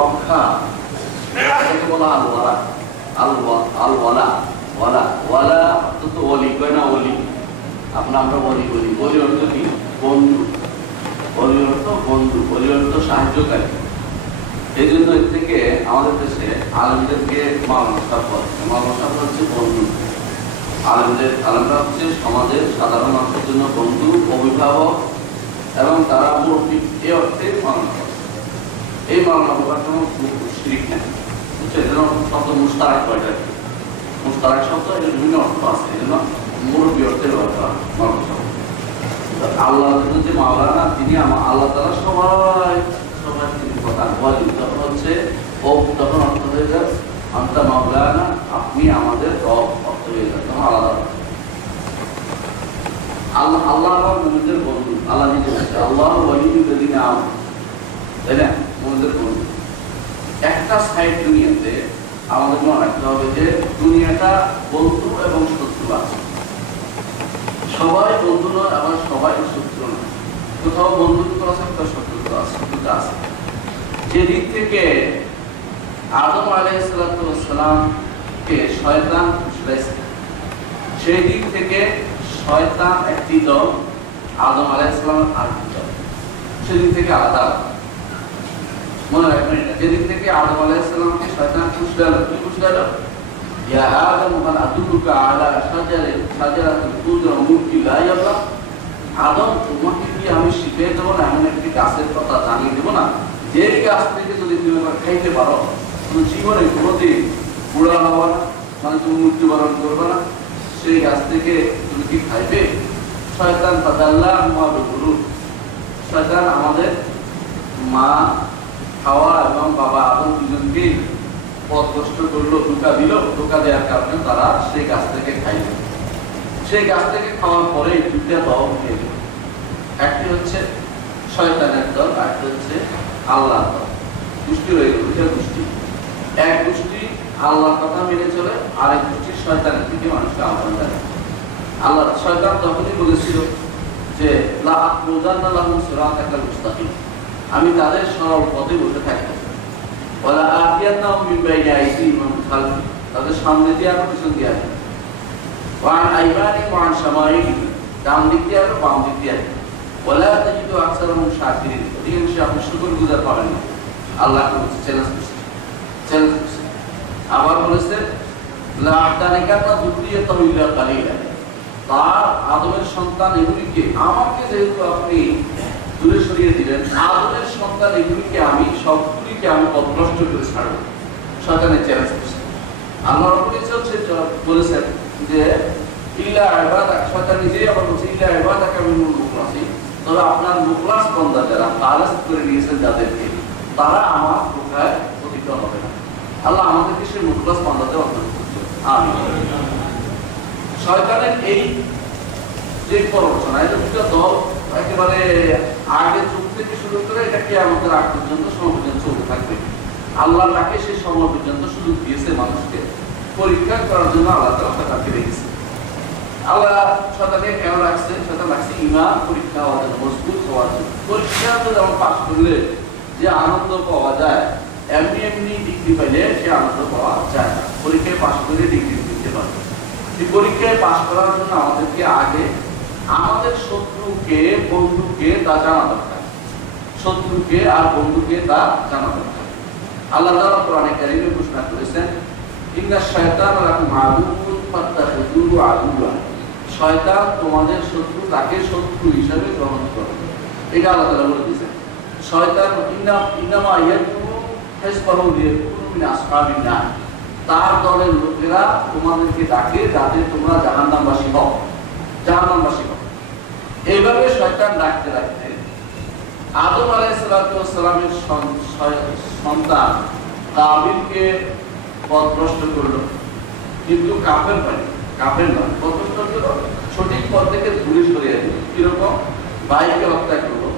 রক্ষা এটাকে বলা আল-ওয়ালা। আল-ওয়ালা ওয়ালা ওয়ালা অর্থ ওলি, কয় না ওলি, আমরা বলি বলি অর্থ কি? বন্ধু। বলি অর্থ বন্ধু, বলি অর্থ সাহায্যকারী। এই জন্য এর থেকে আমাদের দেশে আলেমদেরকে মাওলানা সাহেব বলে। মাওলানা সাহেব হচ্ছে বন্ধু। আলেমরা হচ্ছে সমাজের সাধারণ মানুষের জন্য বন্ধু, অভিভাবক এবং তারা মুরব্বী, এই অর্থে মাওলানা সাহেব। এই মাওলানা বাবার কোনো শিরিক নেই, বুঝছেন? যেন শব্দ মুস্তারাক কয়টা, মুস্তারাক শব্দ এর বিভিন্ন অর্থ আছে, এই জন্য মুরব্বী অর্থে ব্যবহার করা মাওলানা সাহেব। আল্লাহ যে মাওলানা, তিনি আল্লাহ তাআলা সবাই তিনি কথা বলেন। তখন হচ্ছে তখন অর্থ হয়ে যায় আনতা মাওলানা, আপনি আমাদের রব, অর্থ হয়ে যায় তখন আলাদা। আল্লাহ আমার মুমিনদের বন্ধু। আল্লাহ নিজে বলছে আল্লাহ ওয়ালিয়ুল্লাযিনা আমানু, তাই না? মুমিনদের বন্ধু। একটা সাইড দুনিয়াতে আমাদের মনে রাখতে হবে যে দুনিয়াটা বন্ধু এবং শত্রু আছে। সবাই বন্ধু নয়, আবার সবাই শত্রু নয়। কোথাও বন্ধুত্ব আছে, কোথাও শত্রুত্ব আছে, শত্রুতা আছে। যেদিক থেকে আদম আলাইহিসসালামকে শয়তান ফুসলাইছে, সেই দিক থেকে শয়তান একটি দল, আদম আলাইহিসসালাম আরেকটি দল, সেদিক থেকে আলাদা। মনে রাখবেন এটা। যেদিক থেকে আদম আলাইহিসসালামকে শয়তান ফুসলালো, কি ফুসলালো? ইয়া আদম হাল আদুল্লুকা আলা শাজারাতিল খুলদ ওয়া মুলকিন লা ইয়াবলা। আদম, তোমাকে কি আমি শিখিয়ে দেবো না এমন একটি গাছের কথা জানিয়ে দেবো না, যে গাছ থেকে যদি তুমি এবার খাইতে পারো তুমি জীবনে কোনোদিন বুড়া হবা না, মানে তুমি মৃত্যুবরণ করবে না, সেই গাছ থেকে তুমি কি খাইবে? শয়তান ফাদাল্লাহু মা বিগুরুর। শয়তান আমাদের মা হাওয়া এবং বাবা আদম দুজনকেই পথভ্রষ্ট করলো, ধোঁকা দিল। ধোঁকা দেওয়ার কারণে তারা সেই গাছ থেকে খাইবে। সেই গাছ থেকে খাওয়ার পরে দুইটা দল খেয়ে গেল। একটি হচ্ছে শয়তানের দল, আরেকটি হচ্ছে আল্লাহর দল। গোষ্ঠী রয়ে গেল, দুইটা গোষ্ঠী। এক গোষ্ঠী আল্লাহর কথা মেনে চলে, আরেক গোষ্ঠী শয়তানের দিকে মানুষকে আহ্বান জানায়। আল্লাহ শয়তান তখনই বলেছিল যে লা আকুযান্না লাহুম সিরাতাকাল মুস্তাকিম, আমি তাদের সরল পথে বসে থাকবো। ওয়ালা আতিয়ান্নাহুম মিন বাইনি আইদিহিম ওয়া মিন খালফিহিম, তাদের সামনে দিয়ে আর পিছন দিয়ে আসবে। ওয়া আন আইমানিহিম ওয়া আন শামাইলিহিম, ডান দিক দিয়ে আর বাম দিক দিয়ে আসবে। ওয়ালা তাজিদু আকসারাহুম শাকিরিন, অধিকাংশ আপনি শুকরগুজার পাবেন না। আল্লাহ চ্যালেঞ্জ করছে। আবার বলেছে লা আহতানিকান্না যুররিয়াতাহু ইল্লা কালিলা, তার আদমের সন্তান এগুলিকে, আমাকে যেহেতু আপনি দূরে সরিয়ে দিলেন, আদমের সন্তান এগুলিকে আমি সবগুলিকে আমি পথভ্রষ্ট করে ছাড়ব। শয়তানের চ্যালেঞ্জ করছে। আল্লাহ রাব্বুল ইজ্জত বলেছেন যে ইল্লা ইবাদাক, শয়তান নিজেই আবার বলছে ইল্লা ইবাদাকা মিনুল মুখলাসিন, তবে আপনার মুখলাস বান্দা যারা খালেস করে নিয়েছেন যাদেরকে, তারা আমার ধোঁকায় পতিত হবে না। আল্লাহ আমাদেরকে সেই মুখলাস বান্দাতে অন্তর্ভুক্ত করুন, আমিন। শয়তানের এই যে প্ররোচনা, এটা দুটো দল একেবারে আগে যুগ থেকে শুরু করে এটা কিয়ামতের আগ পর্যন্ত সময় পর্যন্ত চলতে থাকবে। আল্লাহ তাকে সেই সময় পর্যন্ত সুযোগ দিয়েছে মানুষকে পরীক্ষা করার জন্য। আল্লাহ তাআলা শয়তানকে রেখেছে। আল্লাহ শয়তানকে কেন রাখছে? শয়তান রাখছে ঈমান পরীক্ষা হওয়ার জন্য, মজবুত হওয়ার জন্য। পরীক্ষা তো যেমন পাস করলে যে আনন্দ পাওয়া যায়, এমনি ডিগ্রি পাইলে সে আনন্দ পাওয়া যায় না। পরীক্ষায় পাস করে ডিগ্রি দিতে পারবে। এই পরীক্ষায় পাস করার জন্য আমাদেরকে আগে আমাদের শত্রুকে বন্ধুকে তা জানা দরকার। শত্রুকে আর বন্ধুকে তা জানা দরকার। আল্লাহ তাআলা কোরআনে কারীমে ঘোষণা করেছেন ইন্নাশ শায়তানা লাকুম আদুউন ফাত্তাখিযুহু আদুওয়া, শয়তান তোমাদের শত্রু, তাকে শত্রু হিসেবে গ্রহণ করো। এটা আল্লাহ তাআলা বলে দিয়েছেন। শয়তান ইন্নামা ইয়াদউ হিজবাহু লিয়াকুনু মিন আসহাবিন নার, তার দলের লোকেরা তোমাদেরকে ডাকে যাতে তোমরা জাহান্নামবাসী হও, জাহান্নামবাসী হও। এইভাবে শয়তান ডাকতে ডাকতে আদম আলাইহিসসালামের সন্তান কাবিলকে পথভ্রষ্ট করলো, কিন্তু কাফের নয়, পথভ্রষ্ট করলো, সঠিক পথ থেকে দূরে সরিয়ে দিল। কিরকম? ভাইকে হত্যা করলো।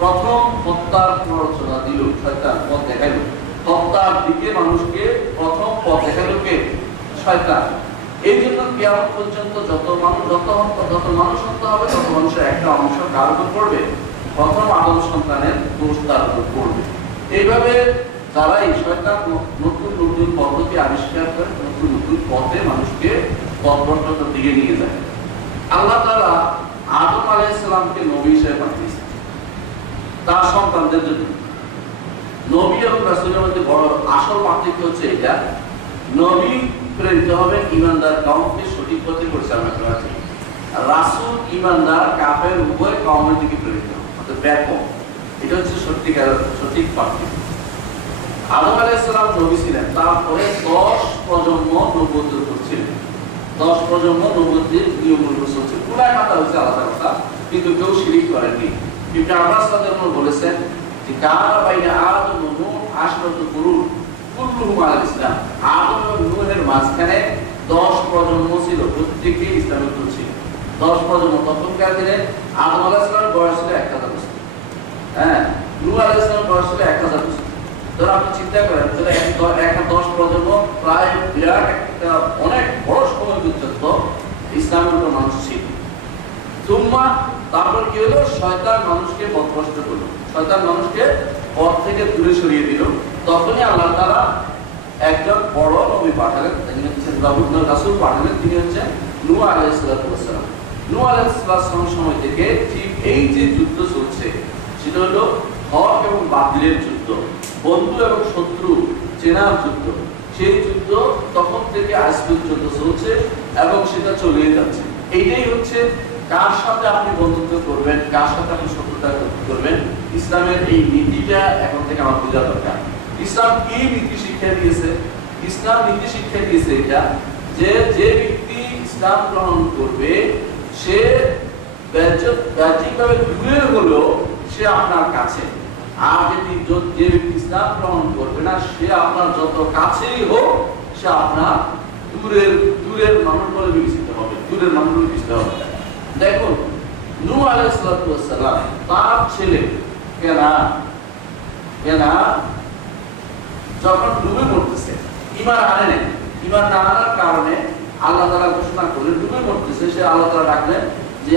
প্রথম হত্যার প্ররোচনা দিল শয়তান, পথ দেখাইল হত্যার দিকে মানুষকে, প্রথম পথ দেখাইল কে? শয়তান। এই জন্য কিয়ামত পর্যন্ত যত মানুষ হত্যা হবে, তত মানুষের একটা অংশ কার উপর পড়বে? প্রথম আদম সন্তানের দোষ তার উপর পড়বে। এইভাবে তারাই শয়তান নতুন নতুন পদ্ধতি আবিষ্কার করে নতুন নতুন পথে মানুষকে পথভ্রষ্টতার দিকে নিয়ে যায়। আল্লাহ তাআলা আদম আলাইহিস সালামকে নবী হিসেবে পাঠিয়েছেন তার সন্তানদের জন্য। নবী এবং রাসূলের মধ্যে বড় আসল পার্থক্য হচ্ছে এটা, নবী প্রেরিত হবে ইমানদার কওমকে সঠিক পথে পরিচালনা করার জন্য, আর রাসূল ইমানদার কাফের উভয় কওমের দিকে প্রেরিত হবে, ব্যাপক। এটা হচ্ছে সঠিক পার্থক্য। আদম আলাইহিস সালাম নবী ছিলেন, তারপরে 10 প্রজন্ম নবুয়তের উপর ছিলেন, 10 প্রজন্ম নবুয়তের নিয়মের উপর চলছে। পুরা কথা হচ্ছে আলাদা কথা, কিন্তু কেউ শিরিক করেননি। ইবনে আব্বাস রাদিয়াল্লাহু আনহু বলেছেন যে কানা বাইনা আদম ও নূহ আশরাতু কুরুন কুল্লুহুম আলাল ইসলাম। আদম এবং নূহের মাঝখানে 10 প্রজন্ম ছিল, প্রত্যেকেই ইসলামের উপর ছিল। 10 প্রজন্ম। তখনকার দিনে আদম আলাইহিস সালামের বয়স ছিল 1000 বছর, নূহ আলাইহিস সালামের বয়স ছিল 1000 বছর। ধর আপনি চিন্তা করেন, একটা 10 প্রজন্ম প্রায় বিরাট একটা অনেক বড় সময় পর্যন্ত ইসলামের উপর মানুষ ছিল। তারপর কি হলো, শয়তান মানুষকে পথভ্রষ্ট করলো, শয়তান মানুষকে পথ থেকে দূরে সরিয়ে দিল। তখনই আল্লাহ তাআলা একজন বড় নবী পাঠালেন, তিনি হচ্ছেন রাসূল পাঠালেন, তিনি হচ্ছেন নূহ আলাইহিস সালাম। নূহ আলাইহিস সালামের সময় থেকে ঠিক এই যে যুদ্ধ চলছে সেটা হলো হক এবং বাতিলের যুদ্ধ, বন্ধু এবং শত্রু চেনার যুদ্ধ। সেই যুদ্ধ তখন থেকে আজ পর্যন্ত চলছে এবং সেটা চলে যাচ্ছে। এইটাই হচ্ছে কার সাথে আপনি বন্ধুত্ব করবেন, কার সাথে আপনি শত্রুতা করবেন, ইসলামের এই নীতিটা এখন থেকে আমার বোঝা দরকার। ইসলাম কি নীতি শিক্ষা দিয়েছে? ইসলাম নীতি শিক্ষা দিয়েছে এটা যে যে ব্যক্তি ইসলাম গ্রহণ করবে সে বাহ্যিকভাবে দূরে হলেও সে আপনার কাছে, আর যে ব্যক্তি ইসলাম গ্রহণ করবে না সে আপনার যত কাছেই হোক সে আপনার দূরের মানুষ বলে বিবেচিত হবে, দূরের মানুষ বলে বিবেচিত হবে। দেখুন নূহ আলাইহিস সালাম তার ছেলে কেনা যখন ডুবে মরতেছে, ঈমান আনে নাই, ঈমান না আনার কারণে আল্লাহ তাআলা ঘোষণা করলেন ডুবে মরতেছে, সে আল্লাহ তাআলা ডাকলেন যে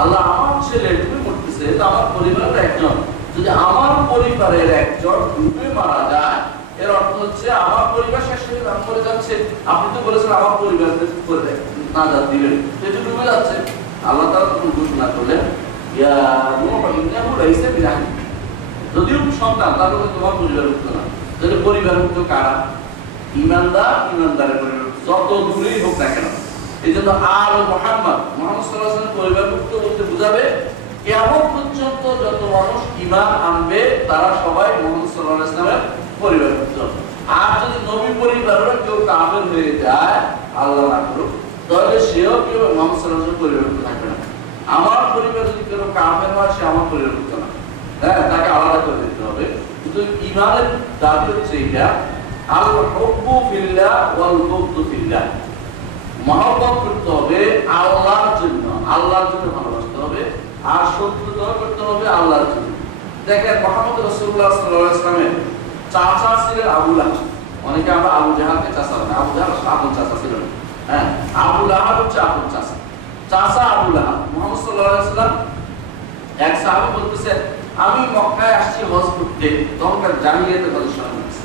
আল্লাহ আমার ছেলে ডুবে মরতেছে, তো আমার পরিবারের একজন, যদি আমার পরিবারের একজন ডুবে মারা যায় এর অর্থ হচ্ছে আমার পরিবার শেষ হয়ে মরে যাচ্ছে। আপনি তো বলেছেন আমার পরিবার না যা দিবেন, সেটা ডুবে যাচ্ছে। আল্লাহ তাআলা তখন ঘোষণা করলেন ইয়া নূহ ইন্নাহু লাইসা বিআহলি, যদিও সন্তান তাহলে তোমার পরিবারভুক্ত না। তাহলে পরিবারভুক্ত কারা? ইমানদারের পরিবার, যত দূরেই হোক না কেন। এই জন্য আর মুহাম্মদ সাল্লাল্লাহু আলাইহি ওয়াসাল্লাম পরিবারভুক্ত বলতে বুঝাবে কিয়ামত পর্যন্ত যত মানুষ ঈমান আনবে তারা সবাই মুহাম্মদ সাল্লাল্লাহু আলাইহি ওয়াসাল্লামের পরিবারভুক্ত। আর যদি নবী পরিবারের কেউ কাফের হয়ে যায়, আল্লাহ না করুক, তাহলে সেও কেউ মুহাম্মদ সাল্লাল্লাহু আলাইহি ওয়াসাল্লামের পরিবারভুক্ত থাকবে না। আমার পরিবার যদি কেউ কাফের হয় সে আমার পরিবারভুক্ত না, তাকে আলাদা করে দিতে হবে। কিন্তু ঈমানের দাবি হচ্ছে এটা, আল হুব্বু ফিল্লাহ ওয়াল বুগদু ফিল্লাহ। মহব্বত করতে হবে আল্লাহর জন্য, আল্লাহর জন্য ভালোবাসতে হবে, আর শত্রুতা করতে হবে আল্লাহর জন্য। দেখেন মুহাম্মদ রাসূলুল্লাহ সাল্লাল্লাহু আলাইহি ওয়াসাল্লামের চাচা ছিলেন আবু লাহাব। অনেকে আমরা আবু জাহালকে চাচা বলে, আবু জাহাল আপন চাচা ছিলেন। আবু লাহাব হচ্ছে আপন চাচা আবু লাহাব। মুহাম্মদ সাল্লাল্লাহু আলাইহি ওয়াসাল্লাম এক সাহাবী বলতেছেন আমি মক্কায় আসছি হজ করতে, তখনকার জাহিলিয়াতের কথা শোনা যাচ্ছে।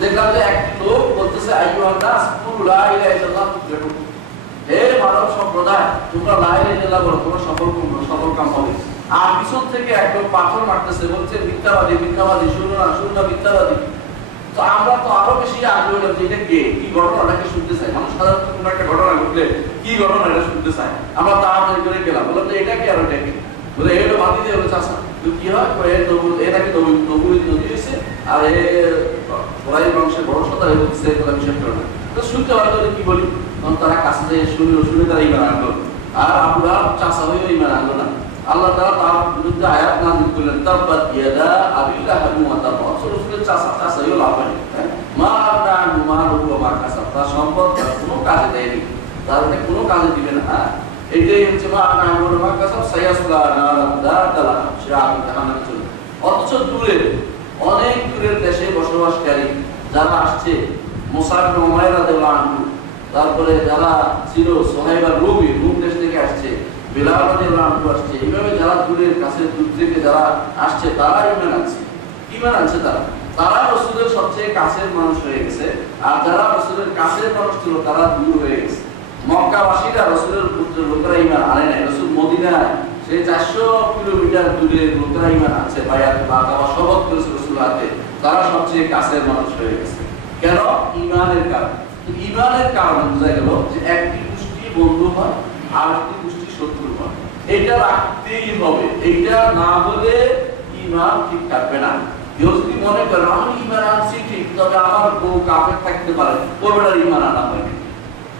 দেখলাম যে একটি লোক বলতেছে আইয়ুহান নাস কুলু লা ইলাহা ইল্লাল্লাহ তুফলিহু, হে মানব সম্প্রদায় তোমরা লা ইলাহা ইল্লাল্লাহ বলো, তোমরা সফল কাম হবে। আর পিছন থেকে একদম পাথর মারতেছে, বলছে মিথ্যাবাদী শুনো না মিথ্যাবাদী। তো আমরা তো আরো বেশি আগ্রহ হলাম যে এটা কে, কি ঘটনাটাকে শুনতে চাই। মানুষ সাধারণত কোনো একটা ঘটনা ঘটলে কি ঘটনা এটা শুনতে চায়, আমরা তাড়াতাড়ি করে গেলাম, বললাম যে এটা কি আর ওটা কি, বলে এগুলো বাদি দিয়ে হলো চাষা। তো কি হয়, এটাকে নবী হয়েছে আর ওরাই বংশের বড় সদা হয়ে হচ্ছে, তারা বিশ্বাস করে না। তো শুনতে হয় তাহলে কি বলি, তখন তারা কাছে যে শুনে তারা ঈমান আনলো, আর আমরা চাষা হয়েও ঈমান আনলো না। আল্লাহ তাআলা তার বিরুদ্ধে আয়াত নাযিল করলেন তাব্বাত ইয়াদা আবি লাহাব ওয়া তাব। রাসূলের চাচা হয়েও লাভ হয়নি, মা আবনা আনহু মালুহু ওয়া মা কাসাব, তার সম্পদ কোনো কাজে দেয়নি, তার কোনো কাজে দিবে না। এইটাই হচ্ছে মা আবনা আনহু ওয়া মা কাসাব সায়াসলা নারান যাতা লাহাব, সে আগুন জাহান্নামে চলে। অথচ অনেক দূরের দেশে বসবাসকারী যারা আসছে, মুসাব ইবনে উমাইর রাদিয়াল্লাহু আনহু, তারপরে যারা ছিল সুহাইব আর রুম দেশ থেকে আসছে, বিলাল রাদিয়াল্লাহু আনহু আসছে, এইভাবে যারা দূরের কাছে দূর থেকে যারা আসছে তারা ঈমান আনছে তারা রাসূলের সবচেয়ে কাছের মানুষ হয়ে গেছে। আর যারা রাসূলের কাছের মানুষ ছিল তারা দূর হয়ে গেছে। মক্কাবাসীরা রাসূলের পুত্র লোকেরা ঈমান আনে নাই। রাসূল মদিনায় সেই 400 কিলোমিটার দূরে লোকেরা ঈমান আনছে, বায়াত আকাবা শপথ করেছে রাসূলের হাতে, তারা সবচেয়ে কাছের মানুষ হয়ে গেছে। কেন? ঈমানের কারণে। ঈমানের কারণে বোঝা গেল যে একটি গোষ্ঠী বন্ধু হয় আর একটি গোষ্ঠী শত্রু হয়। এটা রাখতেই হবে, এইটা না হলে ঈমান ঠিক থাকবে না। কেউ যদি মনে করে আমি ঈমান আনছি ঠিক, তবে আমার বউ কাফের থাকতে পারে, ওটার ঈমান আনা হয়নি,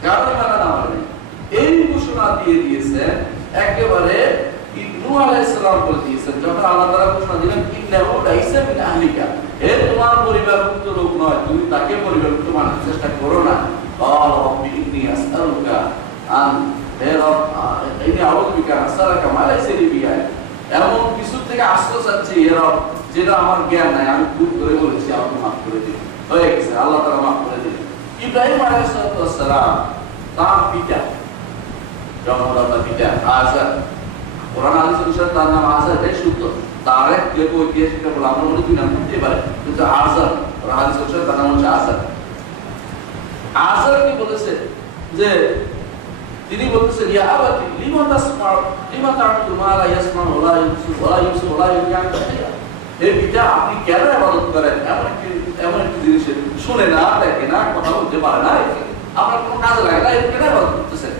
কারণ ঈমান আনা হয়নি। এই ঘোষণা দিয়ে দিয়েছে একেবারে নূহ আলাইহিস সালাম বলে দিয়েছেন, যখন আল্লাহ তাআলা ঘোষণা দিলেন ইন্নাহু লাইসা মিন আহলিকা, হে তোমার পরিবারভুক্ত লোক নয়, তুমি তাকে পরিবারভুক্ত বানানোর চেষ্টা করো না। ক্বাল রাব্বি ইন্নী আসআলুকা আন হে রব ইন্নী আউযু বিকা আসআলুকা মা লাইসা লি বিহি, এমন কিছু থেকে আশ্রয় চাচ্ছি হে রব যেটা আমার জ্ঞান নাই, আমি ভুল করে বলেছি, আপনি মাফ করে দিন। হয়ে গেছে, আল্লাহ তাআলা মাফ করে দিলেন। ইব্রাহিম আলাইহিস সালাম তার পিতা, জন্মদাতা পিতা আযার, কোরআন হাদিস অনুসারে তার নাম আযার, এটাই সত্য। তার এক কেউ ঐতিহাসিকরা বলে আমরা বলি দুই নাম হতে পারে, কিন্তু আযার, কোরআন হাদিস অনুসারে তার নাম হচ্ছে আযার। আযার কি বলেছে যে তিনি বলতেছেন ইয়া আবাতি লিমা তাসমাউ লিমা তা'বুদু মা লা ইয়াসমাউ ওয়া লা ইউবসিরু ওয়া লা ইউবসিরু ওয়া লা ইউগনি শাইআ, হে পিতা আপনি কেন ইবাদত করেন এমন একটি জিনিস শুনে না, দেখে না, কথা বলতে পারে না, আপনার কোনো কাজে লাগে না, কেন ইবাদত করতেছেন?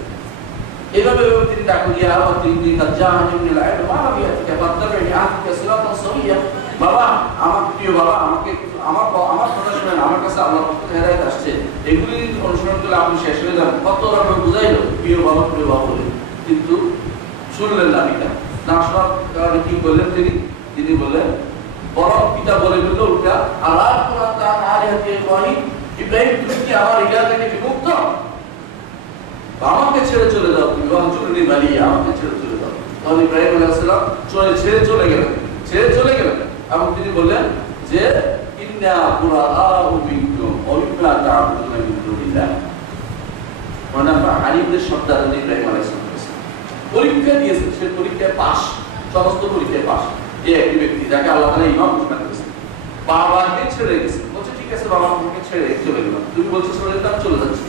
এইভাবে তিনি ডাকুন ইয়া আবাতি ইন্নী কাদ জাআনি মিনাল ইলমি মা লাম ইয়াতিকা ফাত্তাবি'নি আহদিকা সিরাতান সাওয়্যা, বাবা আমার প্রিয় বাবা আমাকে আমার কথা শুনেন, আমার কাছে আল্লাহর পক্ষ থেকে হেদায়েত আসছে, এগুলি অনুসরণ করলে আপনি শেষ হয়ে যাবেন। কত আমরা বুঝাইলো প্রিয় বাবা বলে, কিন্তু শুনলেন না পিতা। না শোনার কারণে কি করলেন তিনি বললেন, বরং পিতা বলে ফেললো উল্টা, আল্লাহ তাআলা আলিহাতি ইব্রাহিম, ইব্রাহিম তুমি কি আমার ইলাহ থেকে বিমুক্ত? আমাকে ছেড়ে চলে যাও, তুমি অঞ্চলে বালিয়া আমাকে ছেড়ে চলে যাও। তখন ইব্রাহিম আলাইহিস সালাম ছেড়ে চলে গেলেন এবং তিনি বললেন যে ইন্না বুরাআউ মিনকুম ওয়া মিম্মা তা'বুদুনা মিন দুনিল্লাহ। ওনারা আলিমদের শব্দ ইব্রাহিম আলাইহিস সালাম পরীক্ষা দিয়েছেন, সে পরীক্ষায় পাস, সমস্ত পরীক্ষায় পাস। এই একটি ব্যক্তি যাকে আল্লাহ তাআলা ইমাম ঘোষণা করেছেন, বাবাকে ছেড়ে গেছে, বলছে ঠিক আছে বাবা আমাকে ছেড়ে চলে গেলাম, তুমি বলছো চলে যেতে, আমি চলে যাচ্ছি।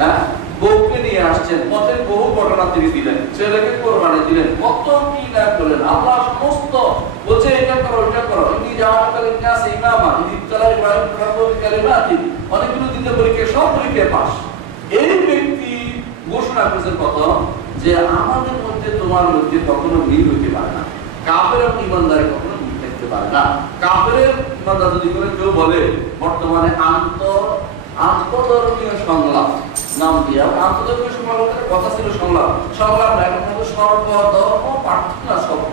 হ্যাঁ, বউকে নিয়ে আসছেন, পথে বহু ঘটনা তিনি দিলেন, ছেলেকে কোরবানি দিলেন, কত কি না করলেন, আল্লাহ সমস্ত বলছে এটা করো এটা করো, ইনি জাওয়াতুল নাস ইমামা ইনি তাআলা ইব্রাহিম রাব্বুল কালিমাতি, অনেকগুলো দিতে পরীক্ষা, সব পরীক্ষায় পাস। এই ব্যক্তি ঘোষণা করেছেন কত যে আমাদের মধ্যে তোমার মধ্যে কখনো মিল হইতে পারে না, কাফের এবং ইমানদারের কখনো মিল থাকতে পারে না। কাফের ইমানদার যদি করে কেউ বলে বর্তমানে আন্তর্ধর্মীয় সংলাপ নাম দিয়ে, আন্তর্ধর্মীয় সংলাপের কথা ছিল সংলাপ না, এখন হলো সর্বধর্ম প্রার্থনা সভা।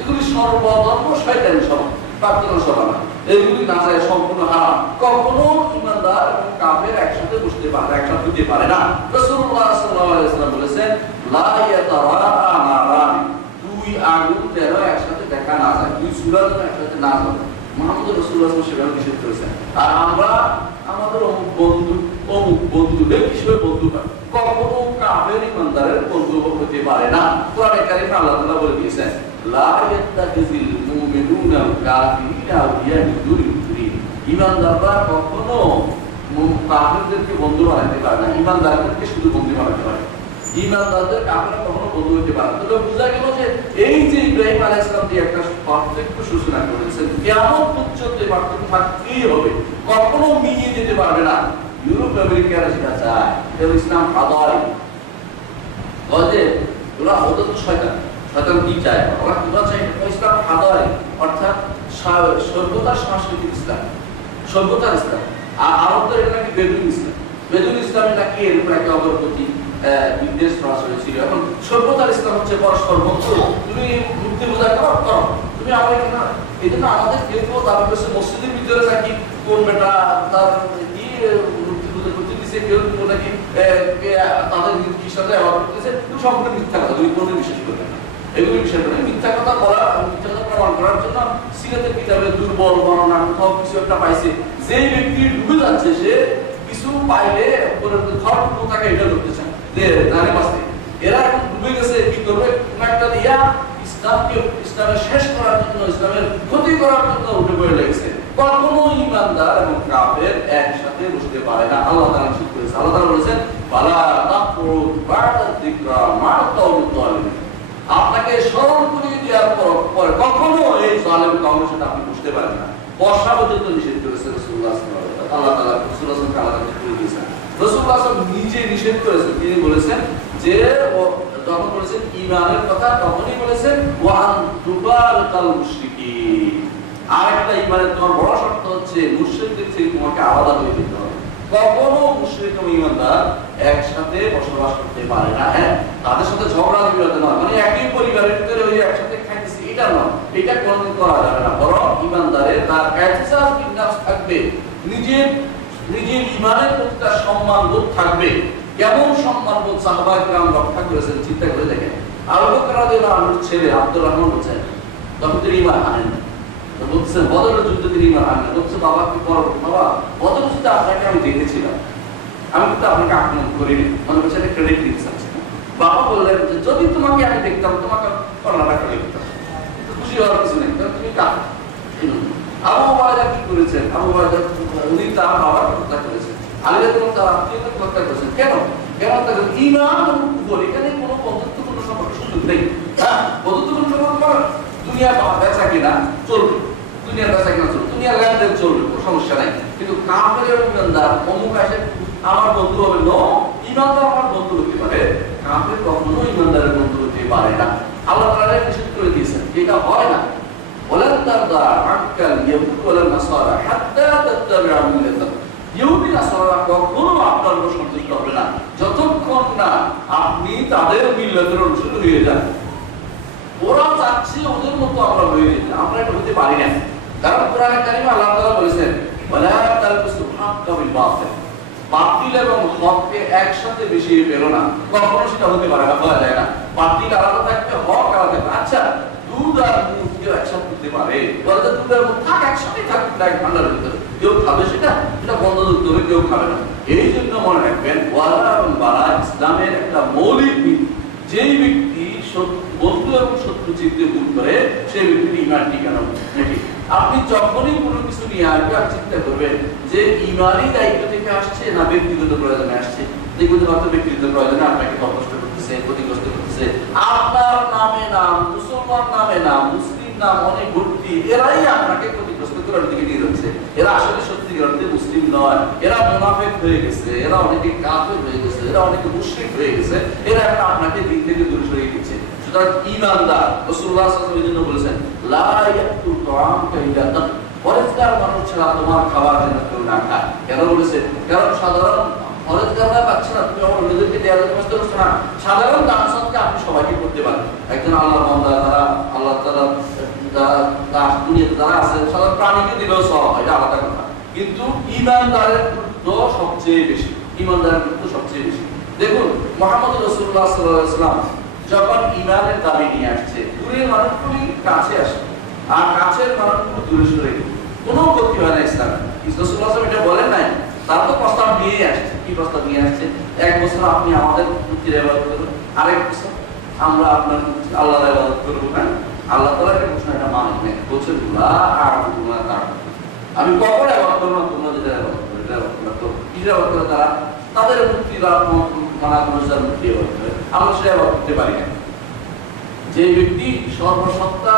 এগুলি সর্বধর্ম শয়তানি সভা, প্রার্থনা সভা না, এগুলি না যায়, সম্পূর্ণ হারাম। কখনো ইমানদার এবং কাফের একসাথে বসতে পারে, একসাথে হতে পারে না। রাসূলুল্লাহ সাল্লাল্লাহু আলাইহি ওয়াসাল্লাম বলেছেন লা ইয়াতারাআ নারানি, দুই আগুন যেন একসাথে দেখা না যায়, দুই সূরা যেন একসাথে না যায়। মুহাম্মদ রাসূলুল্লাহ সাল্লাল্লাহু আলাইহি ওয়াসাল্লাম নিষেধ করেছেন। আর আমরা আমাদের অমুক বন্ধুদের হিসেবে বন্ধু হয়, কখনো কাফের ইমানদারের বন্ধু হতে পারে না। কোরআনে কারিমে আল্লাহ তাআলা বলে দিয়েছেন লা ইয়াত্তাখিযুল মুমিনুনা কাফিরিনা আউলিয়া মিন দুনিল মুমিনিন, ইমানদাররা কখনো কাফেরদেরকে বন্ধু বানাতে পারে না, ইমানদারদেরকে শুধু বন্ধু বানাতে পারে। ইমানদারদের কাফেররা কখনো বন্ধু হতে পারে না। তো বোঝা গেল যে এই যে ইব্রাহিম আলাইহিস সালাম যে একটা পার্থক্য সূচনা করেছেন, কিয়ামত পর্যন্ত এই পার্থক্য থাকতেই হবে, কখনো মিলিয়ে যেতে পারবে না। ইউরোপ আমেরিকারা সেটা চায়, ইসলাম হাদারি বলে ওরা ওদের তো শয়তান কি চায়, ওরা কিবা চায় ইসলাম হাদারি, অর্থাৎ সভ্যতার সাংস্কৃতিক ইসলাম, সভ্যতার ইসলাম। আর আরবদের এটা নাকি বেদুইন ইসলামে নাকি এর উপর একটা অগ্রগতি বিদ্বেষ সরাসরি ছিল। এখন সভ্যতার ইসলাম হচ্ছে পরস্পর বন্ধু, তুমি মুক্তি বোঝা করো, তুমি আমার এখানে এই জন্য আমাদের কেউ তার মসজিদের ভিতরে নাকি কোন বেটা তার কেউ নাকি তাদের খ্রিস্টানদের ব্যবহার করতেছে, সম্পূর্ণ মিথ্যা কথা, তুমি কোনো বিশ্বাস করবে না। এগুলি বিষয় করে মিথ্যা কথা প্রমাণ করার জন্য সিরাতের কিতাবে দুর্বল বর্ণনা কোথাও কিছু একটা পাইছে, যে ব্যক্তি ডুবে যাচ্ছে সে কিছু পাইলে খড় তাকে এটা করতে চায় যে জানে বাঁচতে, এরা এখন ডুবে গেছে, কি করবে, কোন একটা দিয়া ইসলামের শেষ করার জন্য, ইসলামের ক্ষতি করার জন্য উঠে পড়ে লেগেছে। কখনো ইমানদার এবং কাফের একসাথে বসতে পারে না। আল্লাহ তাআলা নিষেধ করেছে। আল্লাহ তাআলা বলেছেন ফালা তাকরুদ বা'দা যিকরা মা কাওমিল যালিমিন, আপনাকে স্মরণ করিয়ে দেওয়ার পরে কখনো এই জালেম কওমের সাথে আপনি বসতে পারেন না। বসা পর্যন্ত নিষেধ করেছে রাসূলুল্লাহ সাল্লাল্লাহু আলাইহি ওয়াসাল্লাম। আল্লাহ তাআলা রাসূলুল্লাহ সাল্লাল্লাহু আলাইহি ওয়াসাল্লাম করে দিয়েছেন। রাসূলুল্লাহ সাল্লাল্লাহু আলাইহি ওয়াসাল্লাম নিজে নিষেধ করেছেন। তিনি বলেছেন যে যখন বলেছেন ঈমানের কথা, তখনই বলেছেন ওয়ান তুবারকাল মুশরিকিন, আরেকটা ঈমানের তোমার বড় শর্ত হচ্ছে মুশরিকদের থেকে তোমাকে আলাদা হয়ে যেতে হবে। কখনো মুশরিক এবং ঈমানদার একসাথে বসবাস করতে পারে না। হ্যাঁ, তাদের সাথে ঝগড়া বিবাদ নয়, মানে একই পরিবারের ভিতরে ওই একসাথে খাইতেছে এটা নয়, এটা কোনোদিন করা যাবে না। বরং ঈমানদারের তার ইহতিসাব বিন নাফস থাকবে, নিজের ঈমানের প্রতি তার সম্মানবোধ থাকবে। কেমন সম্মানবোধ সাহাবায়ে কেরাম রক্ষা করেছেন চিন্তা করে দেখেন। আবু বকর রাদিয়াল্লাহু আনহুর ছেলে আব্দুর রহমান বলেন, তখন তিনি ঈমান আনেন না, বলছেন বদরের যুদ্ধে তিনি ঈমান আনেন। বলছে বাবা কি করব, বাবা বদরের যুদ্ধে আপনাকে আমি দেখেছিলাম, আমি কিন্তু আপনাকে আক্রমণ করিনি, মনে করছে এটা ক্রেডিট দিচ্ছেন। বাবা বললেন যে যদি তোমাকে আমি দেখতাম তোমাকে করোনাটা করে দিতাম, খুশি হওয়ার কিছু নেই, তুমি কাফের। আবু উবাইদা কি করেছেন, আবু উবাইদা উনি তার বাবাকে হত্যা করেছেন, আলী রাদিয়াল্লাহু তাআলা আত্মীয়কে হত্যা করেছেন। কেন তাদের ঈমান এবং কুফর, এখানে কোনো বন্ধুত্বপূর্ণ সম্পর্ক সুযোগ নেই। হ্যাঁ, বন্ধুত্বপূর্ণ সম্পর্ক দুনিয়া বেচা কিনা চলবে, দুনিয়ার বেচা কিনা চলবে, দুনিয়ার লেনদেন চলবে, কোনো সমস্যা নাই। কিন্তু কাফের এবং ইমানদার অমুক আসে আমার বন্ধু হবে, ন ইমানদার আমার বন্ধু হতে পারে, কাফের কখনো ইমানদারের বন্ধু হতে পারে না। আল্লাহ তাআলা নিষেধ করে দিয়েছেন, এটা হয় না। ওয়ালান তারদা আনকাল ইয়াহুদ ওয়ালান নাসারা হাত্তা তাত্তাবি'a মিল্লাতাহুম, ইহুদি নাসারা কখনো আপনার উপর সন্তুষ্ট হবে না যতক্ষণ না আপনি তাদের মিল্লাতের অনুসারী হয়ে যান। ওরা চাচ্ছে ওদের মতো আমরা হয়ে যেতে, আমরা এটা হতে পারি না। কারণ কোরআনে কারিমে আল্লাহ তাআলা বলেছেন ওয়ালা তালবিসুল হাক্কা বিল বাতিল, বাতিল এবং হককে একসাথে মিশিয়ে ফেলো না। কখনো সেটা হতে পারে না, বলা যায় না। বাতিল আলাদা থাকবে, হক আলাদা থাকবে। আচ্ছা, দুধ আর মুখ কেউ একসাথে করতে পারে, বলে যে দুধ আর মুখ থাক একসাথে থাকবে এক ভান্ডারের ভিতরে, কেউ খাবে সেটা বন্ধ করতে হবে, কেউ খাবে না। এই জন্য মনে রাখবেন ওয়ালা এবং বারা ইসলামের একটা মৌলিক নীতি। যেই ব্যক্তি বন্ধু এবং শত্রু চিনতে ভুল করে সেই ব্যক্তির ঈমান ঠিকানা নাকি। আপনি যখনই কোনো কিছু নিয়ে আসবে আর চিন্তা করবেন যে ঈমানি দায়িত্ব থেকে আসছে না ব্যক্তিগত প্রয়োজনে আসছে। দেখবেন হয়তো ব্যক্তিগত প্রয়োজনে আপনাকে কষ্ট করতেছে, ক্ষতিগ্রস্ত করতেছে, আপনার নামে নাম, মুসলমান নামে নাম, মুসলিম নাম অনেক ভর্তি, এরাই আপনাকে ক্ষতিগ্রস্ত করার দিকে নিয়ে যাচ্ছে। এরা আসলে সত্যিকার অর্থে মুসলিম নয়, এরা মুনাফিক হয়ে গেছে, এরা অনেকে কাফের হয়ে গেছে, এরা অনেকে মুশরিক হয়ে গেছে, এরা এখন আপনাকে দিন থেকে দূরে সরিয়ে দিচ্ছে। সুতরাং ঈমানদার রাসূলুল্লাহ সাল্লাল্লাহু আলাইহি ওয়াসাল্লাম বলেছেন লা ইয়াকুল তাআমকা ইল্লা তাক, পরেজগার মানুষ ছাড়া তোমার খাবার যেন কেউ না খায়। কেন বলেছে? কারণ সাধারণ পরেজগাররা পাচ্ছে না, তুমি আমার নিজেকে দেওয়ার চেষ্টা করছো না। সাধারণ দান সদকা আপনি সবাইকে করতে পারেন। একজন আল্লাহ বান্দা যারা আল্লাহ তাআলা দুনিয়াতে যারা আছে সাধারণ প্রাণীকে দিলেও সব, এটা আলাদা কথা। কিন্তু ঈমানদারের গুরুত্ব সবচেয়ে বেশি, ঈমানদারের গুরুত্ব সবচেয়ে বেশি। দেখুন মুহাম্মদ রাসূলুল্লাহ সাল্লাল্লাহু আলাইহি ওয়াসাল্লাম যখন ঈমানের দাবি নিয়ে আসছে, দূরের মানুষগুলি কাছে আসে আর কাছের মানুষগুলো দূরে সরে গেল, কোনো ক্ষতি হয় না ইসলামে। রাসূলুল্লাহ সাল্লাল্লাহু আলাইহি ওয়াসাল্লাম এটা বলেন নাই, তার তো প্রস্তাব নিয়েই আসছে। কি প্রস্তাব নিয়ে আসছে? এক বছর আপনি আমাদের মূর্তির ইবাদত করুন, আরেক বছর আমরা আপনার আল্লাহর ইবাদত করব। না, আল্লাহ তাআলা এটা ঘোষণা এটা মানেন না, বলছেন লা আ'বুদু মা তা'বুদুন, আমি কখনো ইবাদত করব না তোমরা যেটা ইবাদত করো, এটা ইবাদত করো। তো কি ইবাদত করে তারা? তাদের মূর্তি বা মানা মূর্তির ইবাদত করে, আমরা সেটা ইবাদত করতে পারি না। যে ব্যক্তি সর্বসত্তা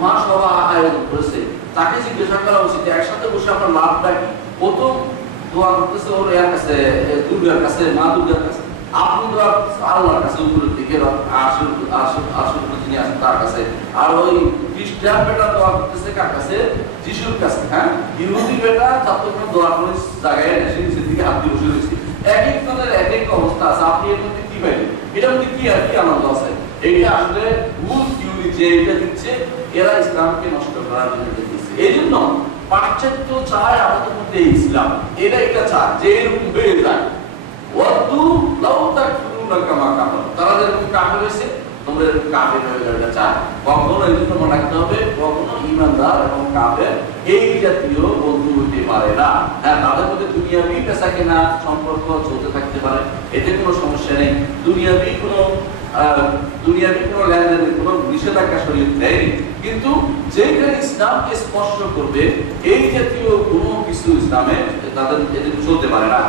মহাসভা আয়োজন করেছে তাকে জিজ্ঞাসা করা উচিত একসাথে বসে আপনার লাভটা কি। প্রথম দোয়া করতেছে ওর এর কাছে, দুর্গার কাছে, মা দুর্গার কাছে। আপনি দোয়া আল্লাহর কাছে, উপরের দিকে আসল যিনি আছেন তার কাছে। আর ওই খ্রিস্টান বেটা দোয়া করতেছে কার কাছে? যিশুর কাছে। হ্যাঁ, ইহুদি বেটা যতক্ষণ দোয়া করে জায়গায় এসে নিচের দিকে হাত দিয়ে বসে রয়েছে। এক এক জনের এক এক অবস্থা আছে। আপনি এর মধ্যে কি পাইলেন? এটার মধ্যে কি আর কি আনন্দ আছে? এইটা আসলে ভুল থিওরি যে এটা দিচ্ছে, এরা ইসলামকে নষ্ট করার জন্য দিচ্ছে। এই জন্য পাশ্চাত্য চায় আমাদের মধ্যে ইসলাম, এটা চায় যে এরকম বেড়ে যায়। ওয়াদু লাউ তাকফুরুনা কামা কাফার, তারা যেরকম কাফের হয়েছে তোমরা কাফের হয়ে যাবে চায়, কখনো এই জন্য মনে রাখতে হবে কখনো ইমানদার এবং কাফের এই জাতীয় বন্ধু হতে পারে না। হ্যাঁ, তাদের মধ্যে দুনিয়াবি পেশা কেনা সম্পর্ক চলতে থাকতে পারে, এতে কোনো সমস্যা নেই। দুনিয়াবি কোনো লেনদেনের কোনো নিষেধাজ্ঞা শরীয়ত নেই, কিন্তু যেখানে ইসলামকে স্পর্শ করবে এই জাতীয় কোনো কিছু ইসলামে তাদের এদের চলতে পারে না।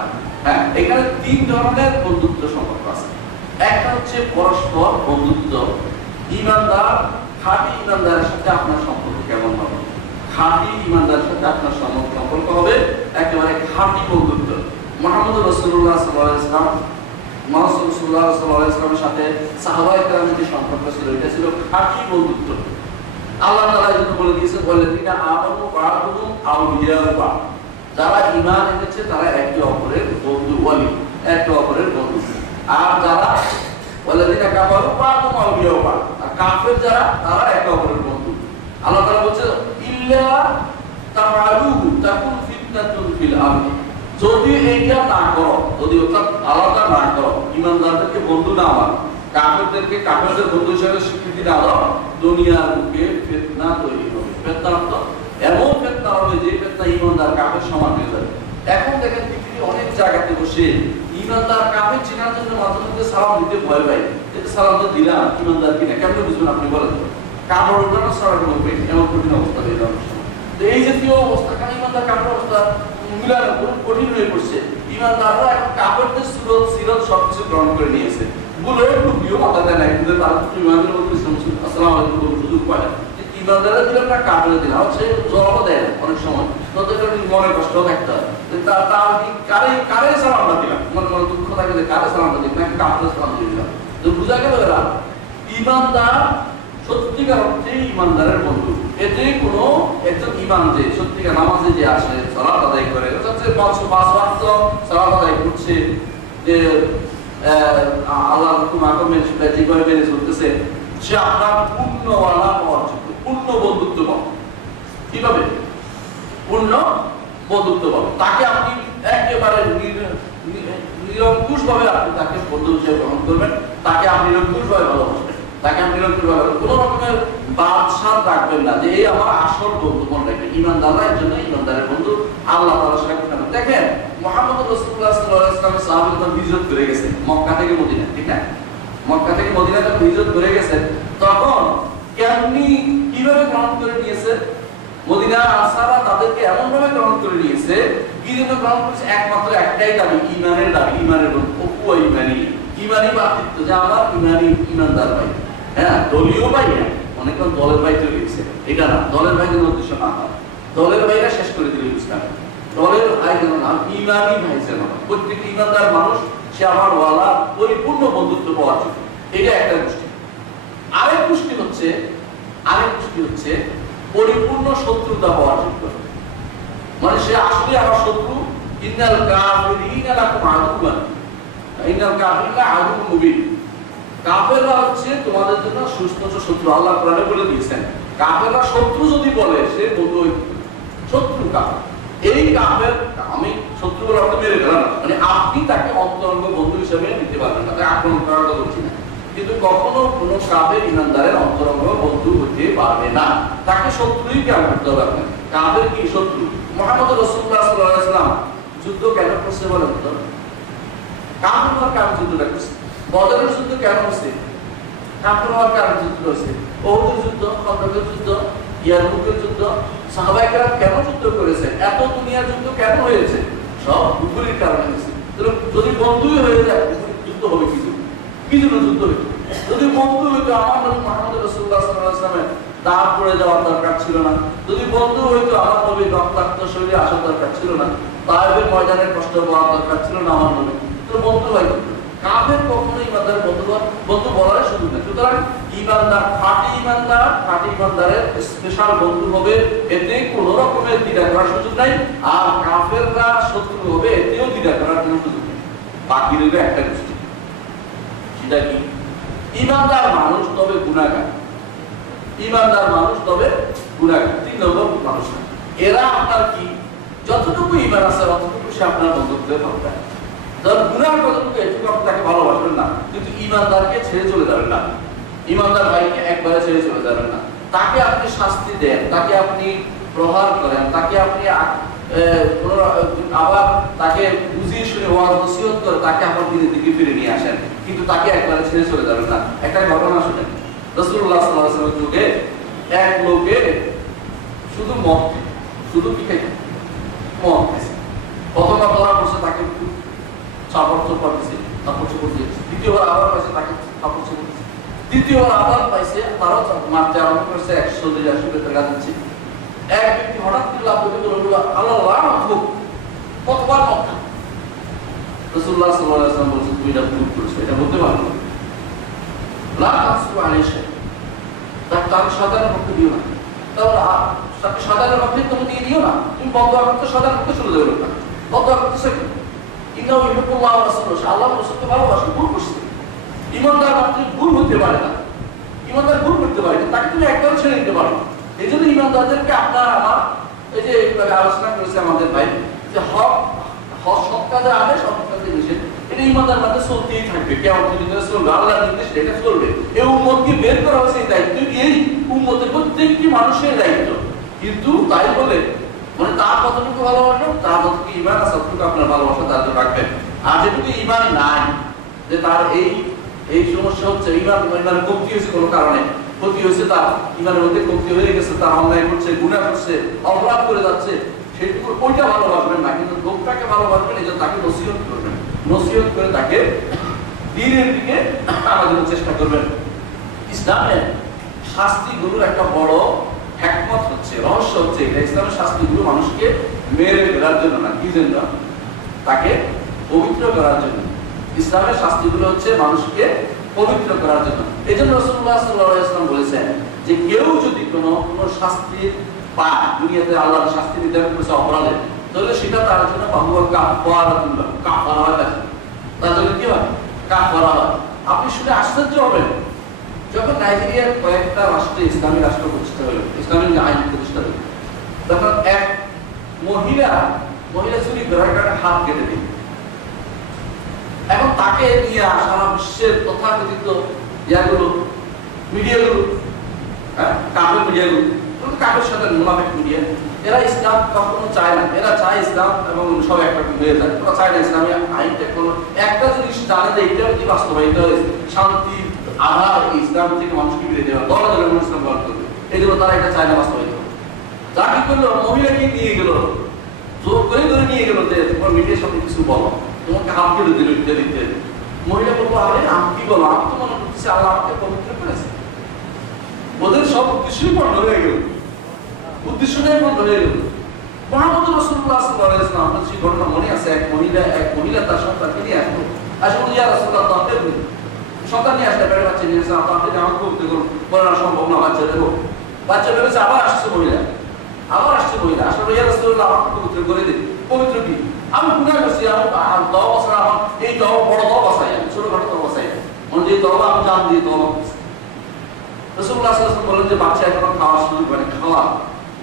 হ্যাঁ, এখানে তিন ধরনের বন্ধুত্ব সম্পর্ক আছে। একটা হচ্ছে পরস্পর বন্ধুত্ব, ইমানদার খাঁটি ইমানদারের সাথে আপনার সম্পর্ক কেমন হবে? খাঁটি ইমানদারের সাথে আপনার সম্পর্ক হবে একেবারে খাঁটি বন্ধুত্ব। মুহাম্মদ রাসূলুল্লাহ সাল্লাল্লাহু আলাইহি ওয়াসাল্লাম ইসলামের সাথে সাহাবায়ে কেরামের যে সম্পর্ক ছিল এটা ছিল খাঁটি বন্ধুত্ব। আল্লাহ তাআলা যেটা বলে দিয়েছে, ওয়াল্লাযীনা আমানু বা'দুহুম আউলিয়াউ বা'দ, যারা ঈমান এনেছে তারা একে অপরের বন্ধু, ওয়ালি, একে অপরের বন্ধু। আর যারা ওয়াল্লাযীনা কাফারু বা'দুহুম আউলিয়াউ বা'দ, আর কাফের যারা তারা একে অপরের বন্ধু। আল্লাহ তাআলা বলছে ইল্লা তাফআলুহু তাকুন ফিতনাতুন ফিল আরদি, যদি এইটা না করো, যদি ওটা আলাদা না করো, ইমানদারদেরকে বন্ধু না মানো, কাফেরদেরকে কাফেরদের বন্ধু হিসেবে স্বীকৃতি না দাও, দুনিয়ার বুকে ফিতনা তৈরি হবে। ফিতনা তো এমন ফিতনা হবে যে ফিতনা ইমানদার কাফের সমান হয়ে যাবে। এখন দেখেন পৃথিবীর অনেক জায়গাতে বসে ইমানদার কাফের চেনার জন্য মাঝে মধ্যে সালাম দিতে ভয় পাই, এটা সালাম তো দিলাম ইমানদার কিনা কেমন বুঝবেন আপনি বলেন? কাপড় ওঠানো সালাম করবে, এমন কঠিন অবস্থা হয়ে যাবে। তো এই জাতীয় অবস্থা কারণ ইমানদার কাপড় অবস্থা মিলানো খুব কঠিন হয়ে পড়ছে। ইমানদাররা এখন কাপড়দের সিরত সবকিছু গ্রহণ করে নিয়েছে, বলে টুপিও মাথা দেয় না, কিন্তু তারা ইমানদের মধ্যে আসসালামু আলাইকুম সুযোগ পায় না। ইমানদাররা দিলে না কাপড়ে দিলাম, সে জবাবও দেয় না অনেক সময়, তাদের মনে কষ্ট থাকতে হয়। কারে সালামটা দিলাম, মনে মনে দুঃখ থাকে যে কারে সালামটা দিলাম, নাকি কাপড়ে সালাম দিয়ে দিলাম। তো বুঝা গেল এরা ইমানদার সত্যিকার অর্থে ইমানদারের বন্ধু। এতে কোনো একজন ইমাম যে সত্যিকার নামাজে যে আসে, সালাত আদায় করে, পাঁচ ওয়াক্ত সালাত আদায় করছে, যে আল্লাহ হুকুম আহমেদ যেভাবে মেনে চলতেছে, সে আপনার পূর্ণওয়ালা হওয়ার যোগ্য, পূর্ণ বন্ধুত্ব পাবে। কিভাবে পূর্ণ বন্ধুত্ব পাবে? তাকে আপনি একেবারে নিরঙ্কুশ ভাবে আপনি তাকে বন্ধু হিসেবে গ্রহণ করবেন, তাকে আপনি নিরঙ্কুশ ভাবে ভালোবাসবেন, তাকে আপনি নিরঙ্কুশ ভাবে কোনো রকমের বাদশাহ রাখবেন না যে এই আমার আসল বন্ধু। মনে রাখবেন ইমানদাররা এর জন্য ইমানদারের বন্ধু আল্লাহ তাআলা সেটা করতে পারেন। দেখেন মুহাম্মদ রাসূলুল্লাহ সাল্লাল্লাহু আলাইহি ওয়াসাল্লাম সাহাবীরা হিজরত করে গেছে মক্কা থেকে মদিনা, ঠিক না? মক্কা থেকে মদিনা যখন হিজরত করে গেছে তখন কিভাবে গ্রহণ করে নিয়েছে? মদিনার আনসাররা তাদেরকে এমন ভাবে গ্রহণ করে নিয়েছে, কি জন্য গ্রহণ করেছে? একমাত্র একটাই দাবি, ঈমানের দাবি, ঈমানের ওয়া ঈমানি, ঈমানি বাতিত্ব, যে আমার ঈমানি ইমানদার ভাই। হ্যাঁ, দলীয় ভাই না, অনেকে দলের ভাই চলে গেছে, এটা না, দলের ভাইদের উদ্দেশ্য না হয়, দলের ভাইরা শেষ করে দিল ইসলাম। দলের ভাই যেন না, ঈমানি ভাই যেন, প্রত্যেক ঈমানদার মানুষ সে আমার ওয়ালা পরিপূর্ণ বন্ধুত্ব পাওয়ার জন্য। এটা একটা গোষ্ঠী। আরেক গোষ্ঠী হচ্ছে পরিপূর্ণ শত্রুতা পাওয়ার যোগ্য, মানে সে আসলে আমার শত্রু। ইন্নাল কাফিরিনা লাকুম আদুওয়ান, ইন্নাল কাফিরিনা আদুউম মুবিন, কাফেররা হচ্ছে তোমাদের জন্য সুস্পষ্ট শত্রু। আল্লাহ কোরআনে বলে দিয়েছেন কাফেররা শত্রু যদি বলে সে বন্ধু, শত্রু কাফের। এই কাফের আমি শত্রু বলে আপনি মেরে ফেলাম না, মানে আপনি তাকে অন্তরঙ্গ বন্ধু হিসেবে নিতে পারবেন না, তাকে আক্রমণ করার কথা বলছি না, কিন্তু কখনো কোনো কাফের ইমানদারের অন্তরঙ্গ বন্ধু হতে পারবে না, তাকে শত্রুই কেন করতে হবে আপনার? কাফের কি শত্রু? মুহাম্মদ রাসূলুল্লাহ সাল্লাল্লাহু আলাইহি ওয়াসাল্লাম যুদ্ধ কেন করছে বলেন তো? কাফের হওয়ার কারণে যুদ্ধটা করছে। বদরের যুদ্ধ কেন হচ্ছে? কাফের হওয়ার কারণে যুদ্ধ হচ্ছে। উহুদের যুদ্ধ, খন্দকের যুদ্ধ, ইয়ারমুকের যুদ্ধ, সাহাবায়ে কেরাম কেন যুদ্ধ করেছে? এত দুনিয়ার যুদ্ধ কেন হয়েছে? সব কুফরের কারণে হয়েছে। যদি বন্ধুই হয়ে যায় যুদ্ধ হবে কি জন্য? কি জন্য যুদ্ধ হইতো? যদি বন্ধু হইতো আমার নবী মুহাম্মদ রাসূলুল্লাহ সাল্লাল্লাহু আলাইহি ওয়াসাল্লামের দাঁত পড়ে যাওয়ার দরকার ছিল না, যদি বন্ধু হইতো আমার নবীর রক্তাক্ত শরীরে আসার দরকার ছিল না, তায়েফের ময়দানে কষ্ট পাওয়ার দরকার ছিল না আমার নবী। তো বন্ধু হয় কাফের কখনো ইমানদারের বন্ধু বলার সুযোগ নেই। সুতরাং ইমানদার খাঁটি ইমানদারের স্পেশাল বন্ধু হবে, এতে কোনো রকমের দ্বিধা করার সুযোগ নাই। আর কাফেররা শত্রু হবে, এতেও দ্বিধা করার কোনো সুযোগ নেই। বাকি রইল একটা গোষ্ঠী, সেটা কি? ইমানদার মানুষ তবে গুনাহগার, ইমানদার মানুষ তবে গুনাহগার, 3 নম্বর মানুষ। এরা আপনার কি যতটুকু ইমান আছে ততটুকু সে আপনার বন্ধুত্বে থাকবে, যখন গুনাহ কতটুকু এটুকু আপনি তাকে ভালোবাসবেন না, কিন্তু ইমানদারকে ছেড়ে চলে যাবেন না। ইমানদার ভাইকে একবারে ছেড়ে চলে যাবেন না। তাকে আপনি শাস্তি দেন, তাকে আপনি প্রহার করেন, তাকে আপনি আবার তাকে বুঝিয়ে শুনে ওয়াজ নসিহত করে তাকে আবার দিনের দিকে ফিরে নিয়ে আসেন, কিন্তু তাকে একবারে ছেড়ে চলে যাবেন না। একটা ঘটনা শুনেন, রাসূলুল্লাহ সাল্লাল্লাহু আলাইহি ওয়াসাল্লামের যুগে এক লোকে শুধু মদ, শুধু কি খাইতেন? মদ খাইছে। প্রথমে ধরা পড়ছে, তাকে চাপড় চোপড় দিয়েছে, চাপড় চোপড় দিয়েছে। দ্বিতীয়বার আবার পাইছে, তাকে চাপড় চোপড় দিয়েছে। তৃতীয়বার আবার পাইছে, তারাও মারতে আরম্ভ করেছে, 100-150 টাকা দিচ্ছে। এক ব্যক্তি হঠাৎ করে লাভ করে বলল, আল্লাহ লানত হোক, কতবার মদ খান? রাসূলুল্লাহ সাল্লাল্লাহু আলাইহি ওয়াসাল্লাম বলেছেন, তুমি এটা ভুল করেছো, এটা বলতে পারো না। লা তাসু আলাইহি, তার সাধারণ পক্ষে দিও না, তাকে সাধারণ পক্ষে তুমি দিয়ে দিও না। তুমি বদয়া করতে সাধারণ পক্ষে চলে যাবে না, বদয়া করতেছে কি? ইন্নাহু ইউহিব্বুল্লাহ ওয়া রাসূলুহু, আল্লাহ রাসূলকে ভালোবাসে, ভুল করছে। ইমানদার মাত্র ভুল হতে পারে না, ইমানদার ভুল করতে পারে, তাকে তুমি একবার ছেড়ে দিতে পারো। এই জন্য ইমানদারদেরকে আপনার আমার এই যে আলোচনা করেছে আমাদের ভাই, যে হক সৎ কাজে আদেশ, সৎ কাজে নিষেধ, এটা ইমানদার মাঝে চলতেই থাকবে। কেমন চলবে, আল্লাহর নির্দেশ এটা চলবে। এই উম্মতকে বের করা হয়েছে, এই দায়িত্ব এই উম্মতের প্রত্যেকটি মানুষের দায়িত্ব। কিন্তু তাই বলে মানে তার কতটুকু ভালোবাসা, তার যতটুকু ইমান আছে ততটুকু আপনার ভালোবাসা তার জন্য রাখবেন। আর যেটুকু ইমান নাই, যে তার এই সমস্যা হচ্ছে, ইমানের কমতি হয়েছে কোনো কারণে, ক্ষতি হয়েছে, তার ইমানের মধ্যে কমতি হয়ে গেছে, তার অন্যায় করছে, গুনাহ করছে, অপরাধ করে যাচ্ছে, সেটুকু ওইটা ভালোবাসবেন না, কিন্তু লোকটাকে ভালোবাসবেন, এই জন্য তাকে নসিহত করবেন, নসিহত করে তাকে দ্বীনের দিকে আনার জন্য চেষ্টা করবেন। ইসলামের শাস্তিগুলোর একটা বড় হিকমত হচ্ছে, রহস্য হচ্ছে এটা, ইসলামের শাস্তিগুলো মানুষকে মেরে ফেলার জন্য না, কি জন্য? তাকে পবিত্র করার জন্য। ইসলামের শাস্তিগুলো হচ্ছে মানুষকে পবিত্র করার জন্য। এই জন্য রাসূলুল্লাহ সাল্লাল্লাহু আলাইহি ওয়াসাল্লাম বলেছেন যে কেউ যদি কোনো শাস্তি পায়, দুনিয়াতে আল্লাহর শাস্তি নির্ধারণ করেছে অপরাধে, তাহলে সেটা তার জন্য কাফারা হয়, তার জন্য কি হয়? কাফারা হয়। আপনি শুনে আশ্চর্য হবেন, যখন নাইজেরিয়ার কয়েকটা রাষ্ট্রে ইসলামী রাষ্ট্র প্রতিষ্ঠা হলো, ইসলামী আইন প্রতিষ্ঠা হলো, তখন এক মহিলা চুরি করার কারণে হাত কেটে দিল। এখন তাকে নিয়ে সারা বিশ্বের তথাকথিত ইয়াগুলো, মিডিয়াগুলো, কাফের মিডিয়াগুলো, কাফের সাথে মুনাফিক মিডিয়া, এরা ইসলাম কখনো চায় না, এরা চায় ইসলাম এবং সব একরকম হয়ে যায়, ওরা চায় না ইসলামী আইনটা কোনো একটা জিনিস জানে যে এটা কি বাস্তবায়িত শান্তি আধার ইসলাম থেকে মানুষকে ফিরে দেওয়া, দলে দলে মানুষ ইসলাম গ্রহণ করবে, এই জন্য তারা এটা চায় না বাস্তবায়িত। যা কি করলো, মহিলাকে নিয়ে গেল, জোর করে ধরে নিয়ে গেল যে তোমার মিডিয়ার সাথে কিছু বলো, তোমাকে হাত কেটে দিল দিতে। মহিলা বলবো, আরে আমি কি বলো, আমি তো মনে করতেছি আল্লাহ আমাকে পবিত্র করেছে। ওদের সব উদ্দেশ্যই বন্ধ হয়ে গেল, উদ্দেশ্যটাই বন্ধ হয়ে গেল। মুহাম্মদ রাসূলুল্লাহ সাল্লাল্লাহু আলাইহি ওয়াসাল্লাম, আপনার সেই ঘটনা মনে আছে, এক মহিলা তার সন্তানকে নিয়ে আসলো, আসলে ইয়া রাসূলুল্লাহ, তাকে সন্তান নিয়ে আসলে বেড়ে বাচ্চা নিয়ে আসলে আপনাকে জামা করতে বলে না, সম্ভব না, বাচ্চা দেবো। বাচ্চা বেরোচ্ছে, আবার আসছে মহিলা, আসলে ইয়া রাসূলুল্লাহ আমাকে পবিত্র করে দিন। পবিত্র কি? আমি গুনাহ করছি, আমি দোয়া বছর আমার এই দোয়া বড় দোয়া বসাই, আমি ছোটখাটো দোয়া বসাই, মানে যে দোয়া আমি জান দিয়ে দোয়া করছি। রাসূলুল্লাহ সাল্লাল্লাহু আলাইহি ওয়াসাল্লাম বলেন যে বাচ্চা এখন খাওয়া শুরু করে, খাওয়া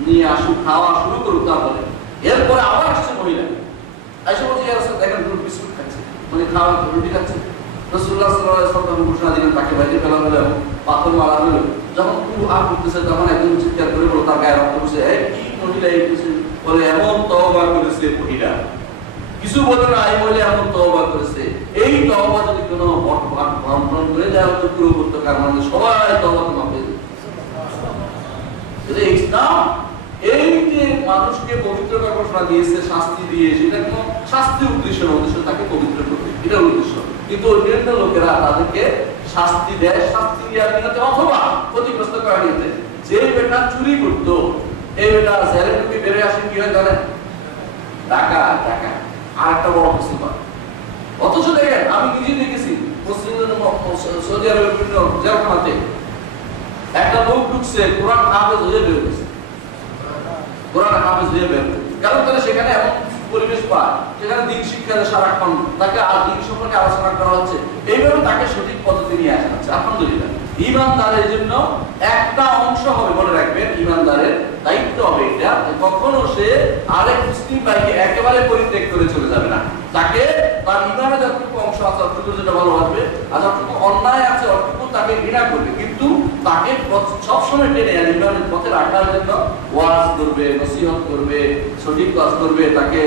নিয়ে আসুক, খাওয়া শুরু করুক, তারপরে এরপরে আবার আসছে মহিলা, এসে বলছে ইয়া রাসূল দেখেন বিস্কুট খাচ্ছে, মানে খাওয়া রুটি খাচ্ছে। রাসূলুল্লাহ সাল্লাল্লাহু আলাইহি ওয়াসাল্লাম ঘোষণা দিলেন, তাকে বাইরে ফেলা হলো, পাথর মারা হলো। যখন আর করতেছে তখন একজন চিৎকার করে বলো, তার গায়ে রক্ত পড়ছে, এই কি মহিলা এই কিছু বলে, এমন তওবা করেছে মহিলা, কিছু বলে না, এই মহিলা এমন তওবা করেছে। এই তওবা যদি কোনো বন্টন করে দেওয়া হতো পুরো উপত্যকার মানুষ সবাই তওবাতে মাপে। ইসলাম এই যে মানুষকে পবিত্র করার ঘোষণা দিয়েছে, শাস্তি দিয়ে, সেটা কোনো শাস্তির উদ্দেশ্য না, উদ্দেশ্য তাকে পবিত্র করবে, এটা উদ্দেশ্য। কিন্তু অন্যান্য লোকেরা তাদেরকে শাস্তি দেয়, শাস্তি দেওয়ার নিয়তে অথবা ক্ষতিগ্রস্ত করার নিয়তে। যে বেটা চুরি করতো, এই বেটা জেলে ঢুকে বেরিয়ে আসে, কি হয় জানেন? টাকা টাকা আর একটা বড় মুসিবত। অথচ দেখেন, আমি নিজে দেখেছি সৌদি আরবের বিভিন্ন জেলখানাতে একটা লোক ঢুকছে, কোরআন হাফেজ হয়ে বের হয়েছে, কোরআন হাফেজ হয়ে বের, কারণ তারা সেখানে এমন পরিবেশ পায়, সেখানে দিন শিক্ষা সারাক্ষণ তাকে আর দিন সম্পর্কে আলোচনা করা হচ্ছে, এইভাবে তাকে সঠিক পদ্ধতি নিয়ে আসা হচ্ছে। আলহামদুলিল্লাহ, ইমানদারের জন্য একটা অংশ হবে, মনে রাখবেন, ইমানদারের দায়িত্ব হবে এটা, কখনো সে আরেক মুসলিম ভাইকে একেবারে পরিত্যাগ করে চলে যাবে না। তাকে তার ইমানের যতটুকু অংশ আছে অতটুকু যেটা ভালোবাসবে, আর যতটুকু অন্যায় আছে অতটুকু তাকে ঘৃণা করবে, কিন্তু সবসময় টেনে আর ইমানের পথে রাখার জন্য ওয়াজ করবে, নসিহত করবে, সঠিক কাজ করবে, তাকে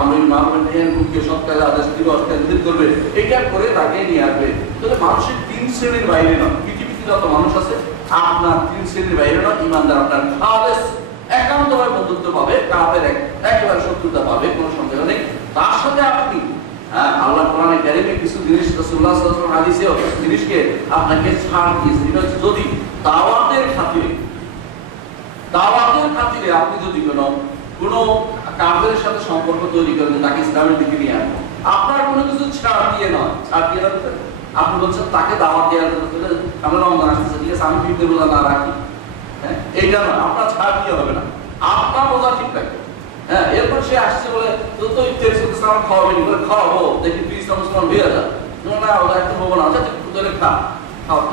আমরিল মারুফ নাহি মুনকার সৎ কাজের আদেশ দিবে, অসৎ কাজ করবে, এটা করে তাকে নিয়ে আসবে। তাহলে মানুষের 3 শ্রেণীর বাইরে নয়, পৃথিবীতে যত মানুষ আছে আপনার 3 শ্রেণীর বাইরে নয়। ইমানদার আপনার খালেস একান্তভাবে বন্ধুত্ব পাবে, কাফের একেবারে শত্রুতা পাবে, কোনো সন্দেহ নেই। তার সাথে আপনি আল্লাহ কোরআনে কারীমে কিছু জিনিস, রাসূলুল্লাহ সাল্লাল্লাহু আলাইহি ওয়াসাল্লাম হাদিসে কিছু জিনিসকে আপনাকে ছাড় দিয়েছে। এটা হচ্ছে যদি দাওয়াতের খাতিরে আপনি যদি কোনো কাফেরের সাথে সম্পর্ক তৈরি করেন, তাকে ইসলামের দিকে নিয়ে আসবেন, আপনার কোনো কিছু ছাড় দিয়ে নয়। আপনি বলছেন তাকে দাওয়াত দেওয়ার জন্য আমরা রমজান আসতেছে, ঠিক আছে, আমি ফিরতে রোজা না রাখি, হ্যাঁ, এইটা না, আপনার ছাড় দিয়ে হবে না, আপনার রোজা ঠিক রাখবে। হ্যাঁ, এরপর সে আসছে বলে তো ইফতারি চলতেছে, আমার খাওয়াবেনি, বলে খাওয়াবো, দেখি তুই ইসলাম মুসলমান হয়ে যা, না ওটা একটু হবো না, আচ্ছা তোদের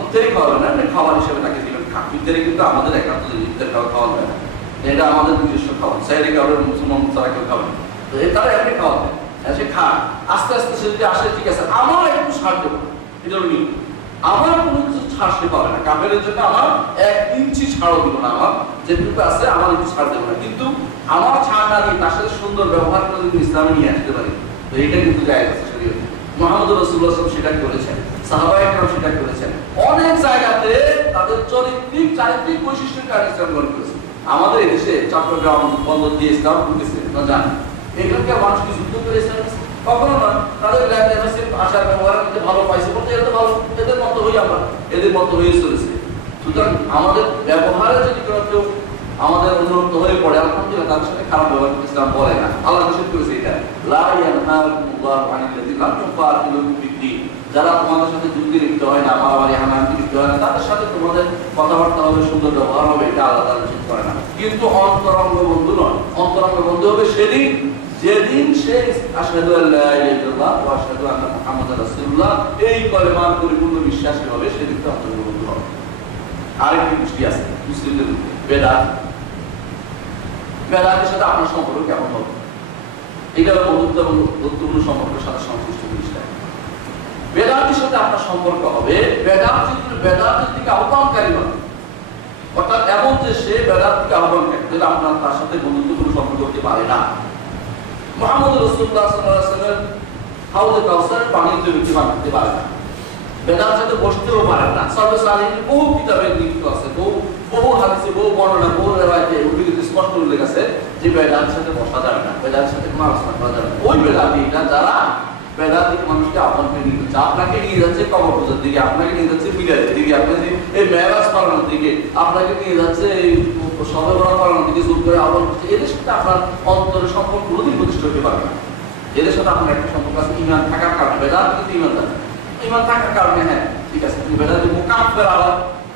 ইফতারি খাওয়াবে না, খাওয়ার হিসেবে তাকে দিবেন, ইফতারি কিন্তু আমাদের একান্ত ইফতারি খাওয়া হয় না, এটা আমাদের নিজস্ব খাওয়া, সাইডে কাউরে মুসলমান তারা কেউ খাবে না, তো তারা এমনি খাওয়াবে, সে খা, আস্তে আস্তে সে যদি আসে, ঠিক আছে, আমার একটু ছাড় দেবো, এটা নিয়ে আমার কোনো কিছু ছাড় সে পাবে না, কাফেরের জন্য আমার 1 ইঞ্চি ছাড়ও দিব না, আমার যেটুকু আছে আমার একটু ছাড় দেবো না, কিন্তু আমার ছাড় না দিয়ে তার সাথে সুন্দর ব্যবহার করে যদি ইসলামে নিয়ে আসতে পারি, তো এটা কিন্তু জায়েজ আছে শরীয়তে। মুহাম্মদ রাসূলুল্লাহ সাল্লাল্লাহু আলাইহি ওয়াসাল্লাম সেটা করেছেন, সাহাবায়ে কেরাম সেটা করেছেন, অনেক জায়গাতে তাদের চারিত্রিক বৈশিষ্ট্যের কারণে ইসলাম গ্রহণ করেছে। আমাদের এদেশে চট্টগ্রাম বন্দর দিয়ে ইসলাম ঢুকেছে, না জানেন, এখানকার মানুষ কি যুদ্ধ করে ইসলাম কখনো নয়, তাদের আশার ব্যবহারের মধ্যে ভালো পাইছে বলতে এটা ভালো, এদের মতো হই আমরা, এদের মতো হয়ে চলেছে। সুতরাং আমাদের ব্যবহারে যদি কেউ আমাদের উন্নত হয়ে পড়ে, আলহামদুলিল্লাহ, তার সাথে খারাপ ব্যবহার ইসলাম বলে না, আল্লাহ নিষেধ করেছে এটা, লা ইয়ানহাকুমুল্লাহু আনিল্লাযিনা লাম ইউকাতিলুকুম ফিদ-দীন, যারা তোমাদের সাথে যুদ্ধে লিপ্ত হয় না, মারামারি হানাহানি লিপ্ত হয় না, তাদের সাথে তোমাদের কথাবার্তা হবে, সুন্দর ব্যবহার হবে, এটা আল্লাহ তাআলা নিষেধ করে না। কিন্তু অন্তরঙ্গ বন্ধু নয়, অন্তরঙ্গ বন্ধু হবে সেদিন যেদিন সে আশহাদু আল্লা ইলাহা ইল্লাল্লাহ ওয়া আশহাদু আন্না মুহাম্মাদার রাসূলুল্লাহ এই কলেমার পরিপূর্ণ বিশ্বাসী হবে, সেদিন তো অন্তরঙ্গ বন্ধু হবে। আরেকটি গোষ্ঠী আছে মুসলিমদের বেদাত, বেদাতের সাথে আপনার সম্পর্ক কেমন হবে? এটা বন্ধুত্ব এবং বন্ধুত্বপূর্ণ সম্পর্কের সাথে সংশ্লিষ্ট জিনিসটা। বেদাতের সাথে আপনার সম্পর্ক হবে বেদাতের দিকে আহ্বানকারী হবে, অর্থাৎ এমন যে সে বেদাত থেকে আহ্বানকারী, যেটা আপনার তার সাথে বন্ধুত্বপূর্ণ সম্পর্ক করতে পারে না। মুহাম্মদ রাসূলুল্লাহ সাল্লাল্লাহু আলাইহি ওয়াসাল্লাম হাউজে কাউসার পানির জন্য বানাতে পারে না, বেদাতের সাথে বসতেও পারে না। সালফে সালেহিন বহু কিতাবে লিখিত আছে, বহু হাদিসে, বহু বর্ণনা, বহু রিওয়ায়াতে স্পষ্ট উল্লেখ আছে যে বেদাতের সাথে বসা যাবে না, বেদাতের সাথে কোনো আলোচনা করা যাবে না। ওই বেদাতিটা যারা বেদাতিক মানুষকে আহ্বান নিয়ে যাচ্ছে, আপনাকে নিয়ে যাচ্ছে কবর পূজার দিকে, আপনাকে নিয়ে যাচ্ছে মিলাদের দিকে, আপনাকে এই মেরাজ পালনের দিকে, আপনাকে নিয়ে যাচ্ছে এই শবে বরাত পালনের দিকে, জোর করে আহ্বান করছে, এদের সাথে আপনার অন্তরের সম্পর্ক কোনোদিন প্রতিষ্ঠা হতে পারবে না। এদের সাথে আপনার একটা সম্পর্ক আছে ঈমান থাকার কারণে, বেদাত কিন্তু ঈমান থাকার কারণে, হ্যাঁ ঠিক আছে, তুমি বেদাতি মুকাফফির আলা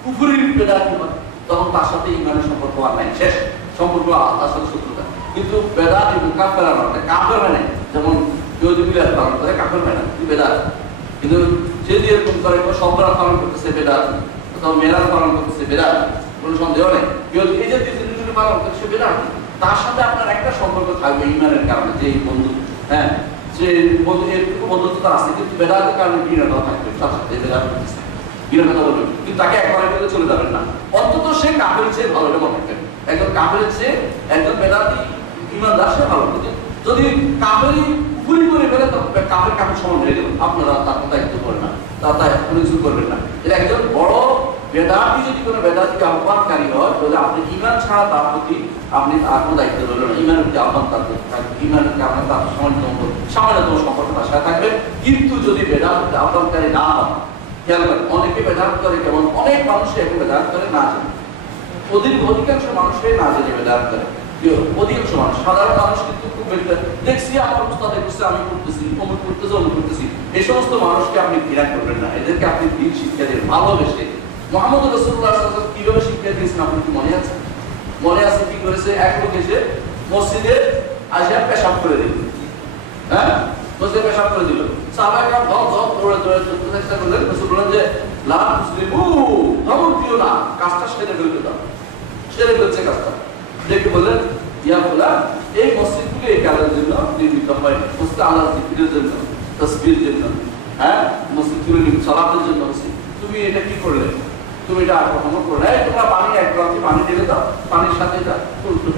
কুফরির বেদাতি হয়, তখন তার সাথে ঈমানের সম্পর্ক আর নাই, শেষ সম্পর্ক, তার সাথে শত্রুতা। কিন্তু বেদাতি মুকাফফির আলা কাফের হয় না, যেমন কেউ যদি মিলাদ পালন করে কাফের হয় না, বেদাত। কিন্তু সে যে এরকম করে সবরা পালন করতেছে বেদাত, অথবা মেরাজ পালন করতেছে বেদাত, কোনো সন্দেহ নেই। কেউ এই যে জিনিসগুলো পালন করছে সে বেদাত, তার সাথে আপনার একটা সম্পর্ক থাকবে ঈমানের কারণে, যে এই বন্ধু, হ্যাঁ যে এরকম বন্ধুত্ব তার আছে, কিন্তু বেদাতের কারণে ঘৃণাটাও থাকবে, তার সাথে বেদাত করতেছে, ঘৃণাটা বলবেন, কিন্তু তাকে একবারে করে চলে যাবেন না, অন্তত সে কাফের চেয়ে ভালো, এটা মনে রাখবেন। একজন কাফের চেয়ে একজন বেদাতি ঈমানদার সে ভালো, যদি কাফেরই কুফরি করে ফেলে তখন কাফের সমান হয়ে গেল, আপনারা তার দায়িত্ব করেন না, তার কোনো কিছু করবেন না। এটা একজন বড় বেদাতি যদি কোনো বেদাতিকে আহ্বানকারী হয়, তাহলে আপনি ঈমান ছাড়া তার প্রতি আপনি আর কোনো দায়িত্ব রইল না, ঈমানের প্রতি আহ্বান তার প্রতি থাকবে, ঈমানের কারণে তার সামান্যতম সম্পর্ক তার সাথে থাকবে। কিন্তু যদি বেদাতিকে আহ্বানকারী না হয়, খেয়াল করেন, অনেকে বেদাত করে, কেমন অনেক মানুষই এখন বেদাত করে না জানে, অধিকাংশ মানুষই না জেনে বেদাত করে, অধিকাংশ মানুষ, সাধারণ মানুষ কিন্তু খুব দেখছি আমার উস্তাদে করছে, আমি করতেছি, অমুক করতেছি, অমুক করতেছি, এই সমস্ত মানুষকে আপনি ঘৃণা করবেন না, এদেরকে আপনি দিন শিক্ষা দিয়ে ভালোবেসে। মুহাম্মদ রাসূলুল্লাহ সাল্লাল্লাহু আলাইহি ওয়াসাল্লাম কিভাবে শিক্ষা দিয়েছেন আপনার কি মনে আছে? মনে আছে কি করেছে? এক লোক এসে মসজিদে আসে পেশাব করে দিল, হ্যাঁ মসজিদে পেশাব করে দিল, সাহাবায়ে কেরাম ধপ ধপ দৌড়ে দৌড়ে চলতে চেষ্টা করলেন, রাসূল বললেন যে লা তুসলিমু, ধমক দিও না, কাজটা সেরে ফেলতে দাও, সেরে ফেলছে কাজটা। দেখে বললেন ইয়া ফুলান, এই মসজিদগুলো এই কাজের জন্য নির্মিত হয়, মসজিদ আল্লাহর জিকিরের জন্য, তাসবিহের জন্য, হ্যাঁ মসজিদগুলো সালাতের জন্য, তুমি এটা কি করলে? তুমি এটা আর কখনো করো না, তোমরা পানি এক গ্লাসে পানি ঢেলে দাও, পানির সাথে এটা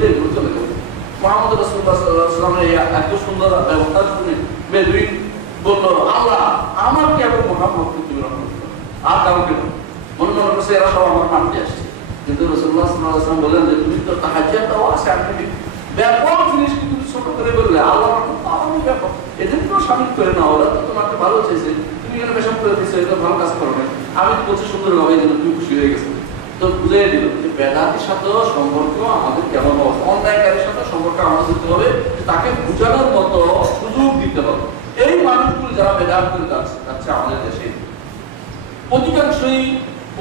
এগুলো চলে যাবে। মুহাম্মদ রাসূলুল্লাহ সাল্লাল্লাহু আলাইহি ওয়াসাল্লামের এত সুন্দর ব্যবস্থা শুনে বেদুইন বললো, আল্লাহ আমার কেবল মুহাম্মদকে তুমি রক্ষা করো, আর কাউকে না। মনে মনে করছে এরা সব আমার মানতে আসছে, কিন্তু রাসূলুল্লাহ সাল্লাল্লাহু আলাইহি ওয়াসাল্লাম বললেন যে তুমি তো তাহাজ্জুদও আছে, আপনি ব্যাপক জিনিসকে তুমি ছোট করে বললে, আল্লাহ আমি ব্যাপক এদের তো শামিল করে না, ওরা তো তোমাকে ভালো চাইছে, তুমি এখানে পেশাব করে দিচ্ছ, এটা ভালো কাজ করো না, আমি তো বলছি সুন্দরভাবে এই জন্য তুমি খুশি হয়ে গেছো। তো বুঝিয়ে দিল যে বেদাতির সাথে সম্পর্ক আমাদের কেমন অবস্থা, অন্যায়কারীর সাথে সম্পর্ক আমাদের দিতে হবে, তাকে বোঝানোর মতো সুযোগ দিতে হবে। এই মানুষগুলো যারা বেদাত করে যাচ্ছে আমাদের দেশে অধিকাংশই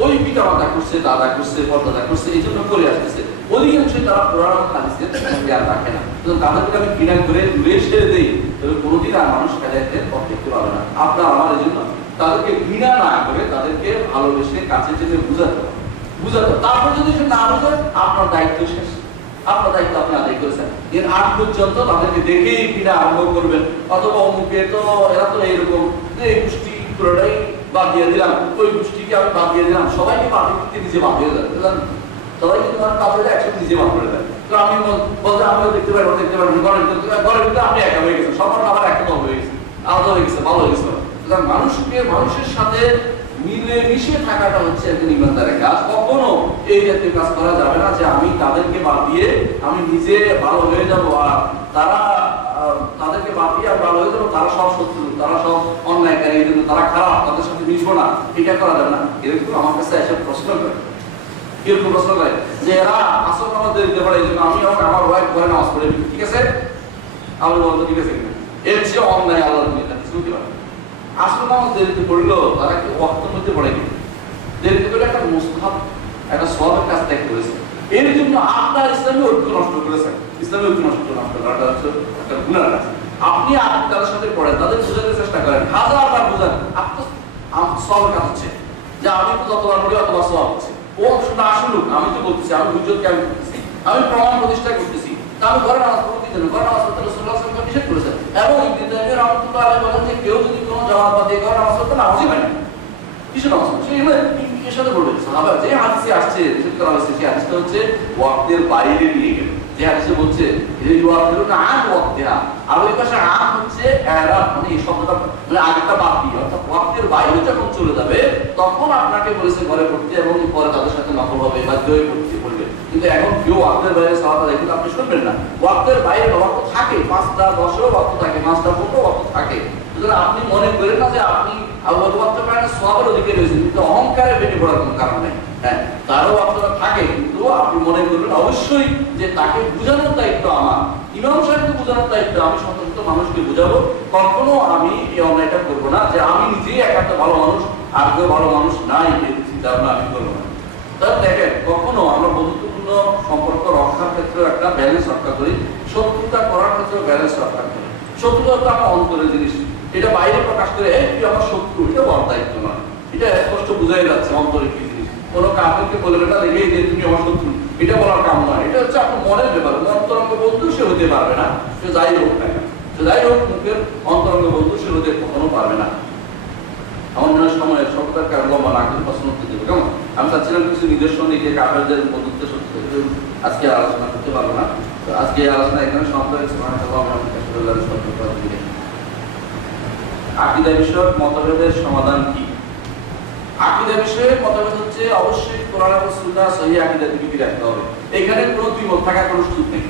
ওই পিতা মাতা করছে, দাদা করছে, পরদাদা করছে, এই জন্য করে আসতেছে। অধিকাংশই তারা কোরআন হাদিসের জ্ঞান রাখে না, তাদেরকে আমি ঘৃণা করে দূরে ছেড়ে দিই, তবে কোনোদিন আর মানুষ হেদায়েতের পথ দেখতে পাবে না। আপনার আমার এই জন্য তাদেরকে ঘৃণা না করে তাদেরকে ভালোবেসে কাছে চেপে বুঝাতে, তারপর যদি সে না বুঝে আপনার দায়িত্ব শেষ, আপনার দায়িত্ব আপনি আদায় করেছেন। এর আগ পর্যন্ত তাদেরকে দেখেই ঘৃণা আরম্ভ করবেন, অথবা অমুকে তো এরা তো এইরকম, এই গোষ্ঠী পুরোটাই বাদ দিয়ে দিলাম, ওই গোষ্ঠীকে আমি বাদ দিয়ে দিলাম, সবাইকে বাদ দিতে নিজে বাদ হয়ে যায়, বুঝলেন? সবাই কিন্তু আমার বাদ হয়ে যায়, একসাথে নিজে বাদ করে দেয়। তো আমি বলতে আমিও দেখতে পারবো, ঘরের ভিতরে আপনি একা হয়ে গেছেন, সবার আবার একটা দল হয়ে গেছে, আলাদা হয়ে গেছে, ভালো হয়ে গেছে। মানুষের সাথে মিলে মিশে থাকাটা হচ্ছে একজন ইমানদারের কাজ। কখনো এই জাতীয় কাজ করা যাবে না যে আমি তাদেরকে বাদ দিয়ে আমি নিজে ভালো হয়ে যাবো, আর তারা তাদেরকে বাদ দিয়ে আমি ভালো হয়ে যাবো, তারা সব শত্রু, তারা সব অন্যায়কারী, তারা খারাপ, তাদের সাথে মিশবো না, এটা করা যাবে না। এরকম আমার কাছে এসে প্রশ্ন করে, কিরকম প্রশ্ন করে যে এরা আসল আমাদের দিতে পারে, এই জন্য আমি আমার ওয়াইফ ঘরে নামাজ পড়ে, ঠিক আছে? আমি বলতো ঠিক আছে, এর চেয়ে অন্যায় আল্লাহ বুঝতে পারে। আসল নামাজ দেরিতে পড়লো, তারা কি ওয়াক্তের মধ্যে পড়ে গেল, দেরিতে পড়লে একটা মুস্তাহাব, একটা সওয়াবের কাজ ত্যাগ করেছে। এর জন্য আপনার ইসলামী ঐক্য নষ্ট করেছেন, ইসলামী ঐক্য নষ্ট করাটা হচ্ছে একটা গুনাহ কাজ। আপনি তাদের সাথে পড়েন, তাদের বোঝাতে চেষ্টা করেন, হাজারবার বোঝান, আপনার সওয়াবের কাজ হচ্ছে যে আমি তো যতবার পড়ি অতবার সওয়াব হচ্ছে। ও অংশটা আসুক, আমি তো বলতেছি, আমি হুজ্জতকে আমি করতেছি, আমি প্রমাণ প্রতিষ্ঠা করতেছি। আমি ঘরে নামাজ পড়তে দেন, ঘরে নামাজ পড়তে রাসূলুল্লাহ সাল্লাল্লাহু আলাইহি ওয়াসাল্লাম নিষেধ করেছেন, এবং ইবনে তাইমিয়া রাহমাতুল্লাহ আলাইহি বলেন যে কেউ যদি কোনো জামাত বাদ দিয়ে ঘরে নামাজ পড়তে নামাজই হয় না, কিসের নামাজ পড়ছে? এর সাথে বলবে সাহাবা যে হাদিসে আসছে নিষেধ করা হয়েছে, সেই হাদিসটা হচ্ছে ওয়াক্তের বাইরে নিয়ে গেলে, যে হাদিসে বলছে এই ওয়াক্তেরুনা আন ওয়াক্তিহা, আর ওই পাশে আন হচ্ছে এরাব, মানে এই শব্দটা মানে আগেরটা বাদ দিয়ে, অর্থাৎ ওয়াক্তের বাইরে যখন চলে যাবে তখন আপনাকে বলেছে ঘরে পড়তে, এবং পরে তাদের সাথে নকল হবে, বাধ্য হয়ে পড়তে পড়বে। কিন্তু এখন কেউ ওয়াক্তের বাইরে সালাত আদায় করতে আপনি শুনবেন না। ওয়াক্তের বাইরে ওয়াক্ত থাকে, 5টা 10ও ওয়াক্ত থাকে, 5টা 15 ওয়াক্ত থাকে। সুতরাং আপনি মনে করেন না যে আপনি আল্লাহর ওয়াক্তের বাইরে সওয়াবের অধিকারী হয়েছেন, কিন্তু অহংকারে বেটে পড়ার কোনো কারণ নেই। হ্যাঁ, তারও ওয়াক্তটা থাকে, কিন্তু আপনি মনে করবেন অবশ্যই যে তাকে বোঝানোর দায়িত্ব আমার, ইমাম সাহেবকে বোঝানোর দায়িত্ব আমি, সমস্ত মানুষকে বোঝাবো। কখনো আমি এই অন্যায়টা করবো না যে আমি নিজেই একটা ভালো মানুষ, আর কেউ ভালো মানুষ নাই, এই চিন্তা ভাবনা আমি করবো না। তাহলে দেখেন, কখনো আমরা বন্ধুত্বপূর্ণ সম্পর্ক রক্ষার ক্ষেত্রে একটা ব্যালেন্স রক্ষা করি, শত্রুতা করার ক্ষেত্রে ব্যালেন্স রক্ষা করি। শত্রুতা তো আমার অন্তরের জিনিস, এটা বাইরে প্রকাশ করে এই তুই আমার শত্রু, এটা বড় দায়িত্ব নয়, এটা স্পষ্ট বোঝাই যাচ্ছে অন্তরে কি জিনিস। কোনো কাউকে বলবে না দেখে যে তুমি আমার শত্রু, এটা বলার কাম নয়, এটা হচ্ছে আপনার মনের ব্যাপার। অন্তরঙ্গ বন্ধু সে হতে পারবে না, সে যাই হোক না কেন, সে যাই হোক মুখের অন্তরঙ্গ বন্ধু সে হতে কখনো পারবে না। আমার মনে হয় সময় সরকার কারণ লম্বা না করে প্রশ্ন উত্তর দেবে, কেমন? আমি চাচ্ছিলাম কিছু নিজস্ব দিকে কাফেরদের বন্ধুত্ব আজকে আলোচনা করতে পারবো না, তো আজকে আলোচনা এখানে সমাপ্ত হয়েছে। আকীদা বিষয়ক মতভেদের সমাধান কি? আকীদা বিষয়ে মতভেদ হচ্ছে অবশ্যই কোরআন এবং সুন্নাহ সহিহ আকীদা থেকে ফিরে আসতে হবে। এখানে কোনো দ্বিমত থাকার কোনো সুযোগ নেই,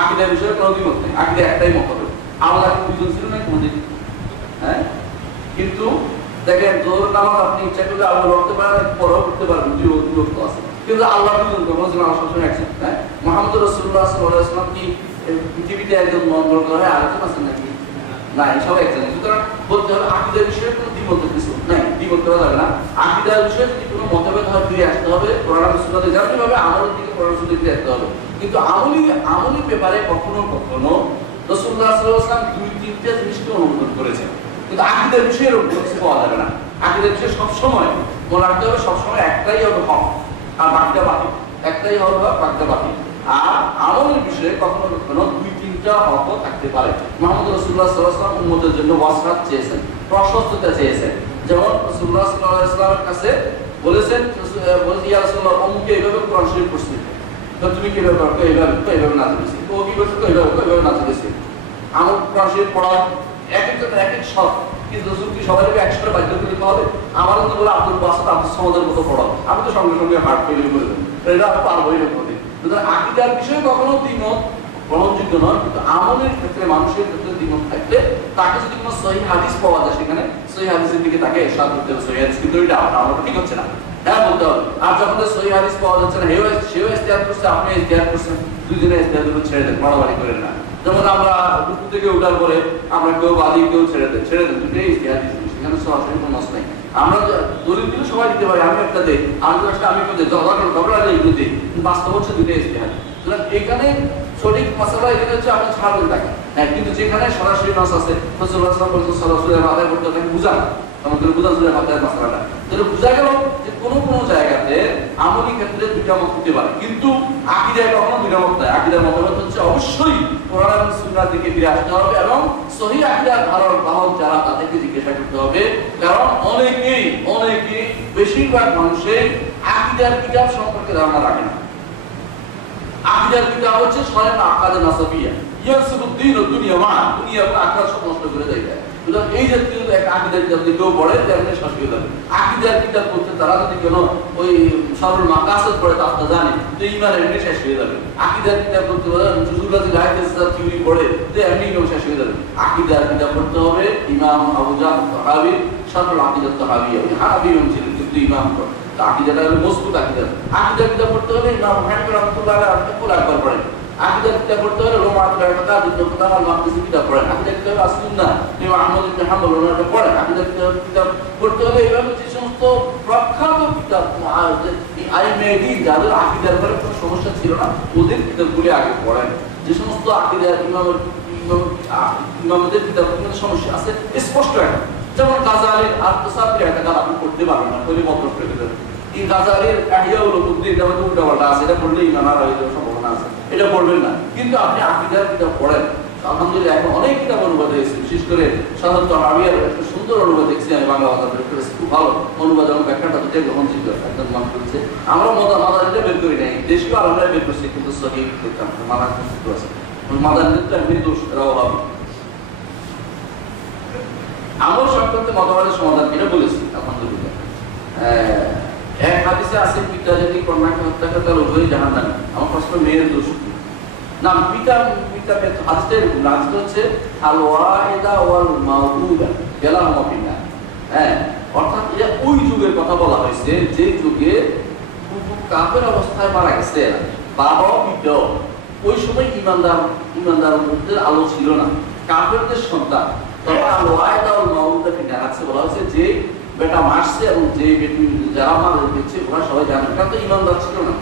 আকীদা বিষয়ে কোনো দ্বিমত নেই, আকীদা একটাই মতভেদ। আল্লাহ দুইজন ছিল না কোনদিন? হ্যাঁ, কিন্তু দেখেন জোহর নামাজ আপনি ইচ্ছা করলে আল্লাহ পড়তে পারেন, পরেও করতে পারবেন, বিভক্ত আছে, কিন্তু আল্লাহ দুইজন বলছেন আল্লাহ সবসময় একজন। হ্যাঁ, মুহাম্মদ রাসূলুল্লাহ সাল্লাল্লাহু আলাইহি ওয়াসাল্লাম কি পৃথিবীতে একজন মঙ্গল গ্রহে আরেকজন আছেন নাকি? না, সব একজন। সুতরাং বলতে হবে আকীদা বিষয়ে কোনো দ্বিমত কিছু নাই, দ্বিমত করা যাবে না। আকীদা বিষয়ে যদি কোনো মতভেদ হয় ফিরে আসতে হবে কোরআন এবং সুন্নাহতে, যেমনভাবে আমলের দিকে কোরআন সুন্নাহতে ফিরে আসতে হবে। কিন্তু আমলি ব্যাপারে কখনো কখনো রাসূলুল্লাহ সাল্লাল্লাহু আলাইহি ওয়াসাল্লাম 2-3টা জিনিসকে অনুমোদন করেছেন, কিন্তু আকীদার বিষয়ে এরকম কিছু পাওয়া যাবে না। আকীদার বিষয়ে সবসময় মনে রাখতে হবে, সবসময় একটাই হবে হক আর বাকিটা বাতিল, একটাই হবে হক, বাকিটা বাতিল। আর আমলের বিষয়ে কখনো কখনো 2-3টা হকও থাকতে পারে। মুহাম্মদ রাসূলুল্লাহ সাল্লাল্লাহু আলাইহি ওয়াসাল্লাম উম্মতের জন্য ওয়াসআত চেয়েছেন, প্রশস্ততা চেয়েছেন। যেমন রাসূলুল্লাহ সাল্লাল্লাহু আলাইহি ওয়াসাল্লামের কাছে বলেছেন ইয়া রাসূলুল্লাহ অমুকে এইভাবে কোরআন শরীফ পড়ছে, তো তুমি কিভাবে করো? এইভাবে না দিয়েছি। ও কি করছে? এইভাবে না দিয়েছি। আমার কোরআন শরীফ পড়া এক একজন এক এক শখ, কিন্তু রসুল কি সবাইকে একসাথে বাধ্য করে দিতে হবে? আমার যদি বলে আব্দুল বাসাত আব্দুল সমাদের মতো পড়াও, আমি তো সঙ্গে সঙ্গে হার্ট ফেলিয়ে করে দেবো, এটা আমি পারবোই না কোনোদিন। সুতরাং আকীদার বিষয়ে কখনো দ্বিমত গ্রহণযোগ্য নয়, কিন্তু আমলের ক্ষেত্রে মানুষের ক্ষেত্রে দ্বিমত থাকলে তাকে যদি কোনো সহিহ হাদিস পাওয়া যায়, সেখানে সহিহ হাদিসের দিকে তাকে ইরশাদ করতে হবে। সহিহ হাদিস কিন্তু এটা আমরা ঠিক হচ্ছে না, হ্যাঁ বলতে হবে। আর যখন সহিহ হাদিস পাওয়া যাচ্ছে না, সেও ইস্তেহাদ করছে, আপনি ইস্তেহাদ করছেন, দুইজনে ইস্তেহাদগুলো ছেড়ে দেন, বাড়াবাড়ি করেন না। যেমন আমরা রুকু থেকে ওঠার পরে আমরা কেউ বাদি কেউ ছেড়ে দেন, দুটোই ইস্তেহাদ দিচ্ছি, সেখানে সরাসরি কোনো নষ্ট নেই। আমরা দলিল দিলে সবাই দিতে পারি, আমি একটা দেই, আমি একটা আমি একটা দেই, ঝগড়া এইগুলো দিই, বাস্তব হচ্ছে দুটোই ইস্তেহাদ। সুতরাং এখানে সঠিক মশলা এখানে হচ্ছে আপনি ছাড়বেন তাকে, হ্যাঁ, কিন্তু যেখানে সরাসরি নাস আছে রাসূলুল্লাহ সাল্লাল্লাহু আলাইহি ওয়াসাল্লাম সরাসরি মাথায় করতে তাকে বুঝান, আমাদের বুঝান সুরে মাথায় মশলাটা, তাহলে বোঝা গেল যে কোনো জায়গাতে আমলি ক্ষেত্রে দুইটা মত হতে পারে, কিন্তু আকীদায় কখনো দুইটা মত নাই। আকীদার মতভেদ হচ্ছে অবশ্যই কোরআন এবং সুন্নাহর দিকে ফিরে আসতে হবে এবং সহিহ আকীদার ধারণ বাহক যারা তাদেরকে জিজ্ঞাসা করতে হবে, কারণ অনেকেই বেশিরভাগ মানুষের আকীদার কিতাব সম্পর্কে ধারণা রাখে না। আকীদার কিতাব হচ্ছে স্বয়ং আকাদে নাসাবিয়া, ইয়াসুদ্দিন ও দুনিয়া এবং আখরাত সব নষ্ট করে দেয়। সুতরাং এই জাতীয় এক আকীদার কিতাব যদি কেউ পড়ে তাহলে শেষ হয়ে যাবে। আকীদার কিতাব পড়তে তারা যদি কোনো ওই সরল মাকাসদ পড়ে তা আপনারা জানেন যে ঈমান এমনি শেষ হয়ে যাবে। আকীদার কিতাব পড়তে হলে জুজুলাতি গায়তের থিওরি পড়ে যে এমনি শেষ হয়ে যাবে। আকীদার কিতাব পড়তে হবে ইমাম আবু জাফর তাহাবী সরল আকীদাত তাহাবিয়া, হানাফি ছিলেন কিন্তু ইমাম পড়ে। আকীদাটা হলো মজবুত আকীদা। আকীদার কিতাব পড়তে হলে ইমাম হানিফা রাহমাতুল্লাহ আলাইহি ফিকুল আকবার পড়েন। আকীদার কিতাব পড়তে হলে রোমাতুল ইতিকাদ ইবনে কুদামা আল-মাকদিসি কিতাব পড়েন। আকীদার কিতাব আস-সুন্নাহ ইমাম আহমদ ইবনে হাম্বল ওনারা পড়েন। আকীদার কিতাব পড়তে হলে এইভাবে যে সমস্ত প্রখ্যাত কিতাব আইমেদি যাদের আকীদার ব্যাপারে কোনো সমস্যা ছিল না ওদের কিতাবগুলি আগে পড়েন। যে সমস্ত আকীদার ইমামদের কিতাবগুলোর সমস্যা আছে স্পষ্ট একটা, যেমন গাজালির আত্মসাত্রী একটা আপনি পড়তে পারবেন না, কইলে মত করে দেবেন। এই গাজালির ইহইয়াউল উলুমদ্দিন এটা মধ্যে উল্টাপাল্টা আছে, এটা পড়লে ইমান আর হয়ে যাওয়ার সম্ভাবনা আছে, এটা পড়বেন না। কিন্তু আপনি আকীদার কিতাব পড়েন, আলহামদুলিল্লাহ এখন অনেক কিতাব অনুবাদ হয়েছে, বিশেষ করে সাধারণত আরবিয়ার একটা সুন্দর অনুবাদ দেখছি আমি বাংলা ভাষা বের করেছি, খুব ভালো অনুবাদ এবং ব্যাখ্যাটা দুটাই গ্রহণযোগ্য একদম মান করেছে। আমরা মাদানিটা বের করি নাই, দেশীয় আলমরা বের করছি, কিন্তু সহিহ দেখলাম মাদার প্রস্তুত আছে, মাদানিটা এমনি দোষ এরাও হবে। আমল সংক্রান্ত মতবাদের সমাধান এটা বলেছি আলহামদুলিল্লাহ। এক হাদিসে আছে পিতা যদি কন্যাকে হত্যা করে তাহলে উভয়ই জাহান্নামী। আমার প্রশ্ন মেয়ের দোষ না, পিতা হাদিসটা হচ্ছে আল ওয়াহিদা ওয়াল মাউদুদা গেলাহুমা ফিন্নার। হ্যাঁ, অর্থাৎ এটা ওই যুগের কথা বলা হয়েছে যে যুগে কাফের অবস্থায় মারা গেছে বাবা পিতা, ওই সময় ইমানদার মধ্যে আলো ছিল না, কাফেরদের সন্তান। তবে আল ওয়াহিদা ওয়াল মাউদুদা ফিন্নার আছে বলা হয়েছে যে বেটা মারছে এবং যে বেটি যারা মারা গেছে ওরা সবাই জানেন, কারণ তো ইমানদার ছিল না,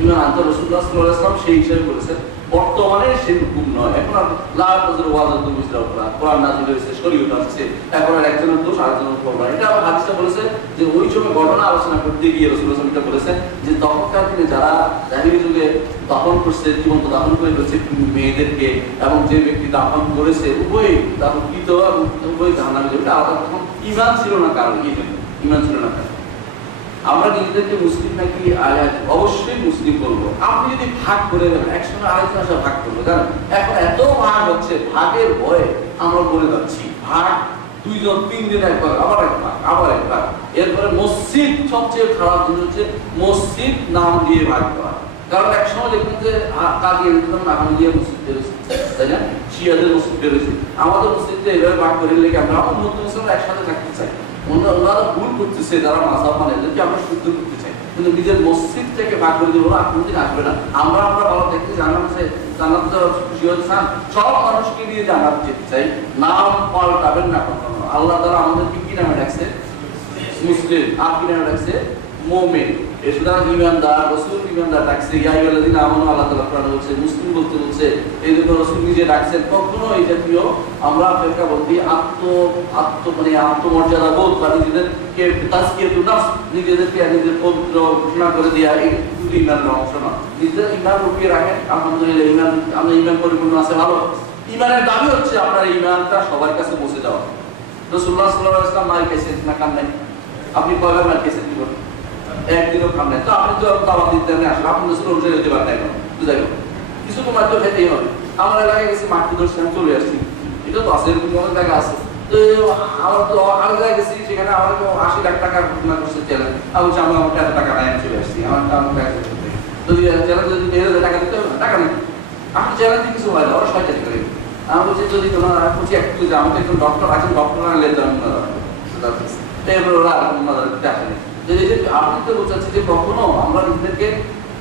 ইমান আনতে রাসূলুল্লাহ সাল্লাল্লাহু আলাইহি ওয়াসাল্লাম সেই হিসেবে বলেছেন। বর্তমানে সেই হুকুম নয়, এখন আর লা তাজরু ওয়াজাতুল বিসরা কোরআন নাযিল হয়েছে, শরীয়ত আসছে, এখন আর একজনের দোষ আরেকজনের উপর না। এটা আবার হাদিসে বলেছে যে ওই সময় ঘটনা আলোচনা করতে গিয়ে রাসূলুল্লাহ সাল্লাল্লাহু আলাইহি ওয়াসাল্লাম বলেছেন যে তখনকার দিনে যারা জাহিলি যুগে দাফন করছে, জীবন্ত দাফন করে ফেলছে মেয়েদেরকে, এবং যে ব্যক্তি দাফন করেছে উভয়ই দাফনকৃত এবং উভয়ই জাহান্নামে যাবে। এটা আলাদা, তখন ঈমান ছিল না কারণ, ঈমান ছিল না কারণ। আমরা নিজেদেরকে মুসলিম নাকি অবশ্যই মুসলিম বলবো। আপনি যদি ভাগ করে দেবেন একসঙ্গে আরেকজন আসা ভাগ করবো, কারণ এখন এত ভাগ হচ্ছে, ভাগের ভয়ে আমরা বলে যাচ্ছি ভাগ 2 জন 3 দিন একবার, আবার একবার। এরপরে মসজিদ সবচেয়ে খারাপ জিনিস হচ্ছে মসজিদ নাম দিয়ে ভাগ করা, কারণ একসময় দেখবেন যে কাদিয়ে আহমদিয়া মসজিদ বেরোচ্ছে, তাই না, শিয়াদের মসজিদ বেরোচ্ছে। আমাদের মসজিদটা এইভাবে ভাগ করে লেগে আমরা মুসলিমরা একসাথে থাকতে চাই। ওনারা ভুল করতেছে যারা মাযহাব মানে, এদেরকে আমরা শুদ্ধ করতে চাই, কিন্তু নিজের মসজিদ থেকে ভাগ করে দেবো না, কোনদিন আসবে না। আমরা ভালো দেখতে জানাতে চান, সব মানুষকে নিয়ে জানাতে যেতে চাই, নাম পাল্টাবেন না কখনো। আল্লাহ তাআলা আমাদেরকে কি নামে ডাকছে? মুসলিম। আর কি নামে ডাকছে? মুমিন। সুতরাং ঈমানদার, রাসূল ঈমানদার ডাকছে, ইয়া আইয়ুহাল্লাযীনা আমানু, আল্লাহ তাআলা কোরআনে বলছে, মুসলিম বলতে বলছে, এই জন্য রাসূল নিজে ডাকছেন। কখনো এই জাতীয় আমরা ফেরকা বলতে আত্মমর্যাদা বোধ বা নিজেদেরকে তাজকিয়াতুন নাফস, নিজেদেরকে নিজের পবিত্র ঘোষণা করে দেওয়া, এই দুটি ঈমানের অংশ না। নিজের ঈমান রুকিয়ে রাখেন, আলহামদুলিল্লাহ ঈমান, আমরা ঈমান পরিপূর্ণ আছে ভালো। ঈমানের দাবি হচ্ছে আপনার ঈমানটা সবার কাছে পৌঁছে যাওয়া। রাসূলুল্লাহ সাল্লাল্লাহু আলাইহি ওয়াসাল্লাম মার খেয়েছেন না কান নাই? আপনি কয়বার মার খেয়েছেন কি বলেন? একদিনও খান নাই, তো আপনি তো দাওয়াত দিতে না আসলে আপনি রসুল অনুযায়ী হতে পারেন এখন, বুঝাই কিছু তোমার তো খেতেই হবে। আমার এলাকায় গেছি মাটি ধরছি, আমি চলে আসছি, এটা তো আছে, এরকম অনেক জায়গা আছে। তো আমার তো আরেক জায়গায় গেছি, সেখানে আমার 80 লাখ টাকা ঘটনা করছে চ্যালেঞ্জ, আমি বলছি আমি আমার এত টাকা নাই, আমি চলে আসছি, আমার যদি চ্যালেঞ্জ যদি 1000 টাকা দিতে হবে না, টাকা নেই, আপনি চ্যালেঞ্জ কিছু হয় না, ওরা শয়তানি করে। আমি বলছি যদি তোমার বলছি একটু যে আমাদের একজন ডক্টর আছেন, ডক্টর আনলে এরপর ওরা আসেনি। আপনি তো বোঝাচ্ছি যে কখনো আমরা নিজেদেরকে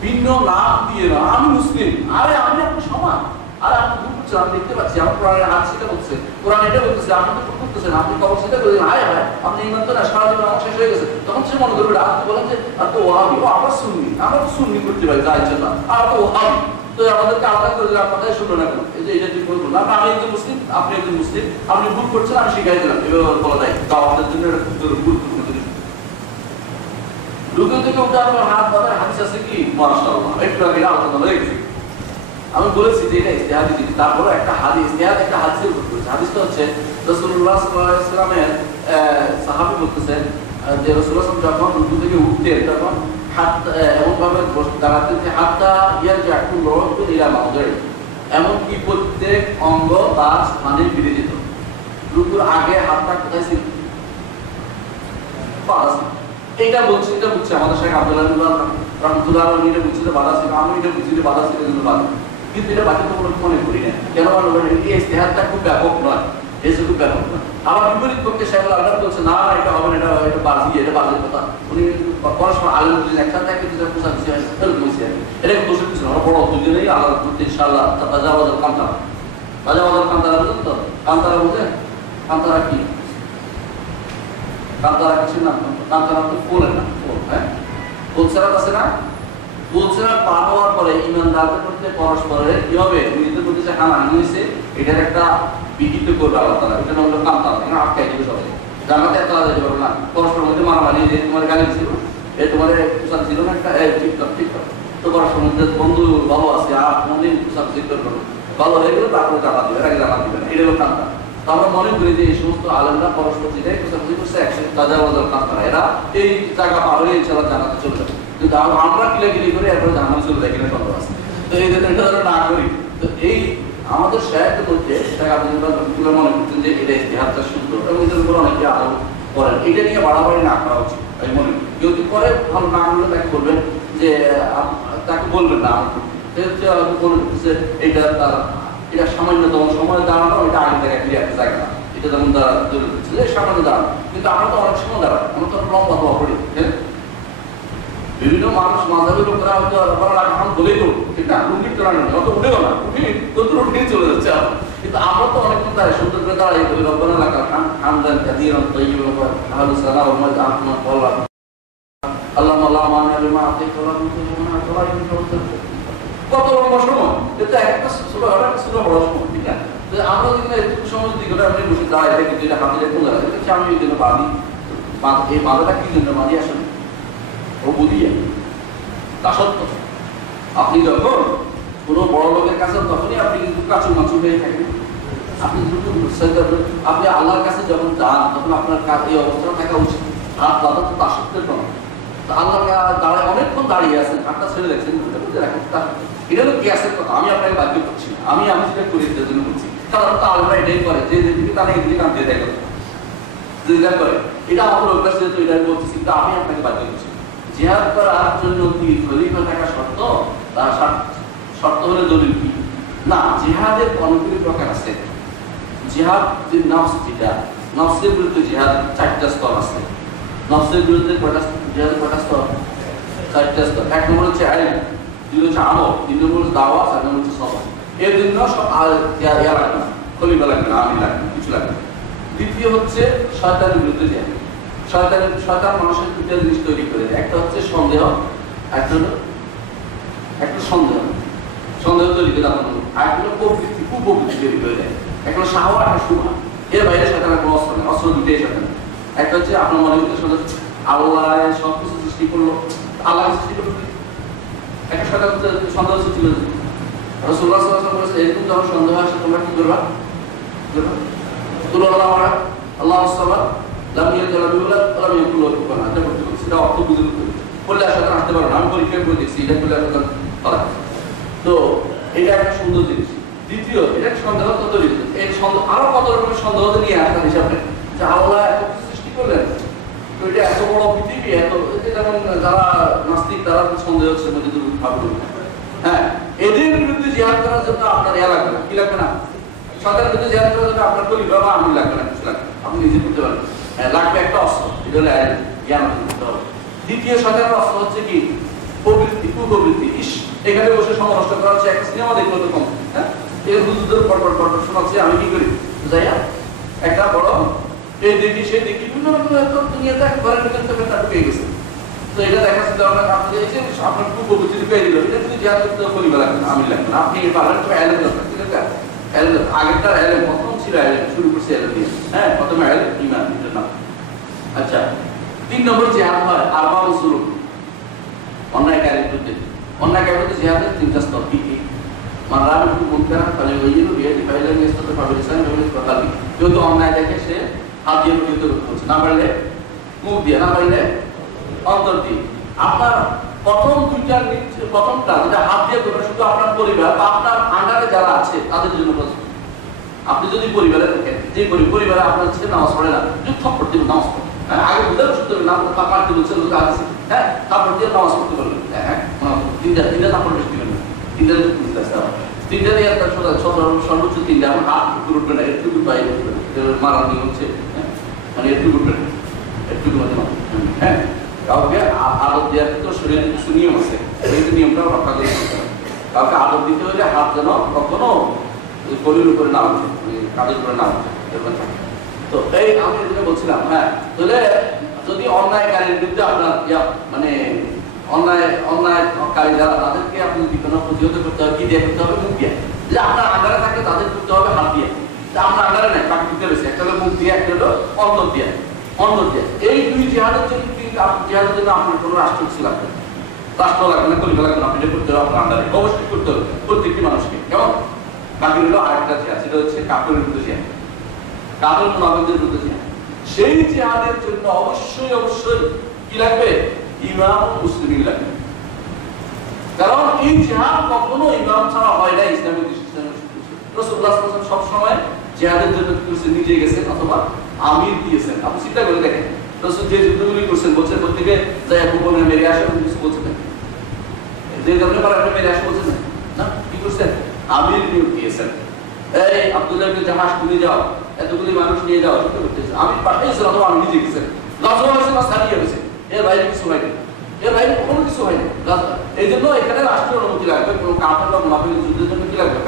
ভিন্ন নাম দিয়ে না, আমি মুসলিম, আরে আমি আপনি সমান, আর আপনি ভুল করছেন, আমি দেখতে পাচ্ছি, আমার কোরআনের হাত সেটা বলছে, কোরআন এটা বলতেছে, আপনি তো ভুল করতেছেন, আপনি খবর সেটা বলছেন, আরে ভাই আপনি ইমান তো না, সারা জীবন আমার শেষ হয়ে গেছে, তখন সে মনে করবে আপনি বলেন যে আর তো ওয়াহাবি, ও আবার সুন্নি, আমরা তো সুন্নি করতে পারি যা ইচ্ছা না, আর তো ওয়াহাবি, তো আমাদেরকে আলাদা করে দিলে আপনাদের শুনলো না কেন? এই যে এটা ঠিক বলবো না, আমি একজন মুসলিম, আপনি একজন মুসলিম, আপনি ভুল করছেন, আমি শিখাই দিলাম, এভাবে বলা যায়, তাও আপনাদের জন্য এটা খুব গুরুত্বপূর্ণ জিনিস। রুকু থেকে উঠে আপনার হাত বাঁধার হাদিস আছে কি? মাশাআল্লাহ, একটু আগে আলোচনা হয়ে গেছে। আমি বলেছি যে এটা ইজতিহাদি জিনিস, তারপরে একটা হাদিস, ইজতিহাদ একটা হাদিসের উপর করেছে। হাদিসটা হচ্ছে রাসূলুল্লাহ সাল্লাল্লাহু আলাইহি ওয়াসাল্লামের সাহাবী বলতেছেন যে রাসূলুল্লাহ যখন রুকু থেকে উঠতেন তখন হাত এমন ভাবে দাঁড়াতেন যে হাতটা ইয়ারজি একটু লড়তে ইলা মাউদাই, এমনকি প্রত্যেক অঙ্গ তার স্থানে ফিরে যেত। রুকুর আগে হাতটা কোথায় ছিল? পাশ। এইটা বলছি, এটা বুঝছে আমাদের শেখ আব্দুল্লাহ রহমতুল্লাহ এটা বুঝছি যে বাধা ছিল, আমি এটা বুঝছি যে বাধা ছিল, কিন্তু বাধা, কিন্তু এটা বাকি তো কোনো মনে করি না, কেন এই ইজতিহাদটা খুব ব্যাপক নয়, এই খুব ব্যাপক নয়। আবার বিপরীত পক্ষে শেখ আল্লাহ বলছে না এটা হবে না, এটা বাজি, এটা বাজের কথা, উনি পরস্পর আলেম বুঝলেন একসাথে একই দুজন পোশাক দিচ্ছে, বলছি এটা দোষের কিছু না, আমরা বড় দুজনেই আল্লাহ ইনশাআল্লাহ তাজাওয়াজুল কান্তারা, তাজাওয়াজুল কান্তারা বুঝলেন তো? কান্তারা বুঝেন? কান্তারা কি? কান্তারা কিছু না, কান্তারা তো ফুলের না, ফুল, হ্যাঁ, ফুলসেরাত আছে না? ফুলসেরাত পার হওয়ার পরে ইমানদারদের মধ্যে পরস্পরের কি হবে, নিজেদের মধ্যে যে হানাহানি হয়েছে এটার একটা বিহিত করবে আল্লাহ তাআলা, এটা হলো কান্তারা, এটা আটকাই দিবে সবাই, জানাতে এত আলাদা যাবে না, পরস্পরের মধ্যে মারামারি, যে তোমার গালি ছিল, এ তোমার পোশাক ছিল না একটা, ঠিক তো পরস্পরের মধ্যে বন্ধু ভালো আছে, আর কোনদিন পোশাক জিজ্ঞাসা করবে, ভালো হয়ে গেলে তারপরে জানা দিবে, এর আগে জানা দিবে না, এটা হলো কান্তা। আমরা মনে করি যে এই সমস্ত আলেমরা পরস্পর যেটাই খোঁজাখুঁজি করছে একসাথে তাজাওয়াজুল কান্তারা, এরা এই জায়গা পার হয়ে ইনশাআল্লাহ জানাতে চলে যাবে, কিন্তু আমরা কিলাকিলি করে এরপরে জানাতে চলে যাই কিনা সন্দেহ আছে। তো এই জন্য এটা না করি। তো এই আমাদের শেখের মধ্যে শেখ আব্দুল্লাহ রহমতুল্লাহ মনে করছেন যে এটা ইতিহাসটা শুদ্ধ, এবং এটার উপর অনেকে আরো করেন, এটা নিয়ে বাড়াবাড়ি না করা উচিত। আমি মনে করি কেউ যদি করে ভালো না করলে তাকে বলবেন যে, তাকে বলবেন না যে এটা তার এটা সামান্যতম সময় দাঁড়ানো, এটা আগে থেকে ক্লিয়ার জায়গা না, এটা যেমন তারা সামান্য দাঁড়ানো, কিন্তু আমরা তো অনেক সময় দাঁড়াই, আমরা তো লম্বা দোয়া করি, বিভিন্ন মানুষ মাঝাবের লোকেরা হয়তো এখন বলেই তো ঠিক না, রুগীর তো রান্না অত উঠেও না, উঠি তত উঠেই চলে যাচ্ছে, কিন্তু আমরা তো অনেকক্ষণ দাঁড়াই, সুন্দর করে দাঁড়াই বলি রব্বানা লাকাল হামদান কাসীরান তাইয়্যিবান আহলুস সালাহ ওয়া মাদ আহমদ ওয়াল্লাহ আল্লাহুম্মা লা মানি'a লিমা আ'তাইতা ওয়া লা মু'তি'a লিমা আ'তাইতা। কত লম্বা সময়, এটা একটা ছোট একটা ছোট বড় সময়, ঠিক আছে? আমরা যদি একটু সময় দিকে আপনি বসে দাঁড়াই থাকি, যেটা হাতে কোন জায়গায় দেখছি আমি এই জন্য বাঁধি, এই বাঁধাটা কি জন্য বাঁধি আসলে ও বুঝিয়ে তা সত্য। আপনি যখন কোনো বড় লোকের কাছে তখনই আপনি কিন্তু কাচু মাচু হয়ে থাকেন, আপনি আপনি আল্লাহর কাছে যখন যান তখন আপনার এই অবস্থা থাকা উচিত, হাত বাঁধা তো তা সত্যের নয়। আল্লাহ দাঁড়ায় অনেকক্ষণ দাঁড়িয়ে আছেন, হাতটা ছেড়ে দেখছেন, এটা হলো গ্যাসের কথা, আমি আপনাকে বাধ্য করছি না, আমি সেটা করি জন্য বলছি। সাধারণত আল্লাহ এটাই করে, যে যেদিকে টানে এদিকে টানতে দেয় যেটা করে, এটা আমাদের অভ্যাস, যেহেতু এটা বলতেছি, কিন্তু আমি আপনাকে বাধ্য করছি। জিহাদ করার জন্য কি খলিফা থাকা শর্ত? তার শর্ত হলে দলিল কি না, জিহাদের অনেকগুলি প্রকার আছে। জিহাদ যে নফস, যেটা নফসের বিরুদ্ধে জিহাদ 4টা স্তর আছে। নফসের বিরুদ্ধে জিহাদের কয়টা স্তর? 4টা স্তর। 1 নম্বর হচ্ছে ইলম, 2 হচ্ছে আমল, 3 নম্বর হচ্ছে দাওয়া, 4 নম্বর হচ্ছে সবর। এর জন্য সব ইয়া লাগবে না, খলিফা লাগবে না, আমি লাগবে কিছু লাগবে। দ্বিতীয় হচ্ছে শয়তানের বিরুদ্ধে জিহাদ। শয়তান মানুষের দুটো জিনিস তৈরি করে দেয়, একটা হচ্ছে সন্দেহ, একটা সন্দেহ তৈরি করে আপনার, আর একটা প্রবৃত্তি, কুপ্রবৃত্তি তৈরি করে দেয়, একটা শাহওয়াত আর শুভা। এর বাইরে শয়তানের কোনো অস্ত্র নেই, অস্ত্র দুটোই শয়তান। একটা হচ্ছে আপনার মনের ভিতরে সন্দেহ, আল্লাহ সবকিছু সৃষ্টি করলো, আল্লাহ সৃষ্টি করলো, একটা শয়তান সন্দেহ সৃষ্টি করে দেয়। রাসূলুল্লাহ সাল্লাল্লাহু আলাইহি ওয়াসাল্লাম বলেছেন, এরকম যখন সন্দেহ আসে তোমরা কি করবা? আল্লাহ সামাদ লাম ইয়ালিদ ওয়া লাম ইউলাদ ওয়া লাম ইয়াকুল লাহু কুফুয়ান আহাদ, এটা করতে হবে, সেটা অর্থ বুঝে করতে হবে। পড়লে আসলে আসতে পারো না, আমি পরীক্ষা করে দেখছি এটা পড়লে আসলে করা। তো এটা একটা সুন্দর জিনিস। দ্বিতীয়, এটা সন্দেহ তত জিনিস, এই সন্দেহ আরো কত রকমের সন্দেহ নিয়ে আসা হিসাবে যে আল্লাহ এত সৃষ্টি করলেন, তো এটা এত বড় পৃথিবী, এত যেমন যারা নাস্তিক তারা সন্দেহ হচ্ছে মধ্যে ভাবল। হ্যাঁ, এদের বিরুদ্ধে জিহাদ করার জন্য আপনার ইয়া লাগবে না, কি লাগবে না, সরকারের বিরুদ্ধে জিহাদ করার জন্য আপনার কলি বাবা আমি লাগবে না, কিছু লাগবে, আপনি নিজে করতে পারবেন। হ্যাঁ, লাগবে একটা অস্ত্র, এটা হলো জ্ঞান অর্জন করতে হবে। দ্বিতীয় সরকারের অস্ত্র হচ্ছে কি, প্রবৃত্তি, কুপ্রবৃত্তি। ইস, এখানে বসে সময় নষ্ট করা হচ্ছে, একটা সিনেমা দেখবো তো কম, হ্যাঁ, এই হুজুরদের পরপর শোনাচ্ছে, আমি কি করি যাইয়া একটা বড় এই দেখি সেই দেখি বিভিন্ন রকম দুনিয়াতে ঘরের ভিতরে তার ঢুকে গেছে। তো এটা দেখা যাচ্ছে আপনি এই যে আপনার কুপ্রবৃত্তি ঢুকিয়ে দিল, এটা যদি জিহাদ করতে কলিবা লাগবে না, আমি লাগবে না, আপনি পারবেন তো এলেম দরকার, ঠিক আছে? এলেম আগেরটা এলেম প্রথম ছিল, এলেম শুরু করছে এলেম দিয়ে, হ্যাঁ, প্রথমে এলেম ইমান এটার নাম। আচ্ছা, 3 নম্বর জিহাদ হয় আরবা উসুল, অন্যায়কারীর বিরুদ্ধে। অন্যায়কারীর বিরুদ্ধে জিহাদের 3টা স্তর কি কি? মানরাম মুনকার ফালে ওয়াইলু বিয়াদি ফাইলা নিস্তাতে ফাবিলিসান ফাবিলিস ফাকালি। কেউ তো অন্যায় দেখে সে হাত দিয়ে প্রতিহত করছে, না পারলে মুখ দিয়ে, না পারলে অন্তর দিয়ে। আপনার প্রথম প্রথমটা যেটা হাত দিয়ে করবে শুধু আপনার পরিবার বা আপনার আন্ডারে যারা আছে তাদের জন্য প্রস্তুত। আপনি যদি পরিবারে থাকেন, যে পরিবারে আপনার ছেলে নামাজ পড়ে না, যদি থাপ্পড় দিয়ে নামাজ পড়ে, আগে বুঝতে শুধু নাম মারতে বলছে লোক আছে, হ্যাঁ, থাপ্পড় দিয়ে নামাজ পড়তে পারবেন, হ্যাঁ, তিনটা থাপ্পড় বেশি দিবেন না, তিনটা দিয়ে একটা সর্বোচ্চ 3টা, আমার হাত টুকুর উঠবে না, একটুকু পাই মারার নিয়ম হচ্ছে, মানে একটুকু উঠবে না, একটুকু মধ্যে, হ্যাঁ, কাউকে আদর দেওয়ার তো শরীরের কিছু নিয়ম আছে, সেই নিয়মটা রক্ষা করে দিতে হবে। কাউকে আদর দিতে হলে হাত যেন কখনো শরীর উপরে না উঠে, কাদের উপরে না উঠে। তো এই আমি এখানে বলছিলাম, হ্যাঁ, তাহলে যদি অন্যায়কারীর বিরুদ্ধে আপনার মানে অন্যায়কারী যারা তাদেরকে আপনি বিপন্ন প্রতিহত করতে হবে, কি দিয়ে করতে হবে? মুখ দিয়ে। যে আপনার আন্ডারে থাকে তাদের করতে হবে হাত দিয়ে, আপনার আন্ডারে নাই, বাকি দিতে রয়েছে, একটা হলো মুখ দিয়ে, একটা হলো অন্তর দিয়ে। এই দুই জিহাদের জন্য আপনার কোনো রাষ্ট্র কিছু লাগবে, রাষ্ট্র লাগবে না, কলিকা লাগবে না, আপনি এটা করতে হবে আপনার আন্ডারে, অবশ্যই করতে হবে প্রত্যেকটি মানুষকে। কেমন? বাকি হলো আরেকটা জিহাদ, সেটা হচ্ছে কাফেরের বিরুদ্ধে জিহাদ, কাফের মুনাফিকদের বিরুদ্ধে জিহাদ। সেই জিহাদের জন্য অবশ্যই কি লাগবে? ইমাম ও মুসলিম লাগবে। কারণ এই জিহাদ কখনো ইমাম ছাড়া হয় না ইসলামিক দৃষ্টিকোণ। রাসূলুল্লাহ সাল্লাল্লাহু আলাইহি ওয়াসাল্লাম সব সময় জিহাদের জন্য নিজে গেছেন অথবা আমির দিয়েছেন। আপনি চিন্তা করে দেখেন, রাসূল যে যুদ্ধগুলি করছেন বলছেন প্রত্যেকে যাই আবু বকর মেরে আসে, কিছু বলছেন না, যে কারণে পারে আপনি মেরে আসে বলছেন না, কি করছেন? আমির নিয়োগ দিয়েছেন। এই আব্দুল্লাহ ইবনে জাহাশ তুমি যাও, এতগুলি মানুষ নিয়ে যাও, যুদ্ধ করতেছে, আমি পাঠিয়েছি অথবা আমি নিজে গেছেন, গাজওয়া হয়েছে না সারিয়া হয়েছে, এর বাইরে কিছু হয়নি, এর বাইরে কোনো কিছু হয়নি। এই জন্য এখানে রাষ্ট্রের অনুমতি লাগবে, কোনো কাফের বা মুনাফিক যুদ্ধের জন্য কি লাগবে?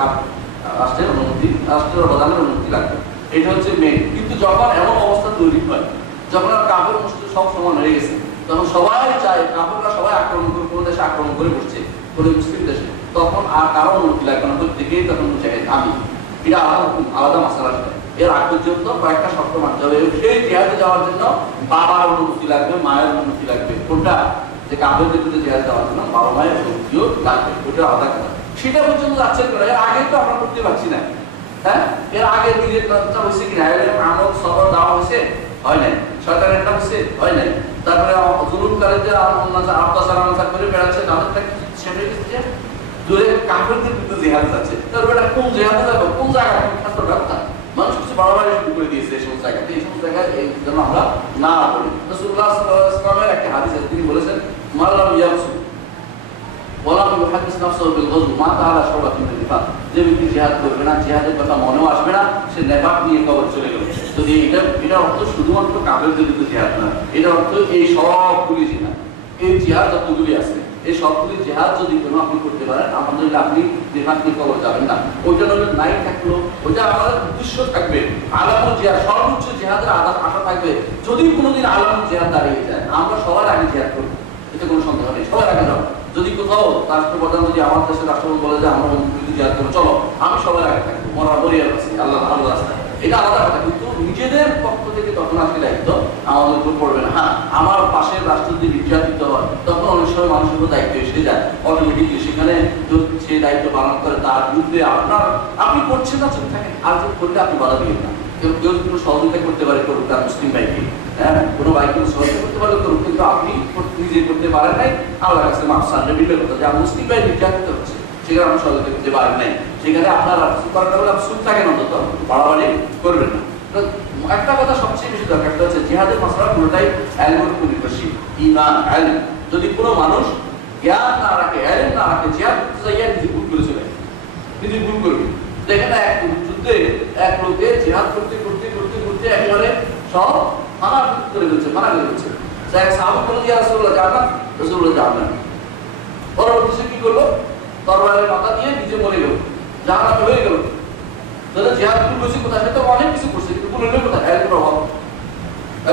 রাষ্ট্রের অনুমতি, রাষ্ট্রের প্রধানের অনুমতি লাগবে, এটা হচ্ছে মেইন। কিন্তু যখন এমন অবস্থা তৈরি হয়, যখন আর কাফের মুসলিম সব সমান হয়ে গেছে, তখন সবাই চায়, কাফেররা সবাই আক্রমণ করে, কোনো দেশে আক্রমণ করে বসছে, কোনো মুসলিম দেশে, তখন আর কারো অনুমতি লাগবে না, প্রত্যেকেই তখন আমি, এটা আলাদা মাসালা। এর আগ পর্যন্ত কয়েকটা শর্ত মানতে হবে। সেই জিহাদে যাওয়ার জন্য বাবার অনুমতি লাগবে, মায়ের অনুমতি লাগবে। কোনটা? যে কাফেরদের বিরুদ্ধে জিহাদ যাওয়ার জন্য বাবা মায়ের অনুমতিও লাগবে, ওটা আলাদা কথা। সেটা পর্যন্ত যাচ্ছেন না, এর আগে তো আমরা করতে পারছি না, হ্যাঁ, এর আগে নিজের কাজটা হয়েছে কিনা, আমল সবর দেওয়া হয়েছে, হয় নাই, সরকারের একটা হয়েছে, হয় নাই, তারপরে জুলুমকারীদের অত্যাচার করে বেড়াচ্ছে, তাদেরটা সেটা হচ্ছে দূরে কাফেরদের বিরুদ্ধে জিহাদ যাচ্ছে। তারপরে কোন জিহাদে যাবো, কোন জায়গায় কথা মানুষ কিছু বাড়াবাড়ি শুরু করে দিয়েছে এই সমস্ত জায়গাতে, এই সমস্ত জায়গায় এই জন্য আমরা না বলি। রাসূলুল্লাহ সাল্লাল্লাহু আলাইহি ওয়াসাল্লামের একটা হাদিস আছে, তিনি বলেছেন মাল্লাম ইয়াসু ওয়ালাম ইউহাদ্দিস নাফসাহু বিল গজব মা তাআলা শাওরাতিন মিন নিফাক। যে ব্যক্তি জিহাদ করবে না, জিহাদের কথা মনেও আসবে না, সে নেফাক নিয়ে কবর চলে গেল। তো এটা অর্থ শুধুমাত্র কাফেরদের বিরুদ্ধে জিহাদ না, এটা অর্থ এই সবগুলি জিহাদ, এই জিহাদ যতগুলি আছে এই সবগুলি জিহাদ যদি কোনো আপনি করতে পারেন, আলহামদুলিল্লাহ, আপনি নেফাক নিয়ে কবর যাবেন না। ওইটা নইলে নাই থাকলো, ওইটা আমাদের উদ্দেশ্য থাকবে। আলামুল জিহাদ, সর্বোচ্চ জিহাদের আশা থাকবে। যদি কোনোদিন আলামুল জিহাদ দাঁড়িয়ে যায়, আমরা সবার আগে জিহাদ করবো, এতে কোনো সন্দেহ নেই, সবার আগে যাবো। যদি কোথাও রাষ্ট্রপ্রধান, যদি আমার দেশের রাষ্ট্রপ্রধান বলে যে আমরা বিরুদ্ধে জিহাদ করবো, চলো, আমি সবার আগে থাকবো, মরিয়া আছি, আল্লাহ রাস্তায়, এটা আলাদা কথা। কিন্তু নিজেদের পক্ষ থেকে তখন আসলে দায়িত্ব আমাদের উপর পড়বে না। হ্যাঁ, আমার পাশের রাষ্ট্র যদি নির্যাতিত হয়, তখন অনেক সময় মানুষের উপর দায়িত্ব এসে যায় অটোমেটিকলি। সেখানে সে দায়িত্ব পালন করে, তার বিরুদ্ধে আপনি করছেন না, চুপ থাকেন, আর যদি করলে আপনি বাধা দিবেন না। কেউ কেউ কোনো সহযোগিতা করতে পারে করুক, তার মুসলিম ভাইকে, হ্যাঁ, কোনো ভাই কোনো সহযোগিতা করতে পারে করুক, কিন্তু আপনি নিজে করতে পারেন নাই, আল্লাহর কাছে মাফ চাইলে মিলবে কথা যে আমার মুসলিম ভাই নির্যাতিত হচ্ছে, সেখানে আপনি সহযোগিতা করতে পারেন নাই, সেখানে আপনার দরকার হলে আপনি চুপ থাকেন, অন্তত বাড়াবাড়ি করবেন না। একটা কথা সবচেয়ে বেশি দরকার হচ্ছে জিহাদের মাসলা পুরোটাই ইলমের উপর নির্ভরশীল, ঈমান ইলম। যদি কোনো মানুষ জ্ঞান না রাখে, ইলম না রাখে, জিহাদ করতে যাইয়া নিজে ভুল করে চলে, নিজে ভুল করবে। দেখেন এক যুদ্ধে এক লোকে জিহাদ করতে করতে করতে করতে একেবারে সব মানা করে ফেলছে, মানা করে ফেলছে। এক সাহাবী বলে, ইয়া রাসূলুল্লাহ জান্নাত, রাসূলুল্লাহ জান্নাত। পরবর্তী সে কি করলো? তরবারের মাথা দিয়ে নিজে মরে গেল, জান্নাতে হয়ে গেল। তাহলে জিহাদ করছে কোথায়? সে তো অনেক কিছু করছে, কিন্তু বললো কোথায়? ইলমের অভাব।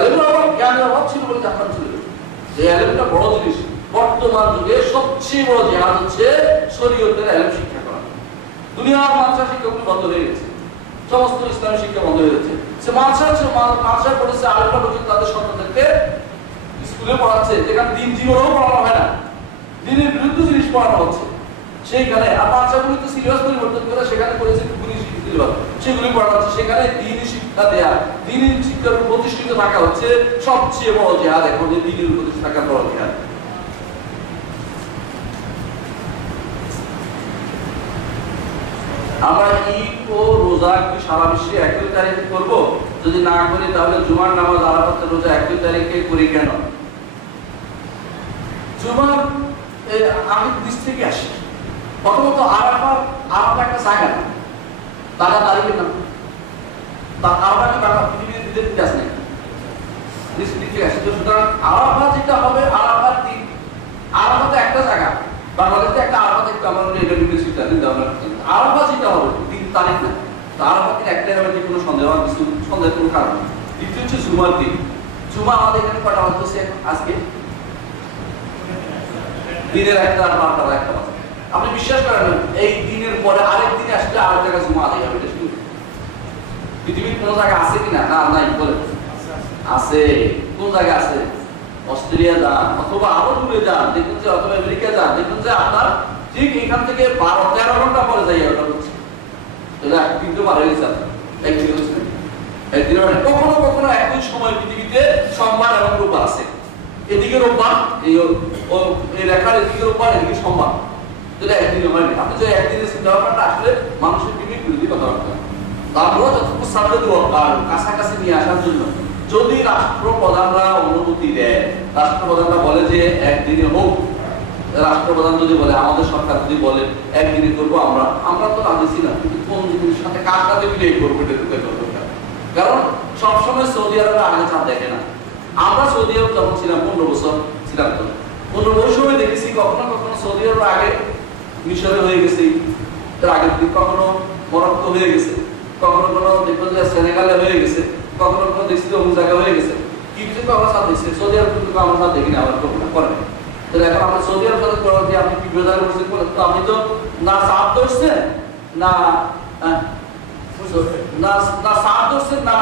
ইলমের অভাব, জ্ঞানের অভাব ছিল বলে জান্নাত ছিল। এই ইলমটা বড় জিনিস। বর্তমান যুগে সবচেয়ে বড় জিহাদ হচ্ছে শরীয়তের ইলম শিক্ষা করা। দুনিয়ার মাদ্রাসা শিক্ষাগুলো বন্ধ হয়ে গেছে, সমস্ত ইসলামী শিক্ষা বন্ধ হয়ে গেছে। সে মাদ্রাসা পড়েছে, আলেমরা পর্যন্ত তাদের সন্তানদেরকে স্কুলে পড়াচ্ছে, যেখানে দিন জীবনেও পড়ানো হয় না, দিনের বিরুদ্ধে জিনিস পড়ানো হচ্ছে সেইখানে। আর মাদ্রাসাগুলিতে সিলেবাস পরিবর্তন করে সেখানে করেছে পুলিশ সিলেবাস, সেগুলি পড়ানো হচ্ছে। সেখানে দিনই শিক্ষা দেয়া, দিনই শিক্ষার উপর প্রতিষ্ঠিত থাকা হচ্ছে সবচেয়ে বড় জিহাদ। এখন যে দিনের উপর প্রতিষ্ঠিত থাকার বড় জিহাদ। আমরা ঈদ ও রোজা কি সারা বিশ্বে একই তারিখে করব? যদি না করি তাহলে জুমার নামাজ, আরাফাতের রোজা একই তারিখে করি কেন? জুমার আমি দেশ থেকে আসি। প্রথমত আরাফা একটা জায়গা না, টাকা তারিখে না, আরাফা কি টাকা পৃথিবীতে দিতে দিতে আসে না, দেশ থেকে আসি। তো সুতরাং আরাফা যেটা হবে, আরাফার দিন, আরাফাতে একটা জায়গা, বাংলাদেশে একটা আরাফা দেখতে আমরা ইউনিভার্সিটি আরাফা যেটা হবে দিন তারিখ না, আরাফাতে একটাই হবে, যে কোনো সন্দেহের কোনো কারণ নেই। দ্বিতীয় হচ্ছে জুমার দিন। জুমা আমাদের এখানে কটা বাজছে আজকে? দিনের একটা, বারোটা একটা বাজে। আপনি বিশ্বাস করেন এই দিনের পরে আরেক দিনে আসলে আরেক জায়গায় জুমা আদায় হবে? এটা শুধু পৃথিবীর কোনো জায়গায় আছে কিনা? না, নাই। বলে আছে। কোন জায়গায় আছে? অস্ট্রেলিয়া যান, অথবা আরো দূরে যান, দেখুন যে, অথবা আমেরিকা যান, দেখুন যে আপনার ঠিক এখান থেকে 12-13 ঘন্টা পরে যাই ওটা হচ্ছে। এটা কিন্তু পারে গেছে একদিন হচ্ছে, একদিন কখনো কখনো একই সময় পৃথিবীতে সোমবার এবং রোববার আছে। এদিকে রোববার, এই রেখার এদিকে রোববার, এদিকে সোমবার, যেটা একদিন হয়নি। আপনি যে একদিনের চিন্তা ভাবনাটা আসলে মানুষের বিবেক বিরোধী কথাবার্তা। তারপরেও যতটুকু সাধ্য দরকার কাছাকাছি নিয়ে আসার জন্য, যদি রাষ্ট্রপ্রধানরা অনুমতি দেয়, রাষ্ট্রপ্রধানরা বলে যে একদিনে হোক, রাষ্ট্রপ্রধান যদি বলে, আমাদের সরকার যদি বলে একদিনে করবো, আমরা তো রাজি না, কিন্তু কোন জিনিসের সাথে কার সাথে মিলে করবো এটা ঢুকে দরকার। কারণ সবসময় সৌদি আরবে আগে চাঁদ দেখে না। আমরা সৌদি আরব যখন ছিলাম 15 বছর ছিলাম, তো 15 বছর দেখেছি কখনো কখনো সৌদি আরব আগে মিশরে হয়ে গেছে, তার আগের দিন কখনো মরক্কো হয়ে গেছে, কখনো কোনো দেখবো যে সেনেগালে হয়ে গেছে, কখনো কোনো দেখছি অমুক জায়গা হয়ে গেছে। কিন্তু আমরা সাথে দেখছি, সৌদি আরব কিন্তু আমরা সাথে দেখি না, আবার করবো না, করে না। তাহলে এখন আমরা সৌদি আরব সাথে করবো যে আপনি কি বেজার করছেন, তো আপনি তো না সাপ ধরছেন, না সাপ ধরছেন, না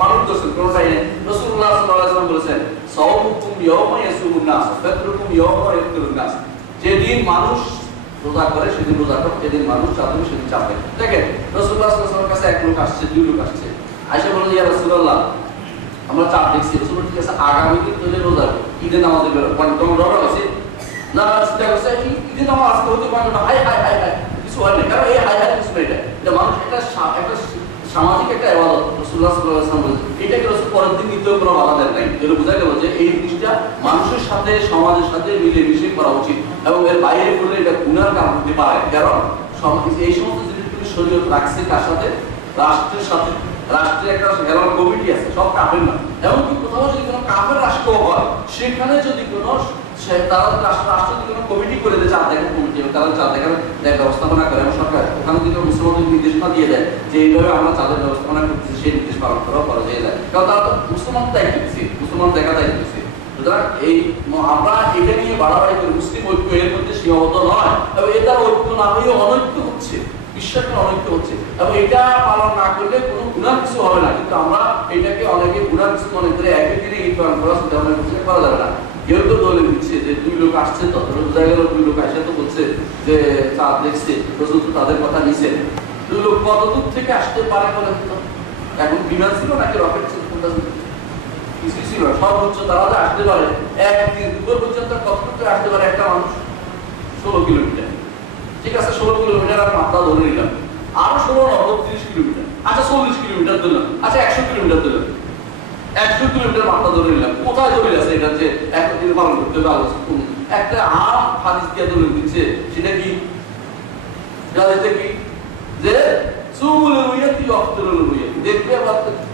মানুষ ধরছেন, কোনোটাই নেই। রাসূলুল্লাহ সাল্লাল্লাহু আলাইহি ওয়াসাল্লাম বলেছেন, সাওমুকুম ইয়াওমা ইয়াসুমুন নাস, ফাতরুকুম ইয়াওমা ইয়াফতিরুন নাস। যেদিন মানুষ রোজা করে সেদিন রোজা করো, যেদিন মানুষ চাঁদ দেবে সেদিন চাঁদ দেবে। দেখেন রাসূলুল্লাহ সাল্লাল্লাহু আলাইহি ওয়াসাল্লামের কাছে এক লোক আসছে, দুই লোক আসছে। আয়েশা বলল, ইয়া রাসূলুল্লাহ, আমরা চাঁদ দেখছি। রাসূল ঠিক আছে, আগামী দিন তোদের রোজা ঈদের নামাজে বেরো, কোন রোজা আছে না? চিন্তা করছে ঈদের নামাজ আজকে হতে পারবে না, হাই হাই হাই হাই কিছু হয় না। কারণ এই হাই হাই কিছু এটা মানুষ একটা সামাজিক একটা ইবাদত। রাসূলুল্লাহ সাল্লাল্লাহু আলাইহি ওয়াসাল্লাম বলেছেন, এটাকে রাসূল পরের দিন নিতেও কোনো বাধা দেন নাই। এগুলো বোঝা গেল যে এই জিনিসটা মানুষের সাথে, সমাজের সাথে মিলে মিশে করা উচিত, এবং এর বাইরে করলে এটা গুনার কারণ হতে পারে। কারণ এই সমস্ত জিনিসগুলি শরীয়ত রাখছে কার সাথে? রাষ্ট্রের সাথে। রাষ্ট্রের একটা হেলাল কমিটি আছে, সব কাফের না। এমনকি কোথাও যদি কোনো কাফের রাষ্ট্র হয়, সেখানে যদি কোনো তারা রাষ্ট্র যদি কোনো কমিটি করে দেয়, চাঁদ দেখার কমিটি, তারা চাঁদ দেখার ব্যবস্থাপনা করে, এবং সরকার ওখানে যদি মুসলমানদের নির্দেশনা দিয়ে দেয় যে এইভাবে আমরা চাঁদের ব্যবস্থাপনা করতেছি, সেই নির্দেশ পালন করা যায়। কারণ তারা তো মুসলমান দায়িত্ব দিচ্ছে, মুসলমান দেখা দায়িত্ব দিচ্ছে। সুতরাং আমরা এটা নিয়ে বাড়াবাড়ি করি, মুসলিম ঐক্য এর মধ্যে সীমাবদ্ধ নয়, এবং এটা ঐক্য না হয়ে অনৈক্য হচ্ছে, বিশ্বাসের অনৈক্য হচ্ছে, এবং এটা পালন না করলে কোনো গুনাহ কিছু হবে না। কিন্তু আমরা এটাকে অনেকে গুনাহ কিছু মনে করে একই দিনে ঈদ পালন করা চিন্তা ভাবনা করছে, করা যাবে না। কেউ তো দলে দিচ্ছে যে দুই লোক আসছে, তো বোঝা গেল দুই লোক আসে তো বলছে যে চাঁদ দেখছে, রাসূল তো তাদের কথা নিছে। দুই লোক কত দূর থেকে আসতে পারে বলে তো এখন বিমান ছিল নাকি রকেট ছিল, কোনটা ছিল? কিছু ছিল না। সর্বোচ্চ তারা যে আসতে পারে একদিন দুপুর পর্যন্ত কতটুকু আসতে পারে একটা মানুষ? 16 কিলোমিটার। ঠিক আছে, 16 কিলোমিটার আর মাত্রা ধরে নিলাম, আরো 16 30 কিলোমিটার, আচ্ছা 40 কিলোমিটার ধরলাম, আচ্ছা 100 কিলোমিটার ধরলাম, 100 কিলোমিটার মাত্রা ধরে নিলাম। কোথায় ধরে আছে এটা যে একদিন পালন করতে হবে? একটা আম হাদিস দিয়ে ধরে দিচ্ছে, সেটা কি? সেটা কি যে সুমুল রুইয়াতি ওয়াফতুল রুইয়াতি। দেখবে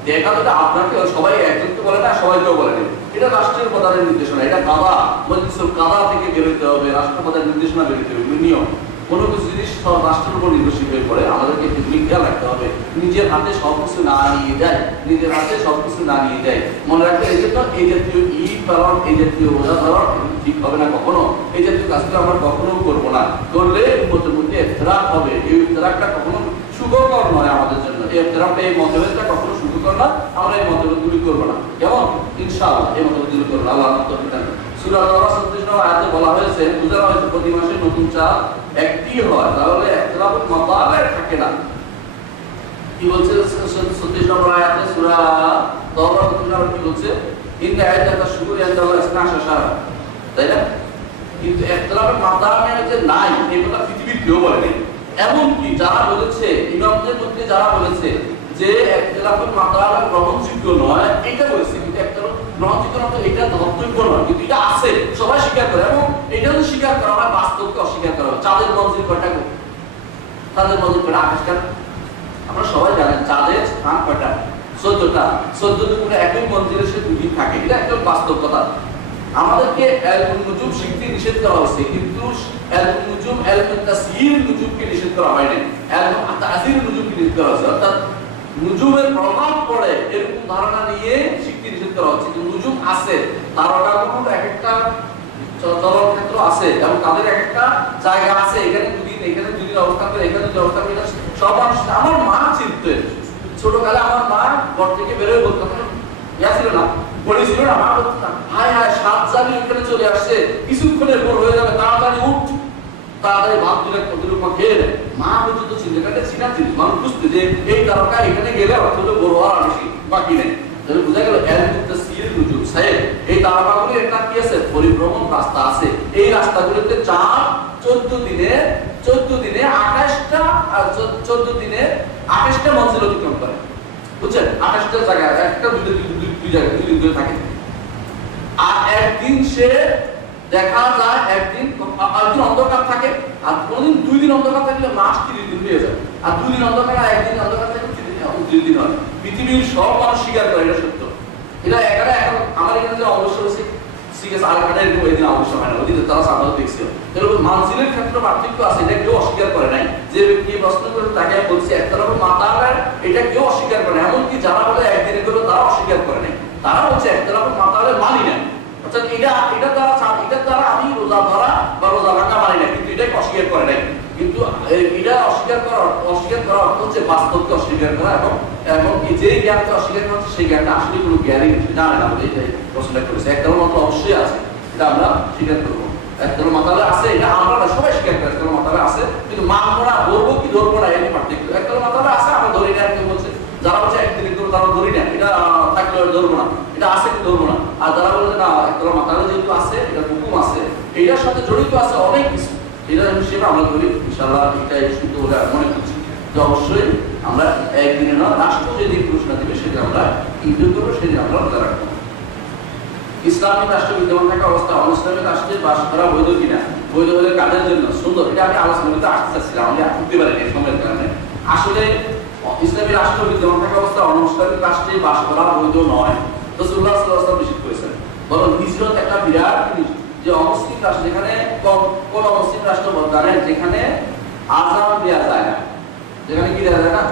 দেখা তো আপনাকে সবাই একজন তো বলে না, সবাই কেউ বলে না। এটা রাষ্ট্রের প্রধানের নির্দেশনা, এটা কাদা মজলিসুল কাদা থেকে বের হতে হবে, রাষ্ট্রপ্রধানের নির্দেশনা বের হতে হবে, নিয়ম। কোনো কিছু জিনিস রাষ্ট্রের উপর নির্ভরশীল হয়ে পড়ে, আমাদেরকে খেয়াল রাখতে হবে নিজের হাতে সবকিছু না নিয়ে যায়, নিজের হাতে সবকিছু না নিয়ে যায়। মনে রাখতে এই জন্য এই জাতীয় ঈদ পালন, এই জাতীয় রোজা পালন ঠিক হবে না কখনো। এই জাতীয় কাজগুলো আমরা কখনো করবো না, করলে উম্মতের মধ্যে ইফতিরাক হবে। এই ইফতিরাকটা কখনো সুখকর নয় আমাদের জন্য। এই ইফতিরাকটা, এই মতভেদটা কখনো সুখকর না। আমরা এই মতভেদগুলি করবো না, কেমন? ইনশাআল্লাহ এই মতভেদগুলি করবো না। আল্লাহ তৌফিক দান করুন। সূরা আল-বাকারা 36 নম্বর আয়াতে বলা হয়েছে, বুঝানো হয়েছে প্রতি মাসে নতুন চাঁদ একটি হয়, তাহলে ইখতিলাফুল মাতালির থাকে না। কি বলছে 36 নম্বর আয়াতে সূরা তাওবা 36 নম্বর কি বলছে? ইন্না ইদ্দাতাশ শুহুরি ইনদাল্লাহি 12 শাহর, তাই না? কিন্তু ইখতিলাফুল মাতালির যে নাই, এই কথা পৃথিবীর কেউ বলে নাই। এমনকি যারা বলেছে, ইমামদের মধ্যে যারা বলেছে যে ইখতিলাফুল মাতালির গ্রহণযোগ্য নয়, এটা বলেছে, কিন্তু ইখতিলাফ গ্রহণযোগ্য না, এটা ধর্তব্য নয়, কিন্তু এটা আছে, সবাই স্বীকার করে। এবং এটা যদি স্বীকার করা হয়, বাস্তবকে অস্বীকার করা হয়। চাঁদের মঞ্জিল কয়টা? চাঁদের মঞ্জিল কয়টা? আকাশটা আপনারা সবাই জানেন, চাঁদের স্থান কয়টা? 14টা। 14টা করে একই মঞ্জিলে সে দুদিন থাকে, এটা একদম বাস্তব কথা। আমাদেরকে ইলমুন নুজুম শিখতে নিষেধ করা হয়েছে, কিন্তু ইলমুন নুজুম, ইলমুন তাসয়ির নুজুমকে নিষেধ করা হয়নি, ইলমুন তাসয়ির নুজুমকে নিষেধ করা হয়েছে। অর্থাৎ নুজুমের প্রভাব পড়ে এরকম ধারণা নিয়ে শিখতে নিষেধ করা হচ্ছে। কিন্তু নুজুম আছে, তারকাগুলোর এক একটা চলন ক্ষেত্র আছে, এবং তাদের এক একটা জায়গা আছে, এখানে দুদিন, এখানে দুদিন অবস্থান করে, এখানে দুদিন অবস্থান করে। সব মানুষ, আমার মা চিনতেন ছোটকালে, আমার মা ঘর থেকে বেরোয় বলতো, ইয়া ছিল না, বড়ি ছিল না, মা বলতো না, হায় হায় 7 জানি এখানে চলে আসছে, কিছুক্ষণের পর হয়ে যাবে, তাড়াতাড়ি উঠ, তাড়াতাড়ি ভাত দিলে কতটুকু খেয়ে নেয়। মা পর্যন্ত চিনতে পারে, চিনা জিনিস মানুষ বুঝতে যে এই তারকা এখানে গেলে অর্থ হলো বড় আর বেশি বাকি নেই। তাহলে বোঝা গেল ইলমুন তাসয়ির নুজুম সাহেব, এই তারকাগুলি একটা কি আছে? পরিভ্রমণ রাস্তা আছে। এই রাস্তাগুলোতে চাঁদ 14 দিনে 28টা মঞ্জিল অতিক্রম করে, বুঝছেন? 28টা জায়গায়, একটা দুই জায়গায় দুই দিন ধরে থাকে। আর একদিন সে দেখা যায়, একদিন অন্ধকার থাকে, আর কোনদিন 2 দিন অন্ধকার থাকলে মাস 30 দিন হয়ে যায়। আর 2 দিন অন্ধকার, আর একদিন অন্ধকার থাকলে 30 দিন হয়। পৃথিবীর সব মানুষ স্বীকার করে এটা সত্য। এটা এখানে এখন আমার এখানে যে অবশ্য হচ্ছে সিরিয়াস, আর এখানে এরকম এই দিন অবশ্য হয় না, ওই দিন তারা সাধারণত দেখছিল। এরকম মানজিলের ক্ষেত্রে পার্থক্য আছে, এটা কেউ অস্বীকার করে নাই। যে ব্যক্তি প্রশ্ন করে তাকে বলছে ইখতিলাফুল মাতালির, এটা কেউ অস্বীকার করে না। এমনকি যারা বলে একদিনে করবে, তারা অস্বীকার করে নাই, তারা বলছে ইখতিলাফুল মাতালির মানি না। অর্থাৎ এটা দ্বারা আমি রোজা ধরা বা রোজা ভাঙা মানি না, কিন্তু এটাকে অস্বীকার করে নাই। কিন্তু এটা অস্বীকার করা অর্থ হচ্ছে বাস্তবকে অস্বীকার করা, এবং যে জ্ঞানকে অস্বীকার করা হচ্ছে সেই জ্ঞানটা আসলে কোনো জ্ঞানই জানে না। আমাদের এই প্রশ্নটা করেছে, একদম মতো অবশ্যই আছে, এটা আমরা স্বীকার করবো। একদম মাতালে আছে, এটা আমরা না, সবাই স্বীকার করে একদম মাতালে আছে, কিন্তু মানবো না, ধরবো কি ধরবো না, এর পার্থক্য। একদম মাতালে আছে, আমরা ধরি না। কেউ বলছে, যারা বলছে একদিন করবো, তারা ধরি না, এটা থাকলে ধরবো না, এটা আছে কিন্তু ধরবো না। আর যারা বলছে না, একদম মাতালে যেহেতু আছে, এটা হুকুম আছে, এটার সাথে জড়িত আছে অনেক কিছু, এটা হিসেবে আমরা ধরি। ইনশাআল্লাহ এটাই শুদ্ধ বলে মনে করছি যে অবশ্যই আমরা একদিনে নয়, রাষ্ট্র যেদিন ঘোষণা দেবে সেদিন আমরা ঈদ করবো, সেদিন আমরা রোজা রাখবো। ইসলামিক রাষ্ট্র বিদ্যমান থাকা অবস্থা অনিসলামিক রাষ্ট্রে বাস করা বৈধ কিনা, বৈধ হলে কাদের জন্য? সুন্দর, এটা আমি আলোচনা করতে আসতে চাচ্ছিলাম, আমি করতে পারি না সময়ের কারণে। আসলে ইসলামী রাষ্ট্র বিদ্যমান থাকা অবস্থা অনিসলামিক রাষ্ট্রে বাস করা বৈধ নয়। রাসূলুল্লাহ সাল্লাল্লাহু আলাইহি ওয়াসাল্লাম নিষেধ করেছেন। বরং হিজরত একটা বিরাট জিনিস, যে অমুসলিম রাষ্ট্র, যেখানে কোন মুসলিম রাষ্ট্র জানেন যেখানে আযান দেয়া যায় না, যেখানে কি দেয়া যায় না?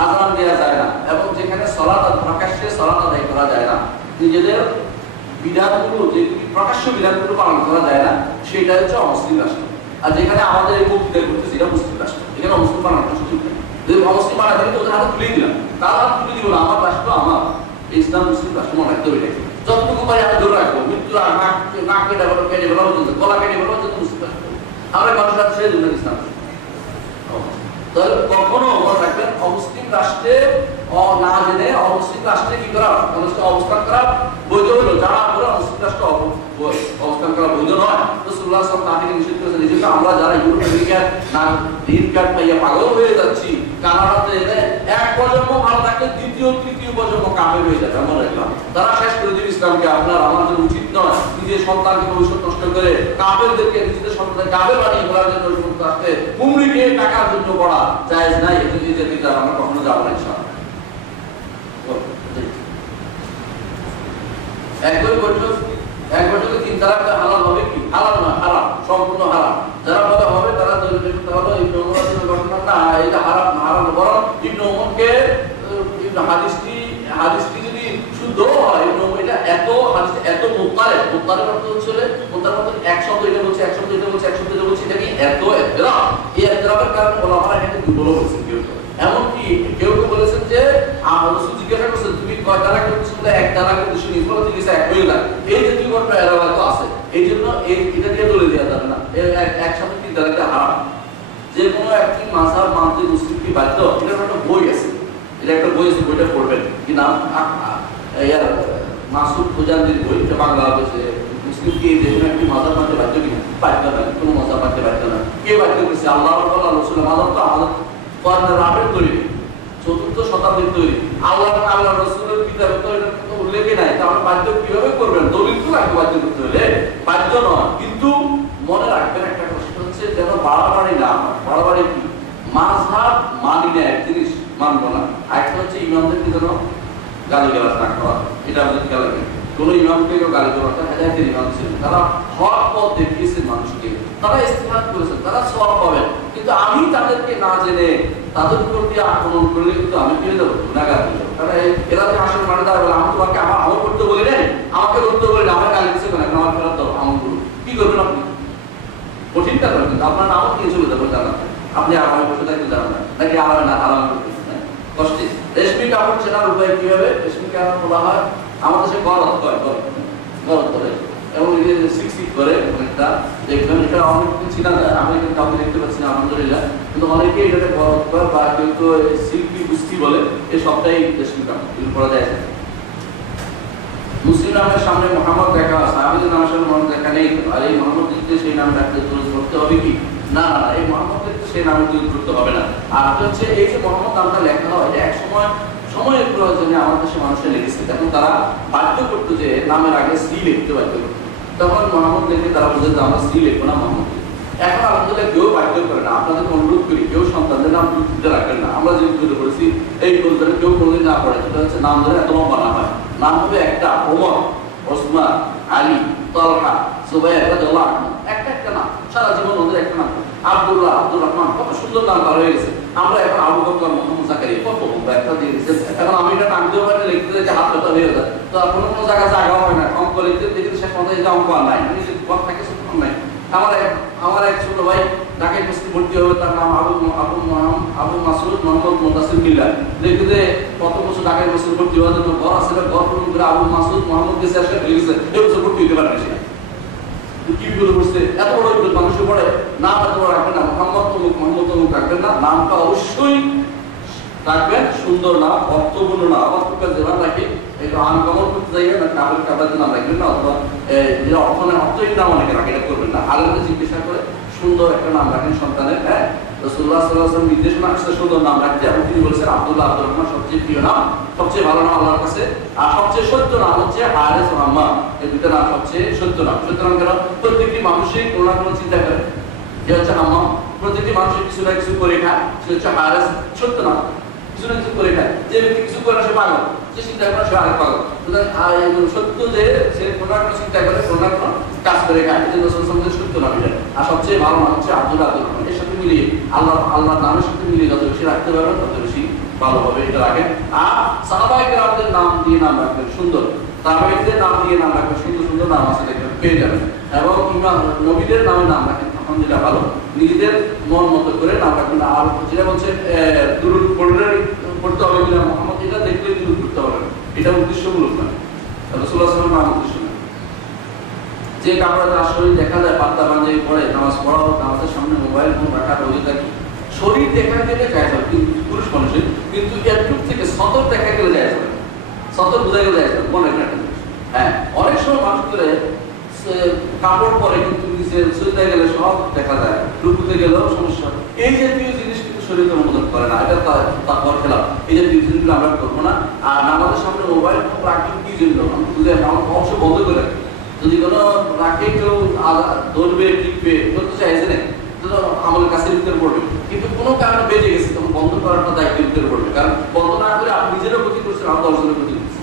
আযান দেয়া যায় না, এবং যেখানে সালাত প্রকাশ্যে সালাত আদায় করা যায় না, নিজেদের বিধানগুলো, যে প্রকাশ্য বিধানগুলো পালন করা যায় না, সেটা হচ্ছে অমুসলিম রাষ্ট্র। আর যেখানে আমাদের এই বক্তৃতা করতেছে, এটা মুসলিম রাষ্ট্র, এখানে অমুসলিম বানানোর সুযোগ নেই। যদি অমুসলিম বানাতে তো ওদের হাতে তুলে দিলাম, তার হাতে তুলে দিল না, আমার রাষ্ট্র আমার, ইসলাম মুসলিম রাষ্ট্র মনে রাখতে হবে। যতটুকু পারি আমি ধরে রাখবো, মৃত্যু নাক কেটে বলো, কেটে বলা পর্যন্ত, গলা কেটে বলা পর্যন্ত মুসলিম রাষ্ট্র আমরা মানুষের ছেড়ে দিলাম ইসলাম। তাহলে কখনো মনে রাখবেন, অমুসলিম অমুসলিম রাষ্ট্রে না জেনে অমুসলিম রাষ্ট্রে কি করা অবস্থান করা বৈধ হলো, যারা আমরা মুসলিম রাষ্ট্র অবস্থান করা বৈধ নয়। রাসূলুল্লাহ সাল্লাল্লাহু আলাইহি ওয়াসাল্লাম তাকে নিষেধ করেছেন। এই জন্য আমরা যারা ইউরোপ আমেরিকার না গ্রিন কার্ড পাইয়া পাগল হয়ে যাচ্ছি, কানাডাতে এক প্রজন্ম ভালো থাকলে দ্বিতীয় তৃতীয় প্রজন্ম কাফের হয়ে যাবে, আমরা দেখলাম তারা শেষ করে দিবে ইসলামকে। আপনার আমাদের উচিত নয় নিজের সন্তানকে ভবিষ্যৎ নষ্ট করে কাফেরদেরকে নিজেদের সন্তানকে কাফের বানিয়ে ফেলার জন্য আসতে কুমড়িকে টাকার জন্য করা জায়েজ নাই। এটি নিজের দিকে আমরা কখনো যাবো না ইনশাআল্লাহ। এক বছরে 3 তালাক হালাল হবে কি? হালাল না, হারাম, সম্পূর্ণ হারাম। যারা বলা হবে তারা দলিল হলো ইবনে উমরের ঘটনা না, এটা হারাম না, হারাম বরং ইবনে উমরকে হাদিসটি যদি শুদ্ধ হয়, ইবনে উমর এটা এত হাদিস এত মুতারে অর্থ হচ্ছে মুতারে অর্থ এক শব্দ এটা বলছে, এক শব্দ এটা বলছে, এক শব্দ এটা বলছে, এটা কি এত ইখতিলাফ। এই ইখতিলাফের কারণে ওলামারা এটাকে দুর্বল বলেছেন। এমনকি কেউ কেউ বলেছেন যে রাসূল জিজ্ঞাসা করছেন তুমি কয় তালাক করছো, বলে এক তালাক করছো, নিষ্পত্তি জিজ্ঞাসা এক হয়ে গেল। এই যে দুই ঘটনা এরা হয়তো আছে, এই জন্য এটা দিয়ে দলে দেওয়া যাবে না, একসাথে 3 তালাকটা হারাম। যে কোনো একটি মাযহাব মানতে মুসলিম কি বাধ্য? এটার একটা বই আছে, এটা একটা বই আছে, বইটা পড়বেন কি নাম মাসুদ খুজান্দির বই, এটা বাংলা হয়েছে। মুসলিম কি যে কোনো একটি মাযহাব মানতে বাধ্য কিনা? বাধ্য না, কোনো মাযহাব মানতে বাধ্য না। কে বাধ্য করেছে? আল্লাহ ওয়া রাসূলের মাযহাব তো আমাদের কোরআনের রাবের তৈরি, 4th শতাব্দীর তৈরি। আল্লাহ রাসূলের কিতাবে তো এটা কোনো উল্লেখই নাই। তাহলে বাধ্য কিভাবে করবেন? দলিল তো লাগবে বাধ্য করতে হলে, বাধ্য নয়। কিন্তু মনে রাখবেন একটা প্রশ্ন হচ্ছে যেন বাড়াবাড়ি না হয়। বাড়াবাড়ি কি? মাযহাব মানি না এক জিনিস মানব না, আরেকটা হচ্ছে ইমামদেরকে যেন গালিগালাজ না করা, এটা আমাদের খেয়াল রাখবেন। কোন ইমামকে কেউ গালিগালাজ না, হেদায়েতের ইমাম ছিলেন, তারা হক পথ দেখিয়েছেন মানুষকে, তারা ইস্তেহাদ করেছেন, তারা সওয়াব পাবেন। কিন্তু আমি তাদেরকে না জেনে তাদের উপর দিয়ে আক্রমণ করলে কিন্তু আমি কি হয়ে যাবো? গুনাহগার হয়ে যাবো। কারণ এরা যে আসল মানে দাঁড়াবে, আমি তোমাকে আমার করতে বলি নাই, আমাকে করতে বলি না, আমার গালি দিচ্ছে কেন, আমার ফেরত দাও আমল করুন। কি করবেন আপনি? কঠিনটা করবেন, কিন্তু আপনার নামও নিয়ে চলে যাবেন জানাতে। আপনি আরামে বসে থাকতে জানেন না, নাকি আরামে না আরামে করতেছেন কষ্টে। রেশমি কাপড় চেনার উপায় কি হবে? রেশমি কাপড় বলা হয় আমাদের দেশে গরদ করে, গরদ করে এবং এই যে সিক্সিক করে অনেকটা দেখবেন, এটা অনেক চিনা যায়। আমি এখানে কাউকে দেখতে পাচ্ছি না আলহামদুলিল্লাহ, কিন্তু অনেকে এটাকে গরদ করে বা কেউ তো সিল্কি গুস্তি বলে, এই সবটাই রেশমি কাপড় এগুলো করা যায়। মুসলিম নামের সামনে মোহাম্মদ দেখা, সাহাবীদের নামের সামনে মোহাম্মদ দেখা নেই। আর এই মোহাম্মদ লিখতে সেই নাম রাখতে করতে হবে কি? না না, এই মোহাম্মদ লিখতে সেই নামে তৈরি করতে হবে না। আর হচ্ছে এই যে মোহাম্মদ নামটা লেখা হয়, এটা এক সময়ের প্রয়োজনে আমার দেশে মানুষের লিখেছে। তখন তারা বাধ্য করতো যে নামের আগে শ্রী লিখতে বাধ্য করতো, তখন মোহাম্মদ লিখে তারা বুঝে যে আমরা শ্রী লিখবো না, মোহাম্মদ। এখন আলহামদুলিল্লাহ কেউ বাধ্য করে না। আপনাদেরকে অনুরোধ করি কেউ সন্তানদের নাম তুলতে রাখবেন না। আমরা যে বুঝতে করেছি এই পরিবারে কেউ কোনোদিন না পড়ে, সেটা হচ্ছে নাম ধরে এত লম্বা না হয়। নাম হবে একটা, ওমর, ওসমান, আলী, তালহা, সুবাইর, রাদিয়াল্লাহু আনহু, একটা নাম, সারা জীবন ওদের একটা নাম। আব্দুল্লাহ, আব্দুর রহমান, কত সুন্দর নাম বার হয়ে গেছে। আমরা এখন আবু বকর, মোহাম্মদ জাকারিয়া, কত একটা দিয়ে দিচ্ছে। এখন আমি এটা নাম দিয়ে পারে লিখতে যে হাত ব্যথা হয়ে যায়, তো কোনো জায়গায় জায়গা হয় না, অঙ্ক লিখতে দেখি শেষ পর্যন্ত এটা অঙ্ক আর নাই, পথ থাকে সুতরাং নাই। আমার এক ছোট ভাই ঢাকা ইউনিভার্সিটি ভর্তি হবে, তার নাম আবু মাসুদ মোহাম্মদ মুদাসসির মিল্লাহ। দেখতে কত বছর ঢাকা ইউনিভার্সিটি ভর্তি হওয়ার জন্য ঘর আসলে ঘর পূরণ করে আবু মাসুদ মোহাম্মদ কে শেষ হয়ে গেছে, এই বছর ভর্তি হতে পারে না। কি বিপদ করছে? এত বড় বিপদ মানুষের পড়ে, নাম এত বড় রাখবেন না, মোহাম্মদ তমুক রাখবেন না। নামটা অবশ্যই রাখবেন সুন্দর নাম, অর্থপূর্ণ নাম। অর্থকাল যেমন রাখি এটা আনকমন করতে যাইবেন না, কাবার নাম রাখবেন না, অথবা অর্থহীন নাম অনেকে রাখে, এটা করবেন না। আলেমদের জিজ্ঞাসা করে সুন্দর একটা নাম রাখেন সন্তানের। হ্যাঁ, রাসূলুল্লাহ সাল্লাল্লাহু আলাইহি ওয়াসাল্লাম নির্দেশনা আসছে সুন্দর নাম রাখতে, এবং তিনি বলেছেন আব্দুল্লাহ, আব্দুর রহমান সবচেয়ে প্রিয় নাম, সবচেয়ে ভালো নাম আল্লাহর কাছে। আর সবচেয়ে সত্য নাম হচ্ছে হারেস মুহাম্মদ। এই দুটো নাম সবচেয়ে সত্য নাম। সত্য নাম কেন? প্রত্যেকটি মানুষই কোনো না কোনো চিন্তা করে, যে হচ্ছে হাম্মাম, প্রত্যেকটি মানুষের কিছু না কিছু করে খায়, সে হচ্ছে হারেস, সত্য নাম, কিছু না কিছু করে খায়। যে ব্যক্তি কিছু করে সে পাগল, যে চিন্তা করে সে আরেক পাগল। সত্য যে সে কোনো না কোনো চিন্তা করে, কোনো না কোনো কাজ করে খায়, এই জন্য সত্য নাম এটা। আর সবচেয়ে ভালো নাম হচ্ছে আব্দুল্লাহ, আব্দুর রহমান। এর সাথে মিলিয়ে আল্লাহর নামের সাথে মিলিয়ে যত বেশি রাখতে পারবেন তত বেশি ভালো হবে, এটা রাখেন। আর সাহাবায়ে কেরামদের নাম দিয়ে নাম রাখবেন সুন্দর, তাবেঈদের নাম দিয়ে নাম রাখবেন সুন্দর সুন্দর নাম আছে দেখবেন পেয়ে যাবেন। এবং ইমাম নবীদের নামে নাম রাখেন, আলহামদুলিল্লাহ ভালো। নিজেদের মন মতো করে নাম রাখবেন। আর যেটা বলছে দুরূদ পড়তে হবে কিনা মুহাম্মদ, এটা দেখলে দুরূদ পড়তে হবে, এটা উদ্দেশ্যমূলক না, রাসূলুল্লাহ সাল্লাল্লাহু আলাইহি ওয়াসাল্লাম নাম উদ্দেশ্য না। যে কাপড়ে তার শরীর দেখা যায় পাতলা পাঞ্জাবি পরে নামাজ পড়াও, নামাজের সামনে মোবাইল ফোন রাখার রোজে থাকি, শরীর দেখা গেলে যায়, কিন্তু পুরুষ মানুষের কিন্তু এরটুক থেকে সতর দেখা গেলে যায় না, সতর বোঝা গেলে যায় না। মনে রাখেন, হ্যাঁ অনেক সময় মানুষ করে কাপড় পরে কিন্তু নিচে সুইতে গেলে সব দেখা যায়, রুকুতে গেলেও সমস্যা। এই জাতীয় জিনিস কিন্তু শরীরকে অনুমোদন করে না, এটা তার খেলাফ। এই জাতীয় জিনিসগুলো আমরা করবো না। আর আমাদের সামনে মোবাইল ফোন রাখবেন কি জন্য আমি বুঝে অবশ্য বন্ধ করে রাখি। যদি কোনো রাখে কেউ ধরবে টিপবে করতে চাইছে না, আমাদের কাছে ভিতরে পড়বে, কিন্তু কোনো কারণে বেজে গেছে তখন বন্ধ করাটা দায়িত্বের ভিতরে পড়বে। কারণ বন্ধ না করে আপনি নিজেরও ক্ষতি করছেন, আর 10 জনের ক্ষতি করছেন।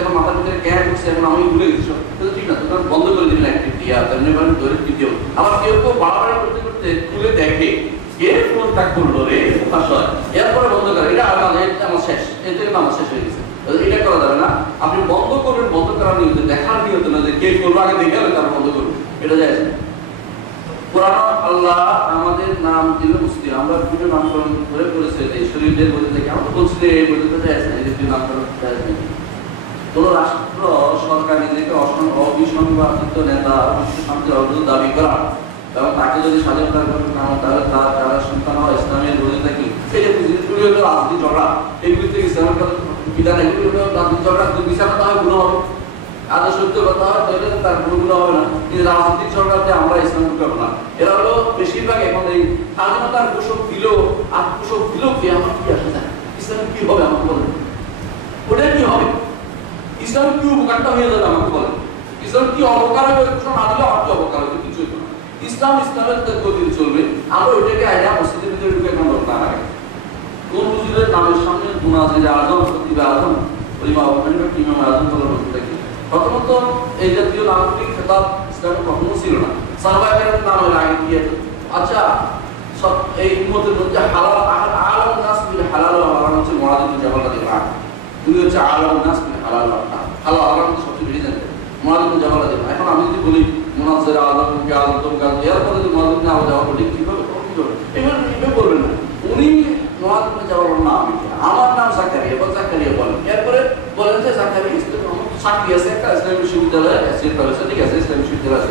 আমার মাথার ভিতরে ক্যান করছে, এখন আমি ভুলে গেছি সব, ঠিক না? তখন বন্ধ করে দিলেন অ্যাক্টিভিটি, আর তেমনি ধরে ভিডিও। আবার কেউ কেউ বাড়াবাড়ি করতে করতে খুলে দেখে কে ফোনটা করলো রে প্রকাশ হয়, এরপরে বন্ধ করে। এটা আমার শেষ, এর থেকে আমার শেষ হয়ে গেছে। এটা করা যাবে না। আপনি বন্ধ করবেন, বন্ধ করার নিয়ত, দেখার নিয়ত না যে কে করবো, আগে দেখে তার বন্ধ করবো, এটা যায়। কোরআন আল্লাহ আমাদের নাম দিল মুসলিম, আমরা বিভিন্ন নামকরণ করে করেছে এই শরীরের মধ্যে থেকে। আমরা বলছি যে এই বলতে যায় না, এই যে নামকরণ কোন রাষ্ট্র সরকার নিজেকে অবিসংবাদিত নেতা শান্তির অগ্রদূত দাবি করা এবং তাকে যদি স্বাধীনতা তাহলে তার যারা সন্তান হয় ইসলামের বিরোধিতা কি, এই যে জিনিসগুলি হলো রাজনীতি ঝগড়া, এগুলি থেকে ইসলামের বিধান, এগুলি হলো রাজনীতি ঝগড়া। বিচার কথা হয় গুণ হবে, আদৌ সত্য কথা হয় তাহলে তার কোনো গুণ হবে না। কিন্তু রাজনীতিক সরকারকে আমরা ইসলাম ঢুকাবো না। এরা হলো বেশিরভাগ এখন এই স্বাধীনতার পোষক দিল, আর পোষক দিল কি আমার কি আসে যায়, ইসলাম কি হবে আমাকে বলেন, ওটা কি হবে, ইসলাম কি উপকারটা হয়ে যাবে আমাকে বলেন, ইসলাম কি অপকার হবে, না দিলে আমার কি অপকার হবে, কিছু হইতো না। ইসলাম ইসলামের গতিতে চলবে, আমরা ওইটাকে আইনা মসজিদের ভিতরে ঢুকে এখন দরকার লাগে। কোন হুজুরের নামের সামনে মুনাজির আজম, খতিব আজম, ইমাম আজম বলার দেখি। প্রথমত এই জাতীয় নামগুলি খেতাব ইসলামে কখনো ছিল না, সাহাবায়ে নাম এর আগে দিয়ে। আচ্ছা সব এই উম্মতের মধ্যে হালাল আলাম নাস মিন হালাল ওয়া হারাম হচ্ছে মুআয ইবনে জাবাল রাদিয়াল্লাহু আনহু। উনি হচ্ছে আলাম নাস মিন হালাল ওয়া হারাম সবচেয়ে বেশি জানতেন, মুআয ইবনে জাবাল রাদিয়াল্লাহু আনহু। এখন আমি যদি বলি মুনাজ্জির আযম কে আযম তো কাজ, এরপরে যদি মুআয ইবনে আবু জাওয়াব বলি কিভাবে এভাবে বলবেন না। উনি মুআয ইবনে জাবালের নাম, আমার নাম জাকারিয়া বা জাকারিয়া বলেন, এরপরে বলেন যে জাকারিয়া চাকরি আছে একটা ইসলামী বিশ্ববিদ্যালয়ে অ্যাসিস্ট্যান্ট প্রফেসর, ঠিক আছে, ইসলামী বিশ্ববিদ্যালয়ে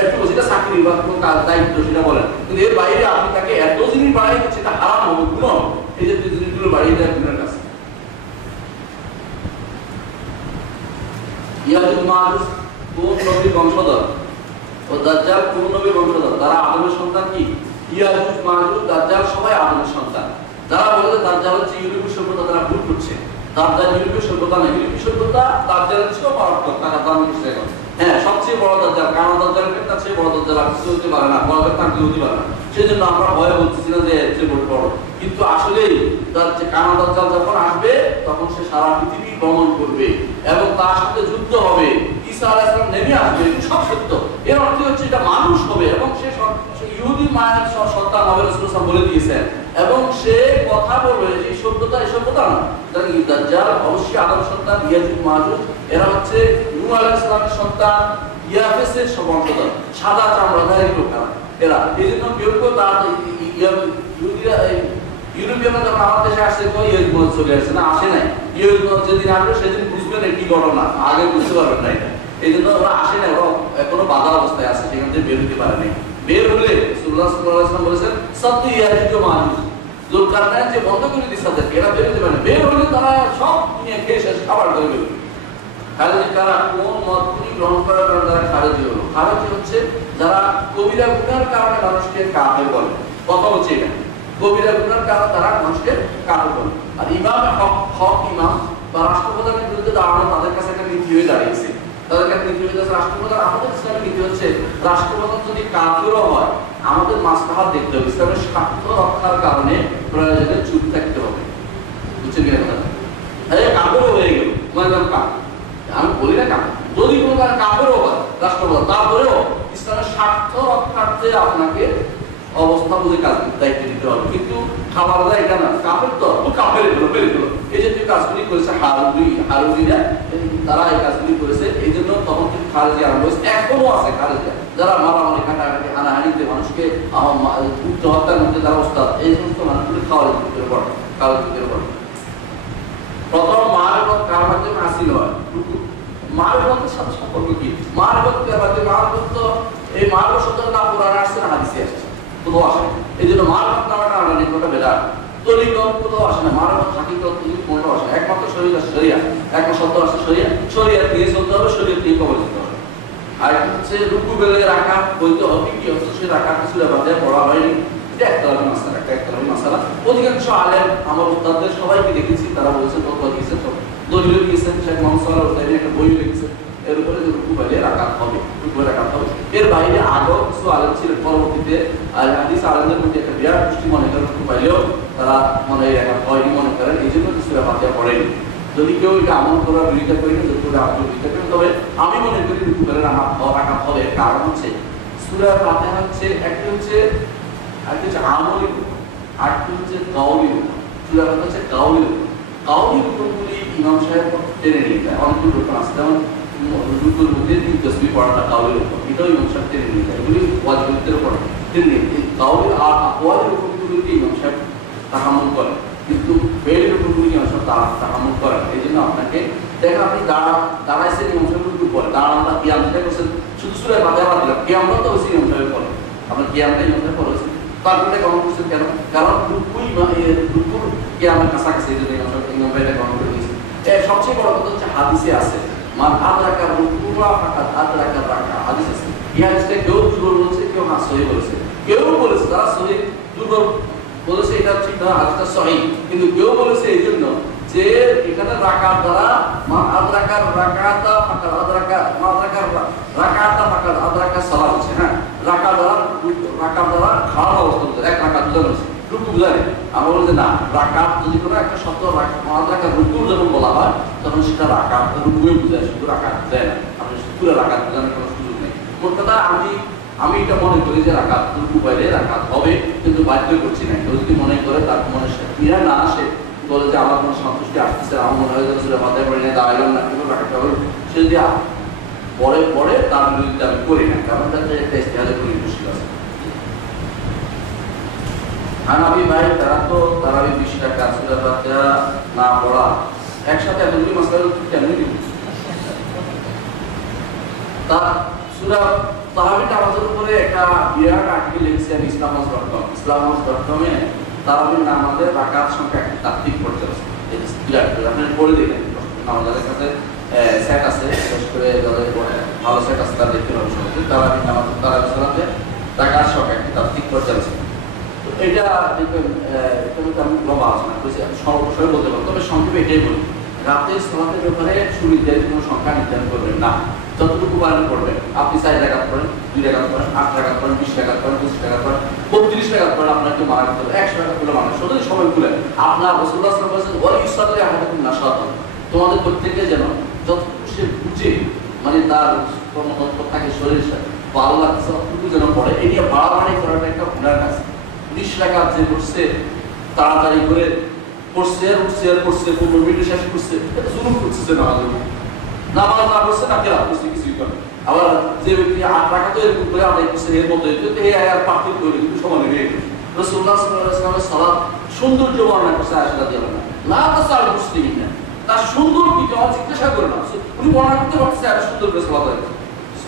একটু সেটা চাকরি বা কোনো কাজ দায়িত্ব সেটা বলেন। কিন্তু এর বাইরে আপনি তাকে এত জিনিস বাড়াই দিচ্ছে, এটা হারাম হবে, গুণ হবে। এই যে জিনিসগুলো বাড়িয়ে দেয় গুণের কাছে। ইয়াজুজ মাজুজ কোন নবীর বংশধর ও দাজ্জাল কোন নবীর বংশধর? তারা আদমের সন্তান কি? ইয়াজুজ মাজুজ দাজ্জাল সবাই আদমের সন্তান। যারা বলে যে দাজ্জাল হচ্ছে ইউরোপীয় সভ্যতা, তারা ভুল করছে। দাজ্জাল ইউরোপীয় সভ্যতা না, ইউরোপীয় সভ্যতা দাজ্জালের চেয়েও মারাত্মক, তারা দামি কিছু এখন। হ্যাঁ, সবচেয়ে বড় দাজ্জাল, কানা দাজ্জালের তার চেয়ে বড় দাজ্জাল আর কিছু হতে পারে না, বড় তার কেউ হতে পারে না। সেই জন্য আমরা ভয় বলতেছি না যে এর চেয়ে বড়, কিন্তু আসলেই তার যে কানা দাজ্জাল যখন আসবে তখন সে সারা পৃথিবী ভ্রমণ করবে এবং তার সাথে যুদ্ধ হবে। ঈসা আলাইহিস সালাম নেমে আসবে, সব সত্য। এর অর্থ হচ্ছে এটা মানুষ হবে এবং সে ইহুদি মায়ের সন্তান হবে, রাসূলুল্লাহ সাল্লাল্লাহু আলাইহি ওয়াসাল্লাম বলে দিয়েছেন। এবং সে কথা বলবে যে সভ্যতা এই সভ্যতা না, দাজ্জাল অবশ্যই আদম সন্তান, ইয়াজুজ মাজুজ এরা হচ্ছে নূহ আলাইহিস সালামের সন্তান, ইয়াফেসের বংশধর, সাদা চামড়াধারী লোকেরা এরা। এই জন্য কেউ কেউ তার ইহুদিরা ইউরোপিয়ানরা যখন আমার দেশে আসছে ইহুদ চলে আসছে না, আসে নাই। ইহুদ যেদিন আসবে সেদিন বুঝবেন কি ঘটনা, আগে বুঝতে পারবেন না এটা। এই জন্য ওরা আসে না, ওরা এখনো বাধা অবস্থায় আছে, সেখান থেকে বের হতে পারে নাই। বের হলে রাসূলুল্লাহ সাল্লাল্লাহু আলাইহি ওয়াসাল্লাম বলেছেন সাদ্দু ইয়াজুজ ওয়া মাজুজ, যুলকারনাইন যে বন্ধ করে দিচ্ছে তাদেরকে, এরা বের হতে পারে না। বের হলে তারা সব নিয়ে খেয়ে শেষ, খাবার করে বের। খারেজি কারা? কোন মতগুলি গ্রহণ করার কারণে তারা খারেজি হলো? খারেজি হচ্ছে যারা কবিরা গুনার কারণে মানুষকে কাফের বলে। কথা হচ্ছে এটা, কবিরা গুনার কারণে তারা মানুষকে কাফের বলে। আর ইমাম হক ইমাম বা রাষ্ট্রপ্রধানের বিরুদ্ধে দাঁড়ানো তাদের কাছে একটা নীতি হয়ে দাঁড়িয়েছে। তাদের কাছে নীতি হয়ে যাচ্ছে রাষ্ট্রপ্রধান। আমাদের ইসলামের নীতি হচ্ছে রাষ্ট্রপ্রধান যদি কাফেরও হয় আমাদের মাসলাহাত দেখতে হবে, ইসলামের স্বার্থ রক্ষার কারণে প্রয়োজনে চুপ থাকতে হবে। বুঝছেন কি কথা? কাফেরও হয়ে গেল, আমি বলি না কাফের, যদি কোনো কাফেরও হয় রাষ্ট্রপ্রধান, তারপরেও ইসলামের স্বার্থ রক্ষার্থে আপনাকে অবস্থা বুঝে কাজ দায়িত্ব দিতে হবে। কিন্তু খাবার দেয় এটা না, কাফের তো কাফের বেরোলো এই জাতীয় কাজগুলি করেছে হারুদিরা, তারা এই কাজগুলি করেছে। এই জন্য তখন কিন্তু খারেজি আরম্ভ হয়েছে, এখনো আছে খারেজিরা যারা মারামারি কাটাকাটি হানাহানিতে মানুষকে উচ্চ হত্যার মধ্যে তারা ওস্তাদ। এই সমস্ত মানুষগুলি খাওয়ার দিতে পড়ে, খাওয়ার দিতে পড়ে। প্রথম মারেফত কার মাধ্যমে হাসিল হয়? মারেফতের সাথে সম্পর্ক কি? মারেফত কার মাধ্যমে? মারেফত তো এই মারেফত শব্দটা না কোরআনে আসছে না হাদিসে আসছে, তো আসে। এই জন্য মারেফত নামটা আলাদা একটা বেদাত। তরিকত কোথাও আসে না, মানব হাকিকত কোনটাও আসে না, একমাত্র শরিয়া, একমাত্র শব্দ আসে শরিয়া দিয়ে চলতে হবে, শরিয়া দিয়ে কবর দিতে হবে। আর হচ্ছে রুকু বেলে রাখা বলতে হবে কি হচ্ছে, সে রাখা কিছু বাদে পড়া হয়নি, এটা একতলামি মাসালা, একতলামি মাসালা। অধিকাংশ আলেম আমার উস্তাদদের সবাইকে দেখেছি, তারা বলছেন কত দিয়েছেন, তো দলিল দিয়েছেন, শেখ মোহাম্মদ সাল্লাল্লাহু আলাইহি ওয়াসাল্লাম একটা বই লিখেছেন এর উপরে যে রুকু বেলে রাকাত হবে, রুকু বেলে রাকাত হবে। এর বাইরে আগেও কিছু আলেম ছিলেন, পরবর্তীতে হাদিস আলেমদের মধ্যে একটা বিরাট গোষ্ঠী মনে করেন রুকু পাইলেও তারা মনে রাকাত হয়নি মনে করেন, এই জন্য সূরা ফাতিহা পড়েনি। যদি কেউ এটা আমল করার বিরোধিতা করি না, যদি আপনি বিরোধিতা করেন, তবে আমি মনে করি রুকু বেলে রাকাত হবে। কারণ হচ্ছে সূরা ফাতিহা হচ্ছে একটা হচ্ছে আমলি, আরেকটি হচ্ছে কাউলি রুকু। সূরা ফাতিহা হচ্ছে কাউলি রুকু। কাউলি রুকুগুলি ইমাম সাহেব টেনে নিয়ে যায়, অনেকগুলো রুকু আছে, যেমন রুকুর মধ্যে 3 তাসবিহ পড়াটা কাউলি রুকু, এটাও ইমাম সাহেব টেনে নিয়ে যায়, এগুলি ওয়াজিবের উপর টেনে নিয়ে যায়। কাউলি আর আকওয়ালি রুকুগুলিকে ইমাম সাহেব তাহাম্মুল করে, কিন্তু ফেল রুকুগুলি ইমাম সাহেব তাহাম্মুল করে। এই জন্য আপনাকে দেখেন, আপনি দাঁড়াইছেন, ইমাম সাহেব রুকু পড়ে, দাঁড়ানোটা কিয়াম যেটা করছেন, শুধু সূরা ফাতিহা বাদ দিলাম, কিয়ামটা তো হচ্ছে ইমাম সাহেব পড়ে, আপনার কিয়ামটা ইমাম সাহেব পড়েছেন, তারপরে গণনা করছেন কেন? কারণ রুকুই রুকুর কিয়ামের কাছাকাছি, এই জন্য ইমাম ভাইটা গণনা করে দিয়েছেন। সবচেয়ে বড় কথা হচ্ছে হাদিসে আছে, মান আদরাকা রুকুআ ফাকাদ আদরাকা রাকা, হাদিস আছে। এই হাদিসটা কেউ দুর্বল বলেছে, কেউ সহিহ বলেছে, কেউ বলেছে তারা সহিহ, দুর্বল বলেছে এটা ঠিক না, হাদিসটা সহিহ, কিন্তু কেউ বলেছে এই জন্য যে এখানে রাকাত দ্বারা মান আদরাকা রাকাতা ফাকাদ আদরাকা রাকাতা ফাকাদ আদরাকা সালাত হচ্ছে, হ্যাঁ, রাকাত দ্বারা খাওয়া অবস্থা, এক রাকাত বুঝানো রুকু বুঝায়। আমরা বলছি না, রাকাত যদি কোনো একটা শব্দ আদরাকা রুকু যখন বলা হয় তখন সেটা রাকাত রুকুই বুঝায়, শুধু রাকাত বুঝায় না, আপনি পুরো রাকাত বোঝানোর কোনো সুযোগ নেই। মোট কথা আমি এটা মনে করি যে রাকাত রুকু বাইরে রাকাত হবে, কিন্তু বাধ্য করছি না। কেউ যদি মনে করে তার মনে ক্রিয়া না আসে, বলে যে আমার কোনো সন্তুষ্টি আসতেছে, আমার মনে হয় যে মাথায় পড়ে নিয়ে দাঁড়াইলাম না, কিন্তু রাখাতে হবে, সে যদি পরে তার বিরুদ্ধে আমি করি না, কারণ তাতে একটা ইস্তেহাদের কোনো মুশকিল আছে। হানাফি ভাই তারাবি 20 টাকা সূরা ফাতিহা না পড়া একসাথে এতগুলি মাসআলা কেমনে দিব? তা সূরা তারাবিটা আমাদের উপরে একটা বিরাট আর্টিকেল লিখছে islamhouse.com এ তারাবির নামাজের রাকাত সংখ্যা একটা তাত্ত্বিক পর্যায়ে আছে, বিরাট, আপনি পড়ে দেখেন, আমাদের কাছে সেট আছে, বিশেষ করে যাদের ভালো সেট আছে তারা দেখতে পাবেন সহজে। তারাবির নামাজের তারাবি সালাতে রাকাত সংখ্যা একটা তাত্ত্বিক পর্যায়ে আছে। তো এটা দেখবেন, এটা আমি লম্বা আলোচনা করেছি, আমি সর্বশেষে বলতে পারবো, তবে সংক্ষেপে এটাই বলি, রাতের সালাতের ব্যাপারে সুনির্ধারিত কোনো সংখ্যা নির্ধারণ করবেন না, যতটুকু পারেন করবেন। আপনি 4 রাকাত পড়েন, 2 রাকাত পড়েন, 8 রাকাত পড়েন, 20 রাকাত পড়েন, 25 রাকাত পড়েন, 32 রাকাত পড়েন, আপনাকে মারা করতে হবে, 100 রাকাত করে মানুষ শুধু সময় খুলে আপনার রাসূলুল্লাহ সাল্লাল্লাহু আলাইহি ওয়াসাল্লাম ওয়ালি ইসাল্লি আহাদাকুম নাশাতান, তোমাদের প্রত্যেকে যেন যতটুকু সে বুঝে, মানে তার কর্মতৎপর থাকে, শরীর ভালো লাগছে ততটুকু যেন পড়ে। এই নিয়ে বাড়াবাড়ি করাটা একটা গুনার কাজ। 20 রাকাত যে করছে তাড়াতাড়ি করে পড়ছে আর উঠছে আর পড়ছে, 15 মিনিটে শেষ করছে, এটা জুলুম করছে নামাজ না পড়ছে না কেরাত করছে, কিছুই করে। আবার যে ব্যক্তি 8 রাকাত এরকম করে আদায় করছে, এর মধ্যে এই আয়াত পার্থক্য হলে কিন্তু সমান হয়ে গেছে। রাসূলুল্লাহ সাল্লাল্লাহু আলাইহি ওয়াসাল্লামের সালাত সৌন্দর্য বর্ণনা করছে আয়েশা রাদিয়াল্লাহু আনহা, না তাসাল মুসলিমিনা, তার সুন্দর কি কেউ জিজ্ঞাসা করে না, উনি বর্ণনা করতে পারছে আর সুন্দর করে সালাত হয়।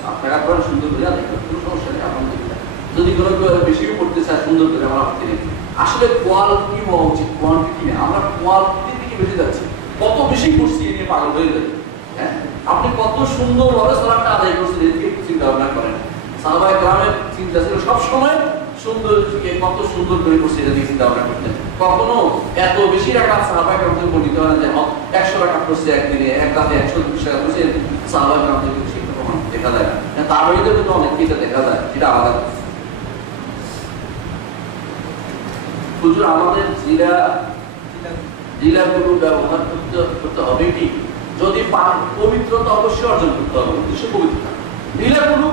8 রাকাত পড়া সুন্দর করে আদায় করে কোনো সমস্যা নেই, আলহামদুলিল্লাহ। যদি কোনো কেউ বেশি পড়তে চায় সুন্দর করে, আমার আপত্তি নেই। আসলে কোয়ালিটি হওয়া উচিত, কোয়ান্টিটি না। আমরা কোয়ালিটির দিকে বেশি যাচ্ছি, কত বেশি করছি এ নিয়ে পাগল হয়ে যায়। হ্যাঁ, আপনি কত সুন্দরভাবে সালাতটা আদায় করছেন এদিকে একটু চিন্তা ভাবনা করেন। সাহাবায়ে কেরামের চিন্তা ছিল সবসময় সুন্দর, কত সুন্দর করে করছে এটা নিয়ে চিন্তা ভাবনা করতেন। কখনো এত বেশি রাকাত সাহাবায়ে কেরামদের বর্ণিত হয় না যে 100 রাকাত করছে একদিনে, এক রাতে 120 রাকাত করছে, সাহাবায়ে কেরামদের কিছু প্রমাণ দেখা যায় না। তার বাইরে তো অনেক কিছু দেখা যায়, এটা আলাদা। হুজুর আমাদের জিলাগুলো ব্যবহার করতে হবে কি? যদি পবিত্রতা অবশ্যই অর্জন করতে হবে, উদ্দেশ্য পবিত্রতা। জিলাগুলো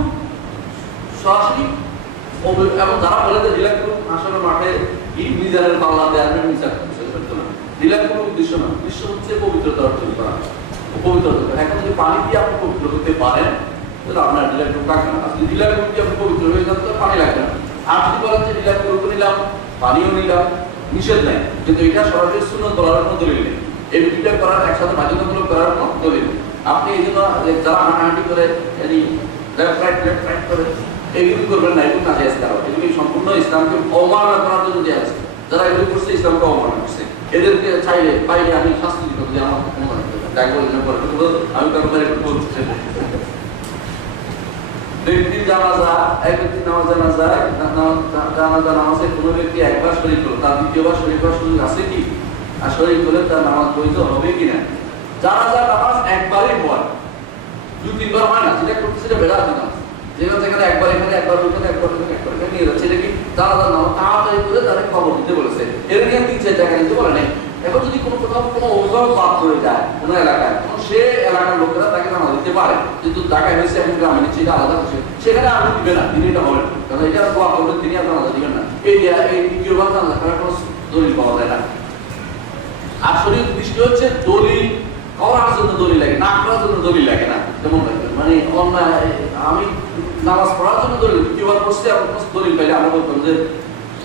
সরাসরি এবং যারা বলে যে জিলাগুলো আসলে মাঠে মিজানের পাল্লা দেওয়ার মিজান করতে না, জিলাগুলো উদ্দেশ্য না, উদ্দেশ্য হচ্ছে পবিত্রতা অর্জন করা, পবিত্রতা। এখন যদি পানি দিয়ে আপনি পবিত্র হতে পারেন তাহলে আপনার জিলাগুলো লাগবে না। যদি জিলাগুলো দিয়ে আপনি পবিত্র হয়ে যান তাহলে পানি লাগবে না। আর যদি বলেন যে জিলাগুলো নিলাম, পানিও নিলাম, নিষেধ নাই, কিন্তু এটা সরাসরি সুন্নাত বলার কোনো দলিল নেই। এই দুইটা করার একসাথে বাধ্যতামূলক করার কোনো দলিল নেই। আপনি এই জন্য যারা হাঁটাহাঁটি করে লেফট রাইট করে এগুলি করবেন না, এগুলো কাজে আসতে হবে। এগুলি সম্পূর্ণ ইসলামকে অবমাননা করার জন্য দেওয়া আছে। যারা এগুলো করছে ইসলামকে অবমাননা করছে, এদেরকে চাইলে পাইলে আমি শাস্তি দিতে যদি আমার কোনো মনে করি যাই বলি না করে আমি কারো বলছি ব্যক্তির জানাজা এক ব্যক্তি জানাজা নামাজে কোনো ব্যক্তি একবার শরীক করলো, তার দ্বিতীয়বার শরীক করার সুযোগ আছে কি? আর শরীক করলে তার নামাজ বৈধ হবে কিনা? জানাজা নামাজ একবারই হয়, 2-3 বার হয় না। যেটা করতেছে সেটা বেদাত নামাজ, যেখানে একবার এখানে একবার ওখানে একবার ওখানে একবার এখানে নিয়ে যাচ্ছে, এটা কি জানাজা নামাজ? তাড়াতাড়ি করে তাদের খবর দিতে বলেছে, এর নিয়ে 3-4 টাকা নিতে বলে নাই। এখন যদি কোনো কোথাও কোনো অভিভাবক বাদ করে যায় কোনো এলাকায়, তখন সে এলাকার লোকেরা তাকে নামাজ দিতে পারে, কিন্তু ঢাকায় হয়েছে এখন গ্রামে নিচ্ছে, এটা আলাদা হচ্ছে, সেখানে আপনি দিবে না, তিনি এটা হবে না, কারণ এটা দোয়া করবেন তিনি আপনার নামাজ দিবেন না। এই দ্বিতীয়বার জানাজা করার কোনো দলিল পাওয়া যায় না। আর শরীর দৃষ্টি হচ্ছে দলিল করার জন্য দলিল লাগে, না করার জন্য দলিল লাগে না। যেমন মানে আমি নামাজ পড়ার জন্য দলিল, দ্বিতীয়বার পড়ছি আমার দলিল পাইলে আমরা বলতাম যে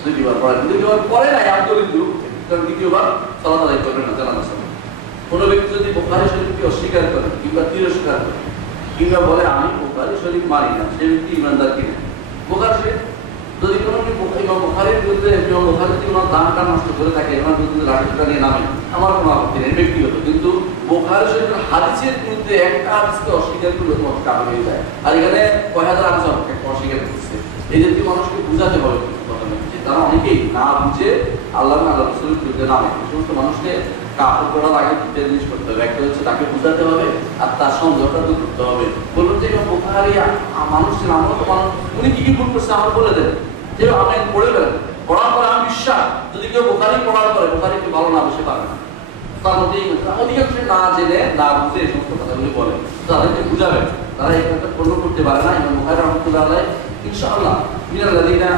দ্বিতীয়বার পড়া, দ্বিতীয়বার পরে নাই আমি দলিল দিব, কারণ দ্বিতীয়বার সালাত আদায় করবেন না জানাজার সময়। কোনো ব্যক্তি যদি বুখারী শরীফকে অস্বীকার করে কিংবা তিরস্কার করে কিংবা বলে আমি বুখারী শরীফ মানি না, সে ব্যক্তি ইমানদার কিনা? বুখারী শরীফ যদি কোনো ইমাম বুখারীর বিরুদ্ধে ইমাম বুখারী যদি কোনো দানটা নষ্ট করে থাকে, আমার বিরুদ্ধে লাঠিটা নিয়ে নামে, আমার কোনো আপত্তি নেই ব্যক্তিগত, কিন্তু বুখারী শরীফের হাদিসের বিরুদ্ধে একটা হাদিসকে অস্বীকার করলে তোমার কাফের হয়ে যায়। আর এখানে কয় হাজার হাদিস অস্বীকার করছে, এই জাতীয় মানুষকে বুঝাতে হবে প্রথমে, যে তারা অনেকেই না বুঝে আল্লাহ আল্লাহ রাসূলের বিরুদ্ধে নামে। এই সমস্ত মানুষকে কাফের করার আগে দুটো জিনিস করতে হবে, একটা হচ্ছে তাকে বুঝাতে হবে আর তার সন্দেহটা দূর করতে হবে। বলুন যে ইমাম বুখারী মানুষ ছিল, আমরা তো মানুষ, উনি কি কি ভুল করছে আমার বলে দেন, যে আপনি পড়ে গেলেন, পড়ার পরে আমি বিশ্বাস যদি কেউ বুখারী পড়ার পরে বুখারীকে ভালো না বসে পারে না, তার মধ্যে অধিকাংশ না জেনে না বুঝে এই সমস্ত কথাগুলি বলে, তাদেরকে বুঝাবেন, তারা এই কথা ফলো করতে পারে না। ইমাম বুখারী রাহমাতুল্লাহ আলাইহি ইনশাআল্লাহ মিনাল্লাযিনা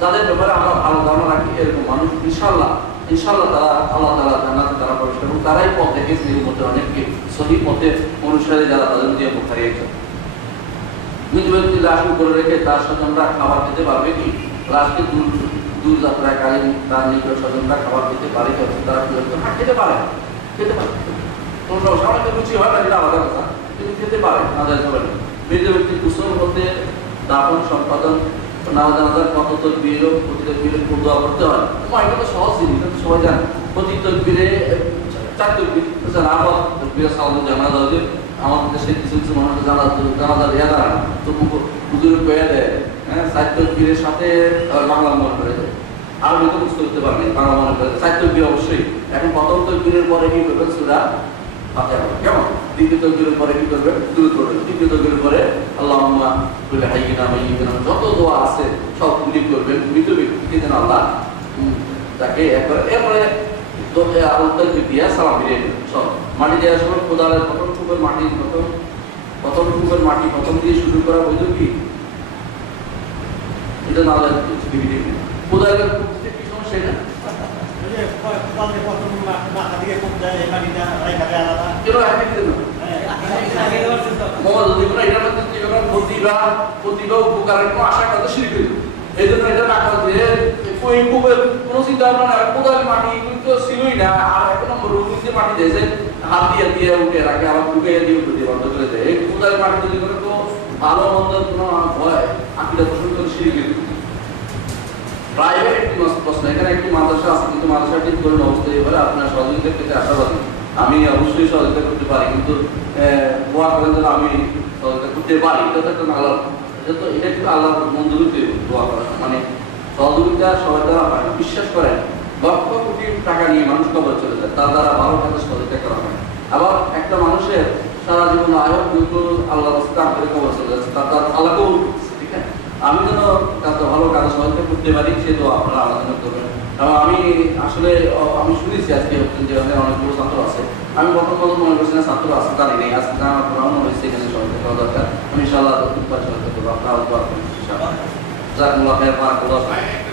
যাদের ব্যাপারে আমরা ভালো ধারণা রাখি, এরকম মানুষ ইনশাআল্লাহ তারা আল্লাহ তাআলা জান্নাতে তারা প্রবেশ করবে, এবং তারাই পথ দেখেছে এর মধ্যে অনেককে সহিহ পথে অনুসারী যারা, তাদের মধ্যে বুখারী একজন। মৃত ব্যক্তির লাশ উপরে রেখে তার স্বজনরা খাবার খেতে পারবে কি? লাশকে দূর যাত্রাকালীন তার নিকট স্বজনরা খাবার খেতে পারে কি? তারা খেতে পারে, কোনো সমস্যা রুচি হয় না, এটা আলাদা কথা, কিন্তু খেতে পারে, না যায় হবে না। মৃত ব্যক্তির কুশল হতে দাফন সম্পাদন নামাজার কত তকবীর ও প্রতি তকবীরে দোয়া করতে হয়, এটা তো সহজ জিনিস, এটা তো সবাই জানে। প্রতি তকবীরে 4 তকবীর, আবার তকবীরে সালাত জানাজা হচ্ছে আমাদের দেশে কিছু কিছু মানুষ জানাজা দেয়া যায় না, তো হুজুরে কয়ে দেয়, হ্যাঁ 4 তকবীরের সাথে বাংলা মনে করে দেয়, আর হয়তো বুঝতে করতে পারবে বাংলা মনে করে 4 তকবীর অবশ্যই। এখন প্রথম তকবীরের পরে কি করবেন? সূরা ফাতিহা পড়বেন, কেমন? দ্বিতীয় তকবীরের পরে কি করবেন? দুরূদ পড়বেন। তৃতীয় তকবীরের পরে আল্লাহুম্মা কুল্লি হাইয়িনা মাইয়িতিনা, যত দোয়া আছে সবগুলি করবেন, মৃত ব্যক্তিকে যেন আল্লাহ তাকে এরপরে দিয়া সালাম ফিরিয়ে দেবেন। সব মাটি দেওয়ার সময় কোদালের প্রথম টুকের মাটি প্রথম দিয়ে শুরু করা বৈধ কি? এটা না কোদালের কি সমস্যা? এটা প্রতিভা উপকারের কোনো আশা করতে শিরিক হইল, এই জন্য এটা না করতে কোনো চিন্তা ভাবনা না, কোদালের মাটি তো ছিলই না, আর এখন রুটিতে মাটি দিয়েছে হাত দিয়ে উঠে রাখে, আবার ঢুকে দিয়ে উঠে দিয়ে বন্ধ করে দেয়। এই কোদালের মাটি যদি করে তো ভালো মন্দ কোনো ভয় আকিদা পোষণ করে শিরিক হইল। প্রাইভেট একটি প্রশ্ন, এখানে একটি মাদ্রাসা আছে, কিন্তু মাদ্রাসাটি ধরুন অবস্থা এবারে আপনার সহযোগিতার ক্ষেত্রে আশাবাদী, আমি অবশ্যই সহযোগিতা করতে পারি, কিন্তু দোয়া করেন যেন আমি সহযোগিতা করতে পারি, এটা তো একটা আল্লাহ, এটা কিন্তু আল্লাহ মঞ্জুরি তৈরি দোয়া করা, মানে সহযোগিতা সহায়তা হয় না। বিশ্বাস করেন লক্ষ কোটি টাকা নিয়ে মানুষ কবর চলে যায়, তার দ্বারা ভালো কাজে সহযোগিতা করা হয়। আবার একটা মানুষের সারা জীবন আয়ক কিন্তু আল্লাহ রাস্তায় করে কবর চলে যাচ্ছে, তার আল্লাহকেও, ঠিক আছে? আমি যেন তাতে ভালো কাজে সহায়তা করতে পারি, সে তো আপনারা আলোচনা করবেন। এবং আমি আসলে আমি শুনেছি আজকে যে অনেকগুলো ছাত্র আছে, আমি প্রথম মনে করছি না ছাত্র আছে, জানি নেই, আজকে আমার পড়ানো হয়েছে, এখানে সহায়তা করা দরকার। আমি ইনশাআল্লাহ সহায়তা করবো, আপনারা দোয়া করবেন ইনশাআল্লাহ। জাযাকুমুল্লাহু খাইরান।